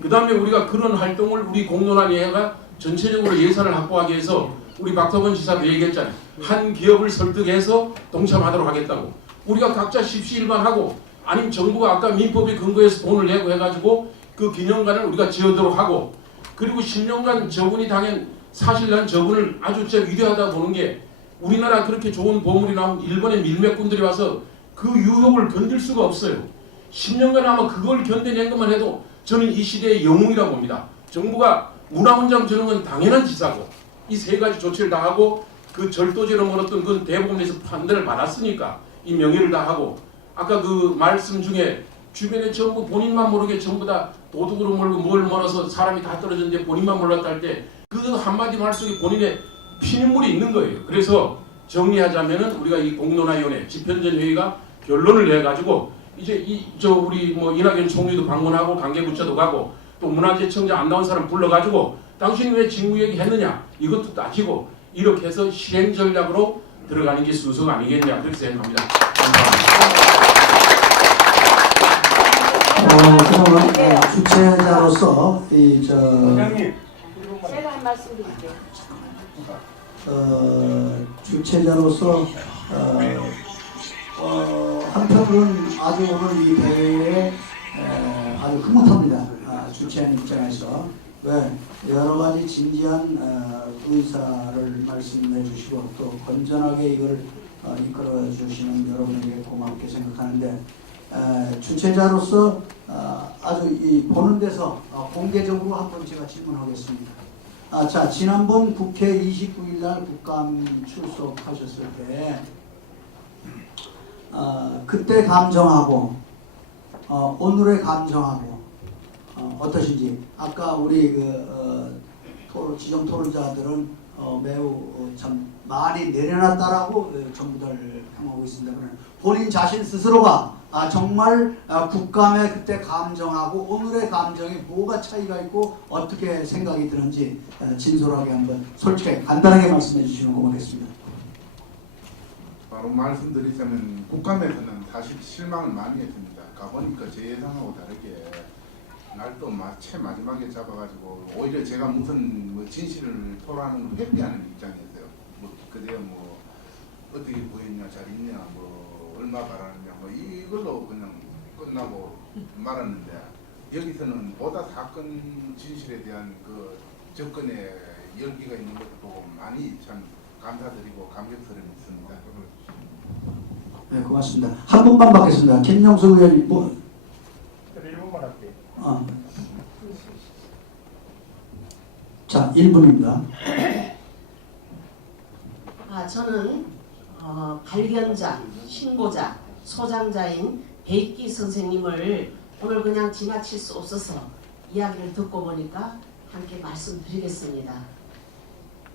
그 다음에 우리가 그런 활동을 우리 공론화위회가 전체적으로 예산을 확보하기 위해서 우리 박서건 지사도 얘기했잖아요. 한 기업을 설득해서 동참하도록 하겠다고. 우리가 각자 십시일반하고, 아니면 정부가 아까 민법에 근거해서 돈을 내고 해가지고 그 기념관을 우리가 지어도록 하고, 그리고 10년간 저분이 당연 사실 난 저분을 아주 진짜 위대하다 보는 게, 우리나라 그렇게 좋은 보물이 나온 일본의 밀매꾼들이 와서 그 유혹을 견딜 수가 없어요. 10년간 아마 그걸 견뎌낸 것만 해도 저는 이 시대의 영웅이라고 봅니다. 정부가 문화훈장 주는 건 당연한 지사고, 이 세 가지 조치를 다 하고 그 절도죄로 몰았던 그 대법원에서 판단을 받았으니까 이 명예를 다 하고, 아까 그 말씀 중에 주변에 전부 본인만 모르게 전부 다 도둑으로 몰고 뭘 몰아서 사람이 다 떨어졌는데 본인만 몰랐다 할 때 그 한마디 말 속에 본인의 피눈물이 있는 거예요. 그래서 정리하자면은 우리가 이 공론화위원회 집현전 회의가 결론을 내가지고 이제 우리 뭐 이낙연 총리도 방문하고 관계부처도 가고 또 문화재청장 안 나온 사람 불러가지고 당신이 왜 직무 얘기했느냐 이것도 따지고 이렇게 해서 실행 전략으로 들어가는 게 순서가 아니겠냐 그렇게 생각합니다. 그러면 주최자로서 제가 한 말씀 드릴게요. 주최자로서 한편으로는 아주 오늘 이 대회에 아주 흐뭇합니다. 주최한 입장에서 왜 여러 가지 진지한 의사를 말씀해 주시고 또 건전하게 이걸 이끌어 주시는 여러분에게 고맙게 생각하는데, 주최자로서 아주 이 보는 데서 공개적으로 한번 제가 질문하겠습니다. 자, 지난번 국회 29일 날 국감 출석하셨을 때 그때 감정하고 오늘의 감정하고 어떠신지, 아까 우리 지정 토론자들은 매우 참 많이 내려놨다라고 전부들 평하고 있습니다. 본인 자신 스스로가 정말 국감의 그때 감정하고 오늘의 감정이 뭐가 차이가 있고 어떻게 생각이 드는지 진솔하게 한번 솔직하게 간단하게 말씀해 주시면 고맙겠습니다. 바로 말씀드리자면 국감에서는 사실 실망을 많이 했습니다. 가보니까 제 예상하고 다르게 날도 채 마지막에 잡아가지고 오히려 제가 무슨 진실을 토로하는 걸 회피하는 입장이었어요. 그래야 어떻게 보였냐, 잘 있냐, 얼마 바라느냐, 이걸로 그냥 끝나고 말았는데, 여기서는 보다 사건 진실에 대한 그 접근의 열기가 있는 것을 보고 많이 참 감사드리고 감격스럽습니다. 네, 고맙습니다. 한 분만 받겠습니다. 김영수 의원님. 1분만 할게요. 자, 1분입니다. 저는 발견자, 신고자, 소장자인 배익기 선생님을 오늘 그냥 지나칠 수 없어서 이야기를 듣고 보니까 함께 말씀드리겠습니다.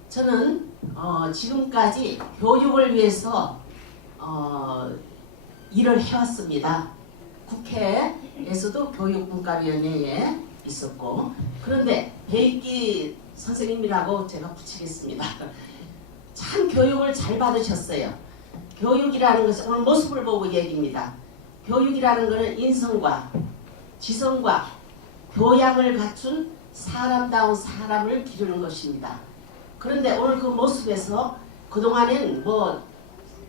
저는 지금까지 교육을 위해서 일을 해왔습니다. 국회에서도 교육분과위원회에 있었고, 그런데 배익기 선생님이라고 제가 붙이겠습니다. 참 교육을 잘 받으셨어요. 교육이라는 것은 오늘 모습을 보고 얘기입니다. 교육이라는 것은 인성과 지성과 교양을 갖춘 사람다운 사람을 기르는 것입니다. 그런데 오늘 그 모습에서 그동안엔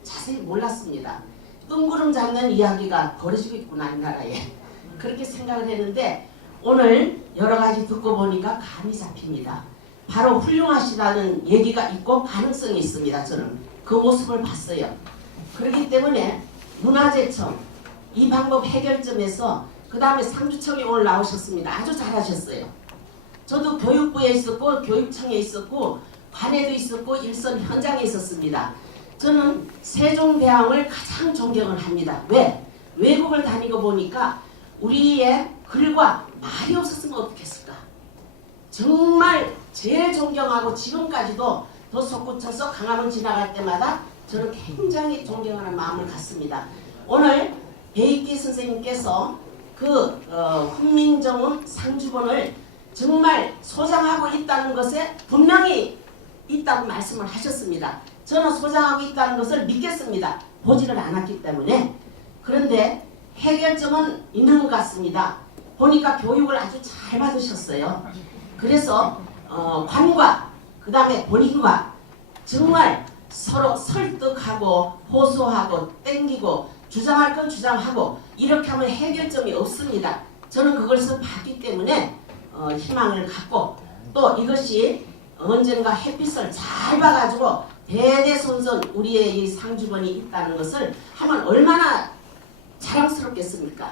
자세히 몰랐습니다. 뜬구름 잡는 이야기가 벌어지고 있구나 이 나라에. 그렇게 생각을 했는데 오늘 여러 가지 듣고 보니까 감이 잡힙니다. 바로 훌륭하시다는 얘기가 있고 가능성이 있습니다. 저는 그 모습을 봤어요. 그렇기 때문에 문화재청 이 방법 해결점에서 그 다음에 상주청에 오늘 나오셨습니다. 아주 잘하셨어요. 저도 교육부에 있었고 교육청에 있었고 관에도 있었고 일선 현장에 있었습니다. 저는 세종대왕을 가장 존경을 합니다. 왜? 외국을 다니고 보니까 우리의 글과 말이 없었으면 어떻겠을까? 정말 제일 존경하고 지금까지도 더 솟구쳐서 강화문 지나갈 때마다 저는 굉장히 존경하는 마음을 갖습니다. 오늘 배익기 선생님께서 훈민정음 상주본을 정말 소장하고 있다는 것에 분명히 있다고 말씀을 하셨습니다. 저는 소장하고 있다는 것을 믿겠습니다. 보지를 않았기 때문에. 그런데 해결점은 있는 것 같습니다. 보니까 교육을 아주 잘 받으셨어요. 그래서 관과 그 다음에 본인과 정말 서로 설득하고 호소하고 땡기고 주장할 건 주장하고 이렇게 하면 해결점이 없습니다. 저는 그것을 봤기 때문에 희망을 갖고 또 이것이 언젠가 햇빛을 잘 봐가지고 대대손손 우리의 이 상주번이 있다는 것을 하면 얼마나 자랑스럽겠습니까?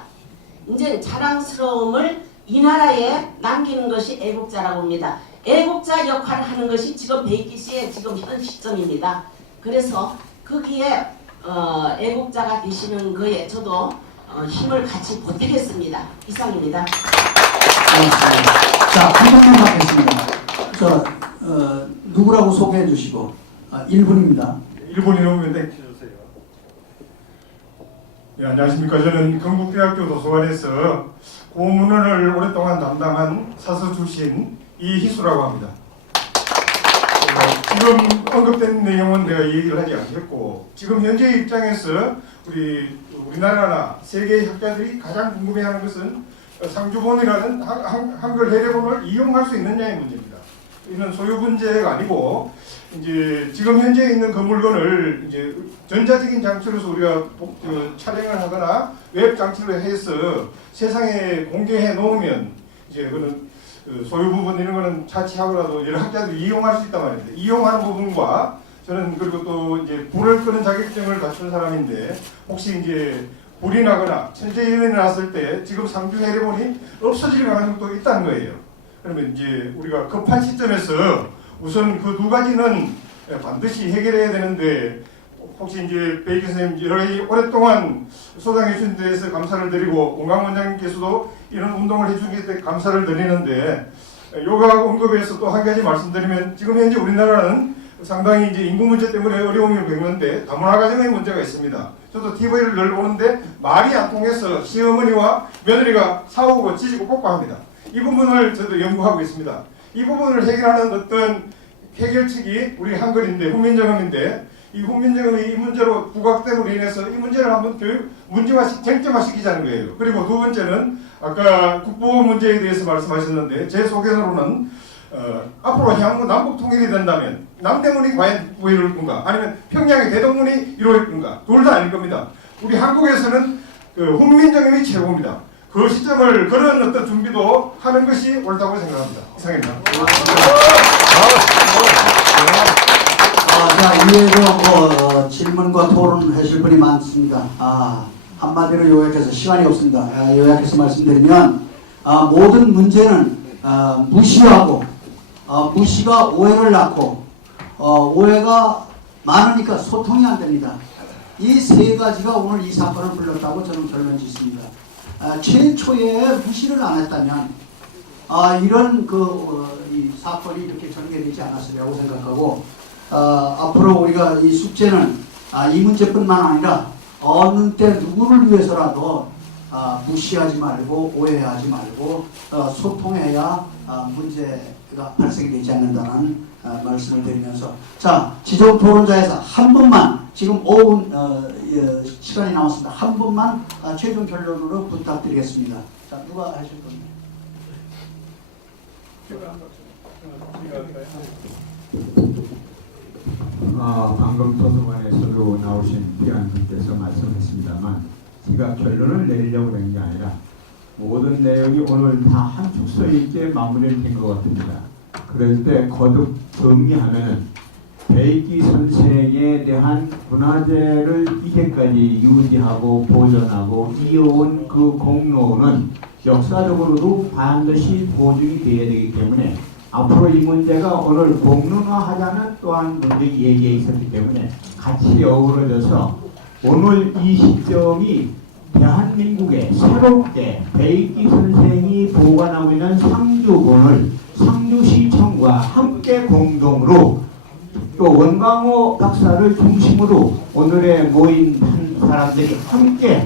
이제 자랑스러움을 이 나라에 남기는 것이 애국자라고 합니다. 애국자 역할을 하는 것이 지금 베이키 씨의 지금 현 시점입니다. 그래서 거기에 애국자가 되시는 거에 저도 힘을 같이 보태겠습니다. 이상입니다. 자, 한 분만 받겠습니다. 누구라고 소개해 주시고 1분입니다. 1분이 넘으면 땡겨주세요. 네, 안녕하십니까. 저는 경북대학교 도서관에서 고문원을 오랫동안 담당한 사서 출신 이희수라고 합니다. 지금 언급된 내용은 내가 얘기를 하지 않겠고 지금 현재 입장에서 우리나라나 세계의 학자들이 가장 궁금해하는 것은 상주본이라는 한글 해례본을 이용할 수 있느냐의 문제입니다. 이는 소유 문제가 아니고 이제 지금 현재 있는 그 물건을 이제 전자적인 장치로서 우리가 촬영을 하거나 웹 장치로 해서 세상에 공개해 놓으면 이제 그는 소유 부분 이런 거는 차치하고라도 여러 학자들이 이용할 수 있단 말입니다. 이용하는 부분과 저는 그리고 또 이제 불을 끄는 자격증을 갖춘 사람인데 혹시 이제 불이 나거나 천재연이 났을 때 지금 상주 해례본이 없어질 가능성도 있다는 거예요. 그러면 이제 우리가 급한 시점에서 우선 그 두 가지는 반드시 해결해야 되는데 혹시 이제 베이키 선생님 여러 오랫동안 소장해 주신 데에서 감사를 드리고 원강 원장님께서도 이런 운동을 해주기 때문에 감사를 드리는데 요가 언급에서 또 한 가지 말씀드리면 지금 현재 우리나라는 상당히 이제 인구 문제 때문에 어려움을 겪는데 다문화 가정의 문제가 있습니다. 저도 TV를 늘 보는데 말이 안 통해서 시어머니와 며느리가 싸우고 지지고 볶고합니다. 이 부분을 저도 연구하고 있습니다. 이 부분을 해결하는 어떤 해결책이 우리 한글인데 훈민정음인데 이 훈민정음이 이 문제로 부각됨으로 인해서 이 문제를 한번 문제화 쟁점화시키자는 거예요. 그리고 두 번째는 아까 국보 문제에 대해서 말씀하셨는데 제 소견으로는 앞으로 향후 남북 통일이 된다면 남대문이 과연 이룰 건가 아니면 평양의 대동문이 이룰 건가 둘 다 아닐 겁니다. 우리 한국에서는 훈민정음이 최고입니다. 그 시점을 그런 어떤 준비도 하는 것이 옳다고 생각합니다. 이상입니다. 자, 이외에도 질문과 토론하실 분이 많습니다. 한마디로 요약해서 시간이 없습니다. 요약해서 말씀드리면 모든 문제는 무시하고 무시가 오해를 낳고 오해가 많으니까 소통이 안 됩니다. 이 세 가지가 오늘 이 사건을 불렀다고 저는 결론 짓습니다. 최초에 무시를 안 했다면 이런 이 사건이 이렇게 전개되지 않았으리라고 생각하고 앞으로 우리가 이 숙제는 이 문제뿐만 아니라 어느 때 누구를 위해서라도 무시하지 말고 오해하지 말고 소통해야 문제가 발생되지 않는다는 말씀을 드리면서 자 지정 토론자에서 한 분만 지금 5분 시간이 남았습니다. 한 분만 최종 결론으로 부탁드리겠습니다. 자 누가 하실 겁니다. 방금 도서관에서도 나오신 위원님께서 말씀했습니다만 제가 결론을 내리려고 한 게 아니라 모든 내용이 오늘 다 한 축소 있게 마무리된 것 같습니다. 그럴 때 거듭 정리하면 베이키 선생에 대한 문화재를 이제까지 유지하고 보존하고 이어온 그 공로는 역사적으로도 반드시 보증이 되어야 되기 때문에 앞으로 이 문제가 오늘 공론화하자는 또한 문제 얘기에 있었기 때문에 같이 어우러져서 오늘 이 시점이 대한민국에 새롭게 베이키 선생이 보관하고 있는 상주본을 상주시청과 함께 공동으로 또 원광호 박사를 중심으로 오늘에 모인 한 사람들이 함께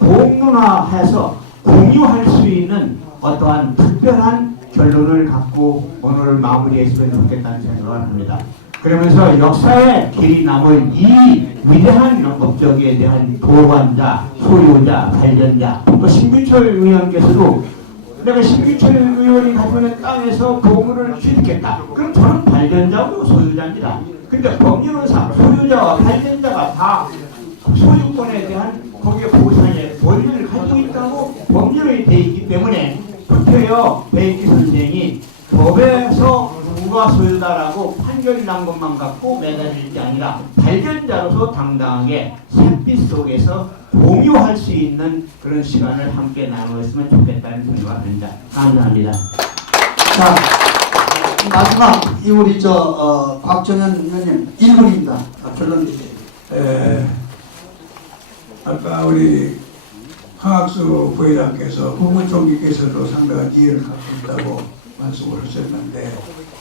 공론화해서 공유할 수 있는 어떠한 특별한 결론을 갖고 오늘을 마무리했으면 좋겠다는 생각을 합니다. 그러면서 역사의 길이 남을 이 위대한 목적에 대한 보관자, 소유자, 발견자, 또 신규철 의원께서도 내가 신규철 의원이 가지고 있는 땅에서 보물을 취득했다. 그럼 저는 발견자고 소유자입니다. 근데 법률상 소유자와 발견자가 다 소유권에 대한 거기에 보상의 권리를 가지고 있다고 법률에 되어 있기 때문에 도대체요 베이키 선생이 법에서 누가 소유다라고 판결이 난 것만 갖고 매달릴 게 아니라 발견자로서 당당하게 샛빛 속에서 공유할 수 있는 그런 시간을 함께 나누었으면 좋겠다는 생각을 합니다. 감사합니다. 자, 마지막 이 우리 곽정현 의원님 1분입니다. 결론 드리세요. 아까 우리 황학수 부회장께서 국무총리께서도 상당한 이해를 갖고 있다고 말씀을 하셨는데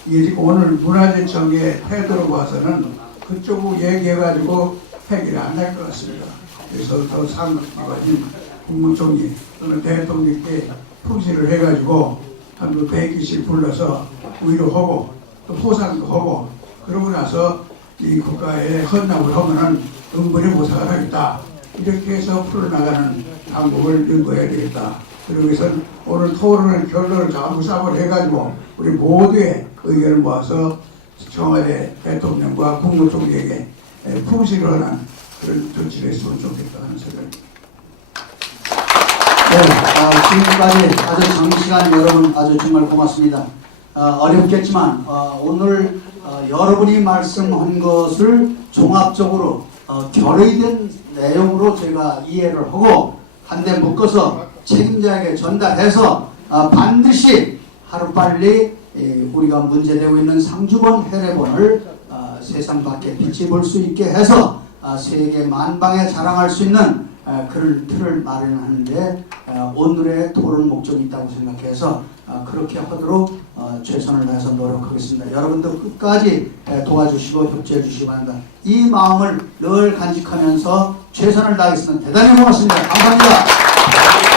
이게 지금 오늘 문화재청의 태도로 봐서는 그쪽으로 얘기해가지고 해결이 안 될 것 같습니다. 그래서 더 상급기관인 국무총리 또는 대통령께 통지를 해가지고 한두 100기씩 불러서 위로하고 또 포상도 하고 그러고 나서 이 국가에 헌납을 하면은 은근히 보상을 하겠다. 이렇게 해서 풀어나가는 방법을 연구해야 되겠다. 그러기 위해서는 오늘 토론을 결론을 전부 싹을 해가지고 우리 모두의 의견을 모아서 청와대 대통령과 국무총리에게 풍시를 하는 그런 조치를 했으면 좋겠다 하는 생각입니다. 네, 지금까지 아주 장시간 여러분 아주 정말 고맙습니다. 어렵겠지만 오늘 여러분이 말씀한 것을 종합적으로 결의된 내용으로 제가 이해를 하고 한데 묶어서 책임자에게 전달해서 반드시 하루빨리 우리가 문제되고 있는 상주본 해례본을 세상 밖에 빛이 볼 수 있게 해서 세계 만방에 자랑할 수 있는 그런 틀을 마련하는데 오늘의 토론 목적이 있다고 생각해서 그렇게 하도록 최선을 다해서 노력하겠습니다. 여러분도 끝까지 도와주시고 협조해 주시기 바랍니다. 이 마음을 늘 간직하면서 최선을 다하겠습니다. 대단히 고맙습니다. 감사합니다.